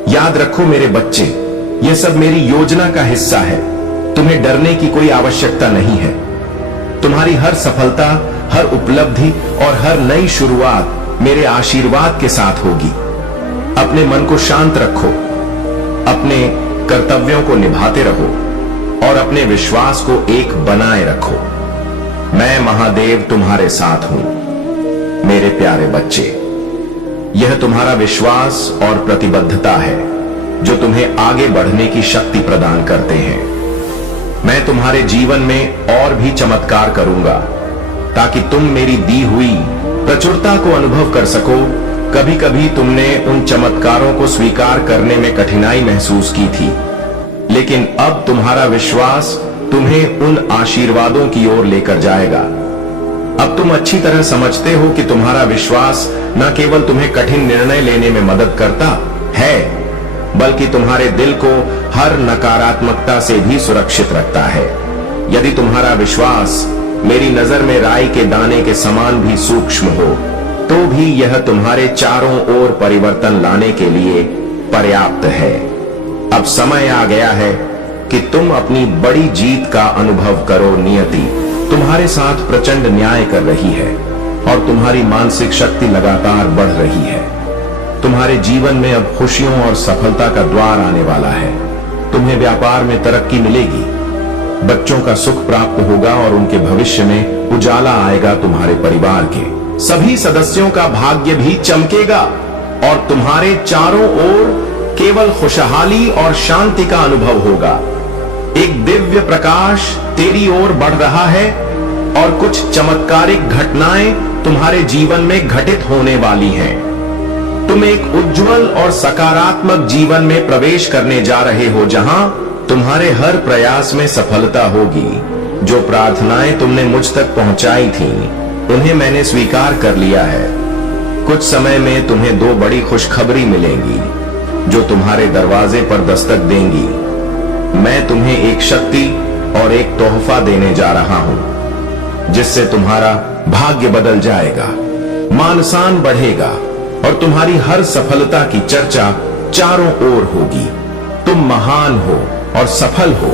याद रखो मेरे बच्चे, यह सब मेरी योजना का हिस्सा है। तुम्हें डरने की कोई आवश्यकता नहीं है। तुम्हारी हर सफलता, हर उपलब्धि और हर नई शुरुआत मेरे आशीर्वाद के साथ होगी। अपने मन को शांत रखो, अपने कर्तव्यों को निभाते रहो और अपने विश्वास को एक बनाए रखो। मैं महादेव तुम्हारे साथ हूं मेरे प्यारे बच्चे। यह तुम्हारा विश्वास और प्रतिबद्धता है जो तुम्हें आगे बढ़ने की शक्ति प्रदान करते हैं। मैं तुम्हारे जीवन में और भी चमत्कार करूंगा ताकि तुम मेरी दी हुई प्रचुरता को अनुभव कर सको। कभी कभी तुमने उन चमत्कारों को स्वीकार करने में कठिनाई महसूस की थी, लेकिन अब तुम्हारा विश्वास तुम्हें उन आशीर्वादों की ओर लेकर जाएगा। अब तुम अच्छी तरह समझते हो कि तुम्हारा विश्वास न केवल तुम्हें कठिन निर्णय लेने में मदद करता है, बल्कि तुम्हारे दिल को हर नकारात्मकता से भी सुरक्षित रखता है। यदि तुम्हारा विश्वास मेरी नजर में राई के दाने के समान भी सूक्ष्म हो, तो भी यह तुम्हारे चारों ओर परिवर्तन लाने के लिए पर्याप्त है। अब समय आ गया है कि तुम अपनी बड़ी जीत का अनुभव करो। नियति तुम्हारे साथ प्रचंड न्याय कर रही है और तुम्हारी मानसिक शक्ति लगातार बढ़ रही है। तुम्हारे जीवन में अब खुशियों और सफलता का द्वार आने वाला है। तुम्हें व्यापार में तरक्की मिलेगी, बच्चों का सुख प्राप्त होगा और उनके भविष्य में उजाला आएगा। तुम्हारे परिवार के सभी सदस्यों का भाग्य भी चमकेगा और तुम्हारे चारों ओर केवल खुशहाली और शांति का अनुभव होगा। एक दिव्य प्रकाश तेरी ओर बढ़ रहा है और कुछ चमत्कारिक घटनाएं तुम्हारे जीवन में घटित होने वाली हैं। तुम एक उज्जवल और सकारात्मक जीवन में प्रवेश करने जा रहे हो, जहां तुम्हारे हर प्रयास में सफलता होगी। जो प्रार्थनाएं तुमने मुझ तक पहुंचाई थीं, उन्हें मैंने स्वीकार कर लिया है। कुछ समय में तुम्हें 2 बड़ी खुशखबरी मिलेंगी जो तुम्हारे दरवाजे पर दस्तक देंगी। मैं तुम्हें एक शक्ति और एक तोहफा देने जा रहा हूं, जिससे तुम्हारा भाग्य बदल जाएगा, मान सम्मान बढ़ेगा और तुम्हारी हर सफलता की चर्चा चारों ओर होगी। तुम महान हो और सफल हो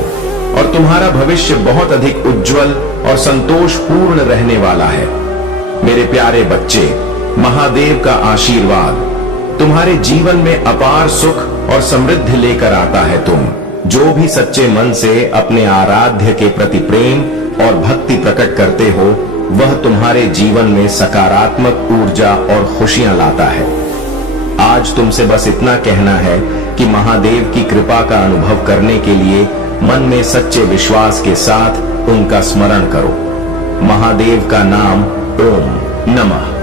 और तुम्हारा भविष्य बहुत अधिक उज्जवल और संतोषपूर्ण रहने वाला है। मेरे प्यारे बच्चे, महादेव का आशीर्वाद तुम्हारे जीवन में अपार सुख और समृद्धि लेकर आता है। तुम जो भी सच्चे मन से अपने आराध्य के प्रति प्रेम और भक्ति प्रकट करते हो, वह तुम्हारे जीवन में सकारात्मक ऊर्जा और खुशियां लाता है। आज तुमसे बस इतना कहना है कि महादेव की कृपा का अनुभव करने के लिए मन में सच्चे विश्वास के साथ उनका स्मरण करो। महादेव का नाम ओम नमः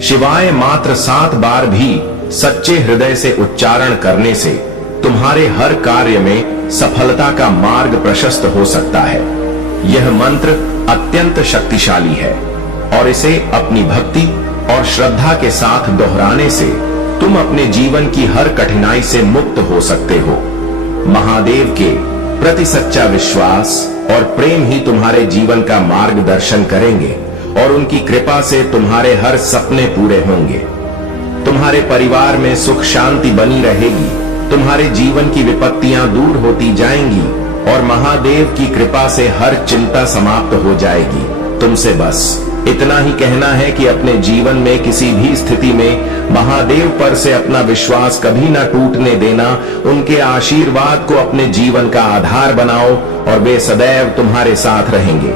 शिवाय मात्र 7 बार भी सच्चे हृदय से उच्चारण करने से तुम्हारे हर कार्य में सफलता का मार्ग प्रशस्त हो सकता है। यह मंत्र अत्यंत शक्तिशाली है और इसे अपनी भक्ति और श्रद्धा के साथ दोहराने से तुम अपने जीवन की हर कठिनाई से मुक्त हो सकते हो। महादेव के प्रति सच्चा विश्वास और प्रेम ही तुम्हारे जीवन का मार्गदर्शन करेंगे और उनकी कृपा से तुम्हारे हर सपने पूरे होंगे। तुम्हारे परिवार में सुख शांति बनी रहेगी, तुम्हारे जीवन की विपत्तियां दूर होती जाएंगी और महादेव की कृपा से हर चिंता समाप्त हो जाएगी। तुमसे बस इतना ही कहना है कि अपने जीवन में किसी भी स्थिति में महादेव पर से अपना विश्वास कभी ना टूटने देना। उनके आशीर्वाद को अपने जीवन का आधार बनाओ और वे सदैव तुम्हारे साथ रहेंगे।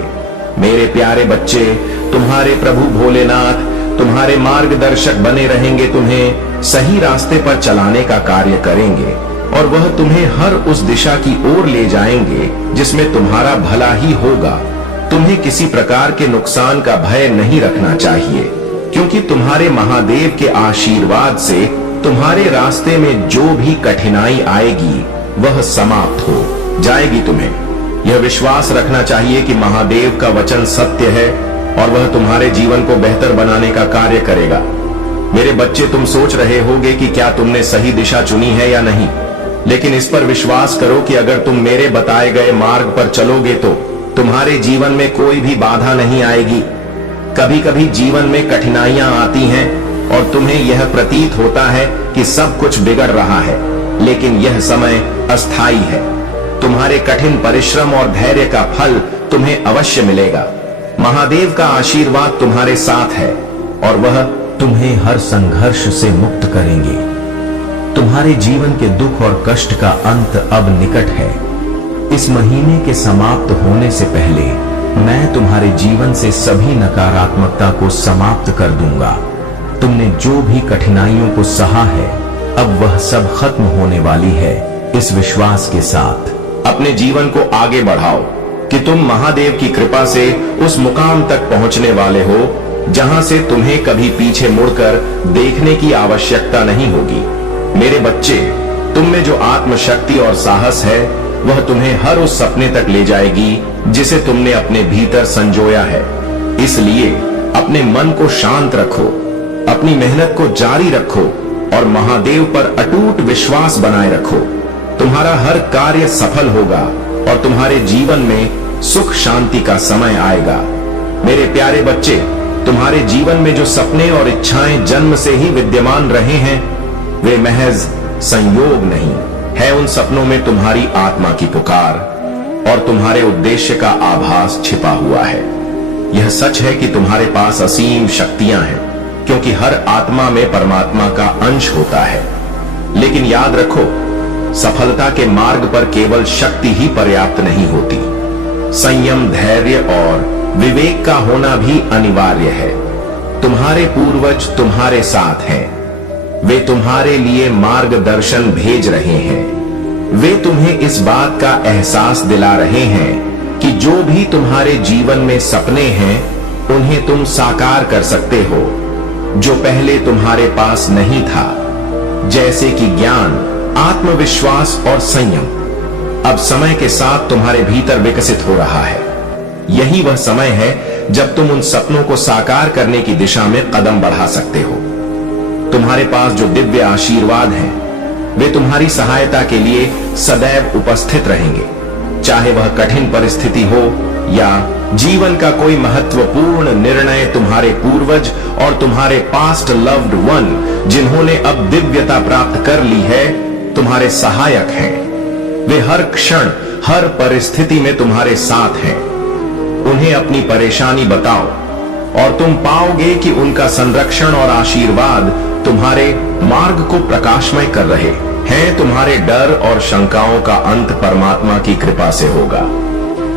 मेरे प्यारे बच्चे, तुम्हारे प्रभु भोलेनाथ तुम्हारे मार्गदर्शक बने रहेंगे, तुम्हें सही रास्ते पर चलाने का कार्य करेंगे और वह तुम्हें हर उस दिशा की ओर ले जाएंगे जिसमें तुम्हारा भला ही होगा। तुम्हें किसी प्रकार के नुकसान का भय नहीं रखना चाहिए, क्योंकि तुम्हारे महादेव के आशीर्वाद से तुम्हारे रास्ते में जो भी कठिनाई आएगी वह समाप्त हो जाएगी। तुम्हें यह विश्वास रखना चाहिए कि महादेव का वचन सत्य है और वह तुम्हारे जीवन को बेहतर बनाने का कार्य करेगा। मेरे बच्चे, तुम सोच रहे होंगे कि क्या तुमने सही दिशा चुनी है या नहीं, लेकिन इस पर विश्वास करो कि अगर तुम मेरे बताए गए मार्ग पर चलोगे तो तुम्हारे जीवन में कोई भी बाधा नहीं आएगी। कभी कभी जीवन में कठिनाइयां आती हैं और तुम्हें यह प्रतीत होता है कि सब कुछ बिगड़ रहा है, लेकिन यह समय अस्थाई है। तुम्हारे कठिन परिश्रम और धैर्य का फल तुम्हें अवश्य मिलेगा। महादेव का आशीर्वाद तुम्हारे साथ है और वह तुम्हें हर संघर्ष से मुक्त करेंगे। तुम्हारे जीवन के दुख और कष्ट का अंत अब निकट है। इस महीने के समाप्त होने से पहले मैं तुम्हारे जीवन से सभी नकारात्मकता को समाप्त कर दूंगा। तुमने जो भी कठिनाइयों को सहा है, अब वह सब खत्म होने वाली है। इस विश्वास के साथ अपने जीवन को आगे बढ़ाओ कि तुम महादेव की कृपा से उस मुकाम तक पहुंचने वाले हो जहां से तुम्हें कभी पीछे मुड़कर देखने की आवश्यकता नहीं होगी। मेरे बच्चे, तुम में जो आत्मशक्ति और साहस है वह तुम्हें हर उस सपने तक ले जाएगी जिसे तुमने अपने भीतर संजोया है। इसलिए अपने मन को शांत रखो, अपनी मेहनत को जारी रखो और महादेव पर अटूट विश्वास बनाए रखो। तुम्हारा हर कार्य सफल होगा और तुम्हारे जीवन में सुख शांति का समय आएगा। मेरे प्यारे बच्चे, तुम्हारे जीवन में जो सपने और इच्छाएं जन्म से ही विद्यमान रहे हैं, वे महज संयोग नहीं है। उन सपनों में तुम्हारी आत्मा की पुकार और तुम्हारे उद्देश्य का आभास छिपा हुआ है। यह सच है कि तुम्हारे पास असीम शक्तियां हैं, क्योंकि हर आत्मा में परमात्मा का अंश होता है। लेकिन याद रखो, सफलता के मार्ग पर केवल शक्ति ही पर्याप्त नहीं होती। संयम, धैर्य और विवेक का होना भी अनिवार्य है। तुम्हारे पूर्वज तुम्हारे साथ हैं। वे तुम्हारे लिए मार्गदर्शन भेज रहे हैं। वे तुम्हें इस बात का एहसास दिला रहे हैं कि जो भी तुम्हारे जीवन में सपने हैं, उन्हें तुम साकार कर सकते हो, जो पहले तुम्हारे पास नहीं था, जैसे कि ज्ञान, आत्मविश्वास और संयम अब समय के साथ तुम्हारे भीतर विकसित हो रहा है। यही वह समय है जब तुम उन सपनों को साकार करने की दिशा में कदम बढ़ा सकते हो। तुम्हारे पास जो दिव्य आशीर्वाद हैं, वे तुम्हारी सहायता के लिए सदैव उपस्थित रहेंगे। चाहे वह कठिन परिस्थिति हो या जीवन का कोई महत्वपूर्ण निर्णय, तुम्हारे पूर्वज और तुम्हारे पास्ट लव्ड वन जिन्होंने अब दिव्यता प्राप्त कर ली है, तुम्हारे सहायक हैं। वे हर क्षण, हर परिस्थिति में तुम्हारे साथ हैं। उन्हें अपनी परेशानी बताओ और तुम पाओगे कि उनका संरक्षण और आशीर्वाद तुम्हारे मार्ग को प्रकाशमय कर रहे हैं। तुम्हारे डर और शंकाओं का अंत परमात्मा की कृपा से होगा।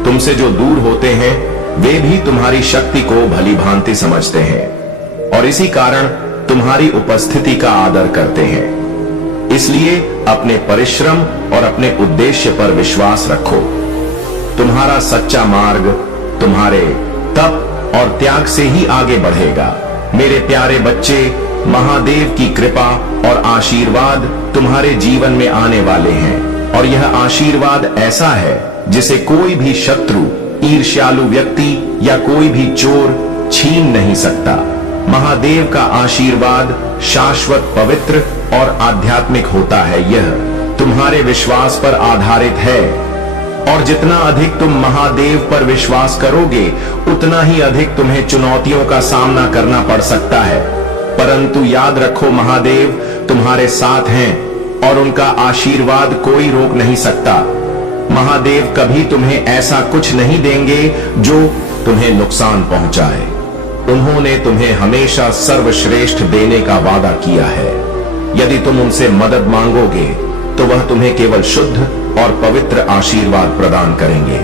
तुमसे जो दूर होते हैं वे भी तुम्हारी शक्ति को भली भांति समझते हैं और इसी कारण तुम्हारी उपस्थिति का आदर करते हैं। इसलिए अपने परिश्रम और अपने उद्देश्य पर विश्वास रखो। तुम्हारा सच्चा मार्ग तुम्हारे तप और त्याग से ही आगे बढ़ेगा। मेरे प्यारे बच्चे, महादेव की कृपा और आशीर्वाद तुम्हारे जीवन में आने वाले हैं और यह आशीर्वाद ऐसा है जिसे कोई भी शत्रु, ईर्ष्यालु व्यक्ति या कोई भी चोर छीन नहीं सकता। महादेव का आशीर्वाद शाश्वत, पवित्र और आध्यात्मिक होता है। यह तुम्हारे विश्वास पर आधारित है और जितना अधिक तुम महादेव पर विश्वास करोगे उतना ही अधिक तुम्हें चुनौतियों का सामना करना पड़ सकता है। परंतु याद रखो, महादेव तुम्हारे साथ हैं और उनका आशीर्वाद कोई रोक नहीं सकता। महादेव कभी तुम्हें ऐसा कुछ नहीं देंगे जो तुम्हें नुकसान पहुंचाए। उन्होंने तुम्हें हमेशा सर्वश्रेष्ठ देने का वादा किया है। यदि तुम उनसे मदद मांगोगे तो वह तुम्हें केवल शुद्ध और पवित्र आशीर्वाद प्रदान करेंगे।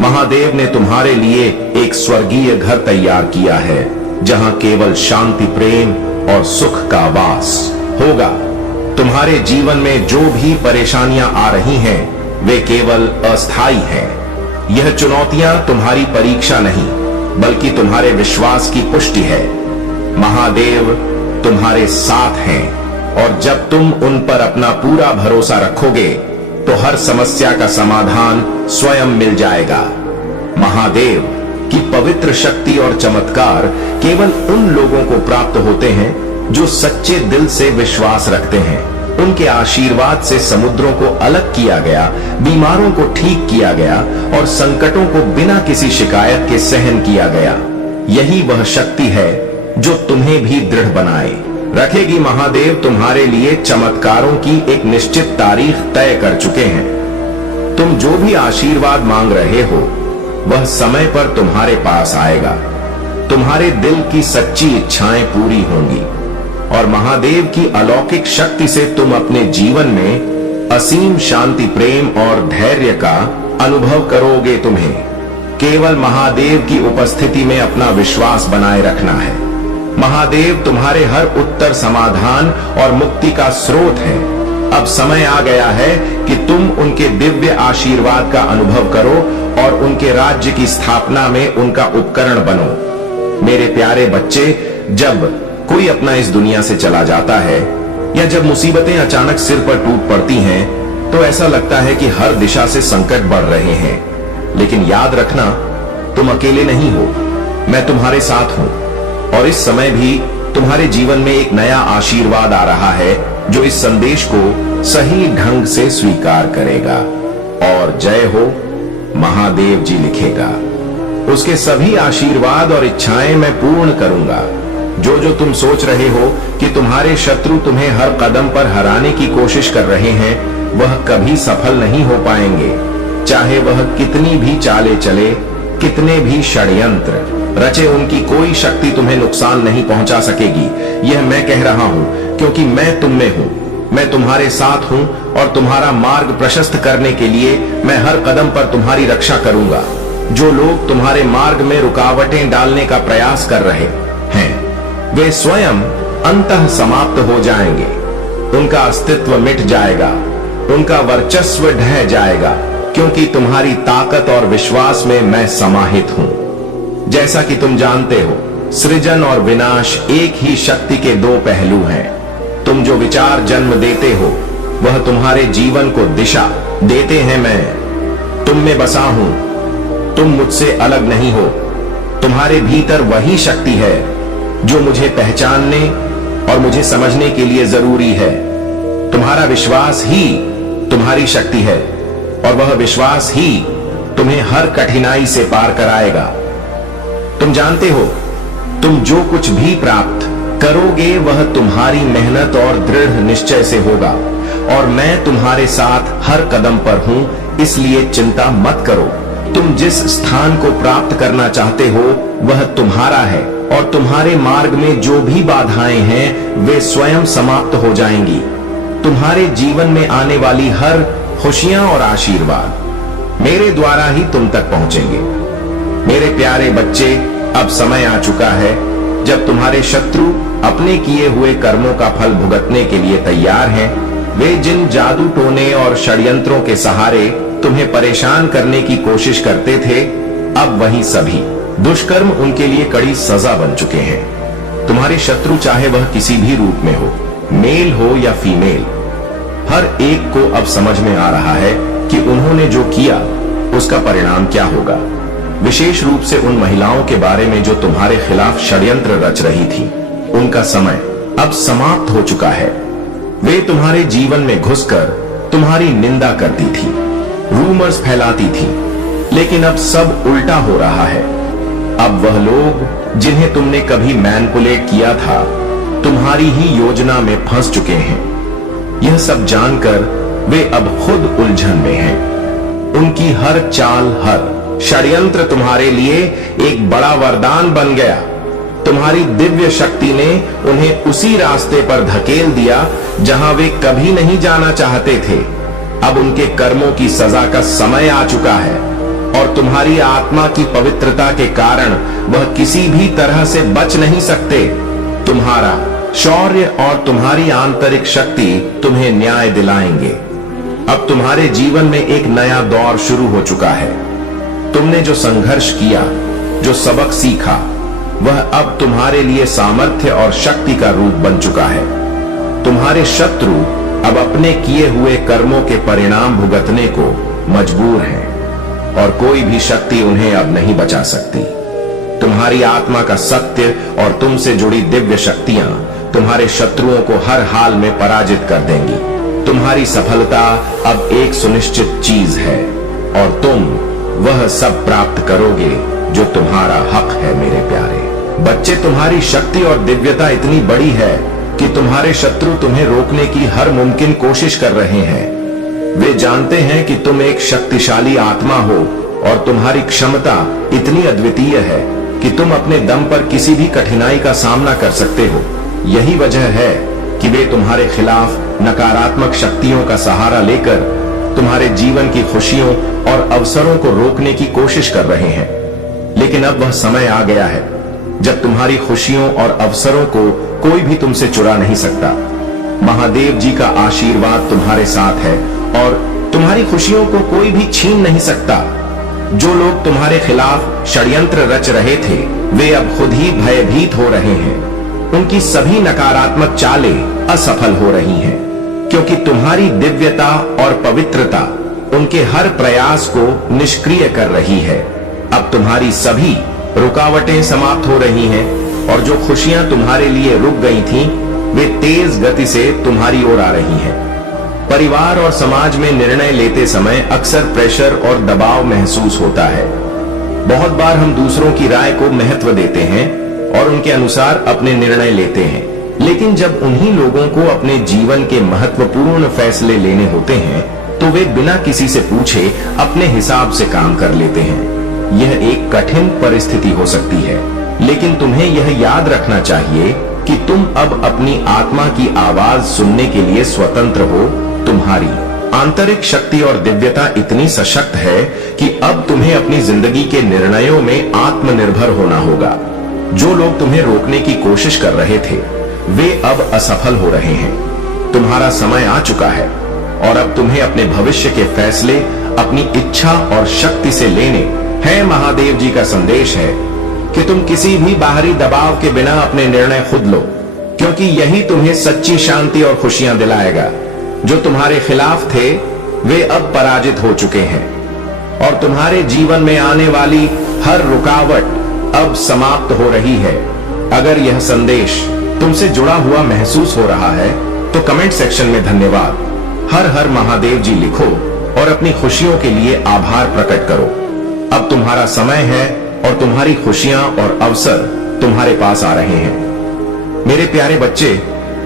महादेव ने तुम्हारे लिए एक स्वर्गीय घर तैयार किया है जहां केवल शांति, प्रेम और सुख का वास होगा। तुम्हारे जीवन में जो भी परेशानियां आ रही हैं वे केवल अस्थायी हैं। यह चुनौतियां तुम्हारी परीक्षा नहीं बल्कि तुम्हारे विश्वास की पुष्टि है। महादेव तुम्हारे साथ हैं और जब तुम उन पर अपना पूरा भरोसा रखोगे तो हर समस्या का समाधान स्वयं मिल जाएगा। महादेव की पवित्र शक्ति और चमत्कार केवल उन लोगों को प्राप्त होते हैं जो सच्चे दिल से विश्वास रखते हैं। उनके आशीर्वाद से समुद्रों को अलग किया गया, बीमारों को ठीक किया गया और संकटों को बिना किसी शिकायत के सहन किया गया। यही वह शक्ति है जो तुम्हें भी दृढ़ बनाए रखेगी। महादेव तुम्हारे लिए चमत्कारों की एक निश्चित तारीख तय कर चुके हैं। तुम जो भी आशीर्वाद मांग रहे हो वह समय पर तुम्हारे पास आएगा। तुम्हारे दिल की सच्ची इच्छाएं पूरी होंगी और महादेव की अलौकिक शक्ति से तुम अपने जीवन में असीम शांति, प्रेम और धैर्य का अनुभव करोगे। तुम्हें केवल महादेव की उपस्थिति में अपना विश्वास बनाए रखना है। महादेव तुम्हारे हर उत्तर, समाधान और मुक्ति का स्रोत है। अब समय आ गया है कि तुम उनके दिव्य आशीर्वाद का अनुभव करो और उनके राज्य की स्थापना में उनका उपकरण बनो। मेरे प्यारे बच्चे, जब कोई अपना इस दुनिया से चला जाता है या जब मुसीबतें अचानक सिर पर टूट पड़ती हैं तो ऐसा लगता है कि हर दिशा से संकट बढ़ रहे हैं। लेकिन याद रखना, तुम अकेले नहीं हो, मैं तुम्हारे साथ हूं और इस समय भी तुम्हारे जीवन में एक नया आशीर्वाद आ रहा है जो इस संदेश को सही ढंग से स्वीकार करेगा। और जय हो महादेव जी लिखेगा। उसके सभी आशीर्वाद और इच्छाएं मैं पूर्ण करूंगा। जो जो तुम सोच रहे हो कि तुम्हारे शत्रु तुम्हें हर कदम पर हराने की कोशिश कर रहे हैं वह कभी सफल नहीं हो पाएंगे। चाहे वह कितनी भी चालें चले, कितने भी षड्यंत्र रचे, उनकी कोई शक्ति तुम्हें नुकसान नहीं पहुंचा सकेगी। यह मैं कह रहा हूं क्योंकि मैं तुम में हूं, मैं तुम्हारे साथ हूं और तुम्हारा मार्ग प्रशस्त करने के लिए मैं हर कदम पर तुम्हारी रक्षा करूंगा। जो लोग तुम्हारे मार्ग में रुकावटें डालने का प्रयास कर रहे हैं वे स्वयं अंततः समाप्त हो जाएंगे। उनका अस्तित्व मिट जाएगा, उनका वर्चस्व ढह जाएगा, क्योंकि तुम्हारी ताकत और विश्वास में मैं समाहित हूं। जैसा कि तुम जानते हो, सृजन और विनाश एक ही शक्ति के दो पहलू हैं। तुम जो विचार जन्म देते हो वह तुम्हारे जीवन को दिशा देते हैं। मैं तुम में बसा हूं, तुम मुझसे अलग नहीं हो। तुम्हारे भीतर वही शक्ति है जो मुझे पहचानने और मुझे समझने के लिए जरूरी है। तुम्हारा विश्वास ही तुम्हारी शक्ति है। और वह विश्वास ही तुम्हें हर कठिनाई से पार कराएगा। तुम जानते हो, तुम जो कुछ भी प्राप्त करोगे वह तुम्हारी मेहनत और दृढ़ निश्चय से होगा, और मैं तुम्हारे साथ हर कदम पर हूं, इसलिए चिंता मत करो। तुम जिस स्थान को प्राप्त करना चाहते हो वह तुम्हारा है, और तुम्हारे मार्ग में जो भी बाधाएं हैं वे स्वयं समाप्त हो जाएंगी। तुम्हारे जीवन में आने वाली हर खुशियां और आशीर्वाद मेरे द्वारा ही तुम तक पहुंचेंगे। मेरे प्यारे बच्चे, अब समय आ चुका है जब तुम्हारे शत्रु अपने किए हुए कर्मों का फल भुगतने के लिए तैयार हैं। वे जिन जादू टोने और षड्यंत्रों के सहारे तुम्हें परेशान करने की कोशिश करते थे, अब वही सभी दुष्कर्म उनके लिए कड़ी सजा बन चुके हैं। तुम्हारे शत्रु चाहे वह किसी भी रूप में हो, मेल हो या फीमेल, हर एक को अब समझ में आ रहा है कि उन्होंने जो किया उसका परिणाम क्या होगा। विशेष रूप से उन महिलाओं के बारे में जो तुम्हारे खिलाफ षड्यंत्र रच रही थी, उनका समय अब समाप्त हो चुका है। वे तुम्हारे जीवन में घुसकर तुम्हारी निंदा करती थी, रूमर्स फैलाती थी, लेकिन अब सब उल्टा हो रहा है। अब वह लोग जिन्हें तुमने कभी मैनिपुलेट किया था, तुम्हारी ही योजना में फंस चुके हैं। यह सब जानकर वे अब खुद उलझन में हैं। उनकी हर चाल, हर षड्यंत्र तुम्हारे लिए एक बड़ा वरदान बन गया। तुम्हारी दिव्य शक्ति ने उन्हें उसी रास्ते पर धकेल दिया जहां वे कभी नहीं जाना चाहते थे। अब उनके कर्मों की सजा का समय आ चुका है, और तुम्हारी आत्मा की पवित्रता के कारण वह किसी भी तरह से बच नहीं सकते। तुम्हारा शौर्य और तुम्हारी आंतरिक शक्ति तुम्हें न्याय दिलाएंगे। अब तुम्हारे जीवन में एक नया दौर शुरू हो चुका है। तुमने जो संघर्ष किया, जो सबक सीखा, वह अब तुम्हारे लिए सामर्थ्य और शक्ति का रूप बन चुका है। तुम्हारे शत्रु अब अपने किए हुए कर्मों के परिणाम भुगतने को मजबूर हैं, और कोई भी शक्ति उन्हें अब नहीं बचा सकती। तुम्हारी आत्मा का सत्य और तुमसे जुड़ी दिव्य शक्तियां तुम्हारे शत्रुओं को हर हाल में पराजित कर देंगी। तुम्हारी सफलता अब एक सुनिश्चित चीज है, और तुम वह सब प्राप्त करोगे जो तुम्हारा हक है। मेरे प्यारे बच्चे, तुम्हारी शक्ति और दिव्यता इतनी बड़ी है कि तुम्हारे शत्रु तुम्हें रोकने की हर मुमकिन कोशिश कर रहे हैं। वे जानते हैं कि तुम एक शक्तिशाली आत्मा हो, और तुम्हारी क्षमता इतनी अद्वितीय है कि तुम अपने दम पर किसी भी कठिनाई का सामना कर सकते हो। यही वजह है कि वे तुम्हारे खिलाफ नकारात्मक शक्तियों का सहारा लेकर तुम्हारे जीवन की खुशियों और अवसरों को रोकने की कोशिश कर रहे हैं। लेकिन अब वह समय आ गया है जब तुम्हारी खुशियों और अवसरों को कोई भी तुमसे चुरा नहीं सकता। महादेव जी का आशीर्वाद तुम्हारे साथ है, और तुम्हारी खुशियों को कोई भी छीन नहीं सकता। जो लोग तुम्हारे खिलाफ षड्यंत्र रच रहे थे, वे अब खुद ही भयभीत हो रहे हैं। उनकी सभी नकारात्मक चालें असफल हो रही हैं, क्योंकि तुम्हारी दिव्यता और पवित्रता उनके हर प्रयास को निष्क्रिय कर रही है। अब तुम्हारी सभी रुकावटें समाप्त हो रही हैं, और जो खुशियां तुम्हारे लिए रुक गई थीं, वे तेज गति से तुम्हारी ओर आ रही हैं। परिवार और समाज में निर्णय लेते समय अक्सर प्रेशर और दबाव महसूस होता है। बहुत बार हम दूसरों की राय को महत्व देते हैं और उनके अनुसार अपने निर्णय लेते हैं, लेकिन जब उन्हीं लोगों को अपने जीवन के महत्वपूर्ण फैसले लेने होते हैं, तो वे बिना किसी से पूछे अपने हिसाब से काम कर लेते हैं। यह एक कठिन परिस्थिति हो सकती है, लेकिन तुम्हें यह याद रखना चाहिए कि तुम अब अपनी आत्मा की आवाज सुनने के लिए स्वतंत्र हो। तुम्हारी आंतरिक शक्ति और दिव्यता इतनी सशक्त है कि अब तुम्हें अपनी जिंदगी के निर्णयों में आत्मनिर्भर होना होगा। जो लोग तुम्हें रोकने की कोशिश कर रहे थे, वे अब असफल हो रहे हैं। तुम्हारा समय आ चुका है, और अब तुम्हें अपने भविष्य के फैसले अपनी इच्छा और शक्ति से लेने हैं। महादेव जी का संदेश है कि तुम किसी भी बाहरी दबाव के बिना अपने निर्णय खुद लो, क्योंकि यही तुम्हें सच्ची शांति और खुशियां दिलाएगा। जो तुम्हारे खिलाफ थे, वे अब पराजित हो चुके हैं, और तुम्हारे जीवन में आने वाली हर रुकावट अब समाप्त हो रही है। अगर यह संदेश तुमसे जुड़ा हुआ महसूस हो रहा है, तो कमेंट सेक्शन में धन्यवाद, हर हर महादेव जी लिखो, और अपनी खुशियों के लिए आभार प्रकट करो। अब तुम्हारा समय है और तुम्हारी खुशियां और अवसर तुम्हारे पास आ रहे हैं। मेरे प्यारे बच्चे,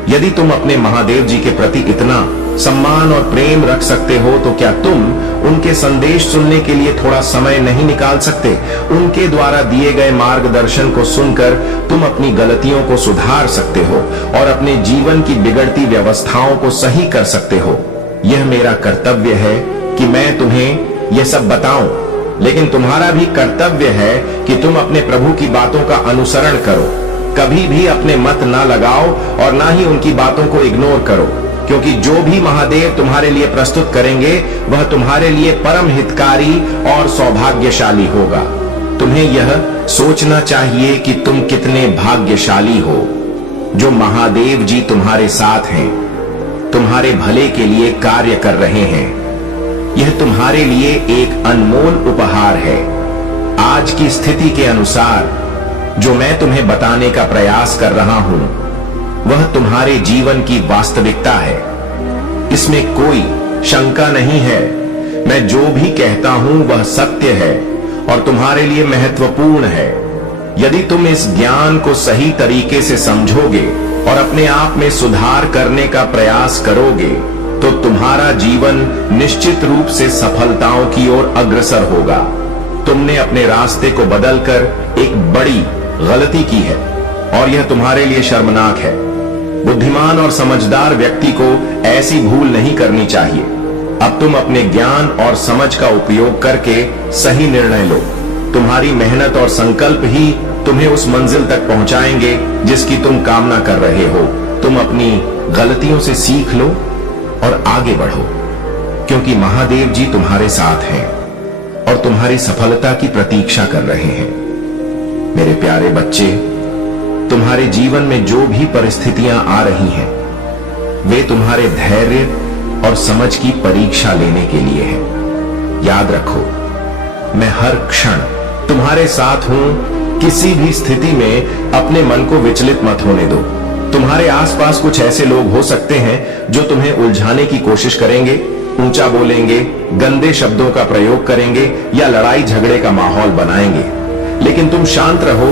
यदि तुम अपने महादेव जी के प्रति इतना सम्मान और प्रेम रख सकते हो तो क्या तुम उनके संदेश सुनने के लिए थोड़ा समय नहीं निकाल सकते? उनके द्वारा दिए गए मार्गदर्शन को सुनकर तुम अपनी गलतियों को सुधार सकते हो और अपने जीवन की बिगड़ती व्यवस्थाओं को सही कर सकते हो। यह मेरा कर्तव्य है कि मैं तुम्हें यह सब बताऊं, लेकिन तुम्हारा भी कर्तव्य है कि तुम अपने प्रभु की बातों का अनुसरण करो। कभी भी अपने मत ना लगाओ और ना ही उनकी बातों को इग्नोर करो, क्योंकि जो भी महादेव तुम्हारे लिए प्रस्तुत करेंगे वह तुम्हारे लिए परम हितकारी और सौभाग्यशाली होगा। तुम्हें यह सोचना चाहिए कि तुम कितने भाग्यशाली हो जो महादेव जी तुम्हारे साथ हैं, तुम्हारे भले के लिए कार्य कर रहे हैं। यह तुम्हारे लिए एक अनमोल उपहार है। आज की स्थिति के अनुसार जो मैं तुम्हें बताने का प्रयास कर रहा हूं वह तुम्हारे जीवन की वास्तविकता है। इसमें कोई शंका नहीं है। मैं जो भी कहता हूं वह सत्य है और तुम्हारे लिए महत्वपूर्ण है। यदि तुम इस ज्ञान को सही तरीके से समझोगे और अपने आप में सुधार करने का प्रयास करोगे तो तुम्हारा जीवन निश्चित रूप से सफलताओं की ओर अग्रसर होगा। तुमने अपने रास्ते को बदलकर एक बड़ी गलती की है और यह तुम्हारे लिए शर्मनाक है। बुद्धिमान और समझदार व्यक्ति को ऐसी भूल नहीं करनी चाहिए। अब तुम अपने ज्ञान और समझ का उपयोग करके सही निर्णय लो। तुम्हारी मेहनत और संकल्प ही तुम्हें उस मंजिल तक पहुंचाएंगे जिसकी तुम कामना कर रहे हो। तुम अपनी गलतियों से सीख लो और आगे बढ़ो, क्योंकि महादेव जी तुम्हारे साथ हैं और तुम्हारी सफलता की प्रतीक्षा कर रहे हैं। मेरे प्यारे बच्चे, तुम्हारे जीवन में जो भी परिस्थितियां आ रही हैं वे तुम्हारे धैर्य और समझ की परीक्षा लेने के लिए हैं। याद रखो, मैं हर क्षण तुम्हारे साथ हूं। किसी भी स्थिति में अपने मन को विचलित मत होने दो। तुम्हारे आसपास कुछ ऐसे लोग हो सकते हैं जो तुम्हें उलझाने की कोशिश करेंगे, ऊंचा बोलेंगे, गंदे शब्दों का प्रयोग करेंगे या लड़ाई झगड़े का माहौल बनाएंगे। लेकिन तुम शांत रहो।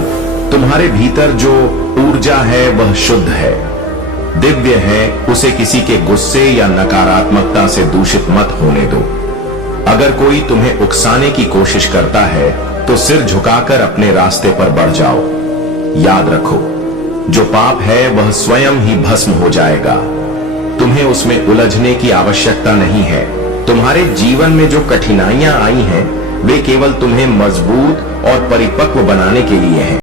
तुम्हारे भीतर जो ऊर्जा है वह शुद्ध है, दिव्य है। उसे किसी के गुस्से या नकारात्मकता से दूषित मत होने दो। अगर कोई तुम्हें उकसाने की कोशिश करता है तो सिर झुकाकर अपने रास्ते पर बढ़ जाओ। याद रखो, जो पाप है वह स्वयं ही भस्म हो जाएगा। तुम्हें उसमें उलझने की आवश्यकता नहीं है। तुम्हारे जीवन में जो कठिनाइयां आई हैं वे केवल तुम्हें मजबूत और परिपक्व बनाने के लिए हैं।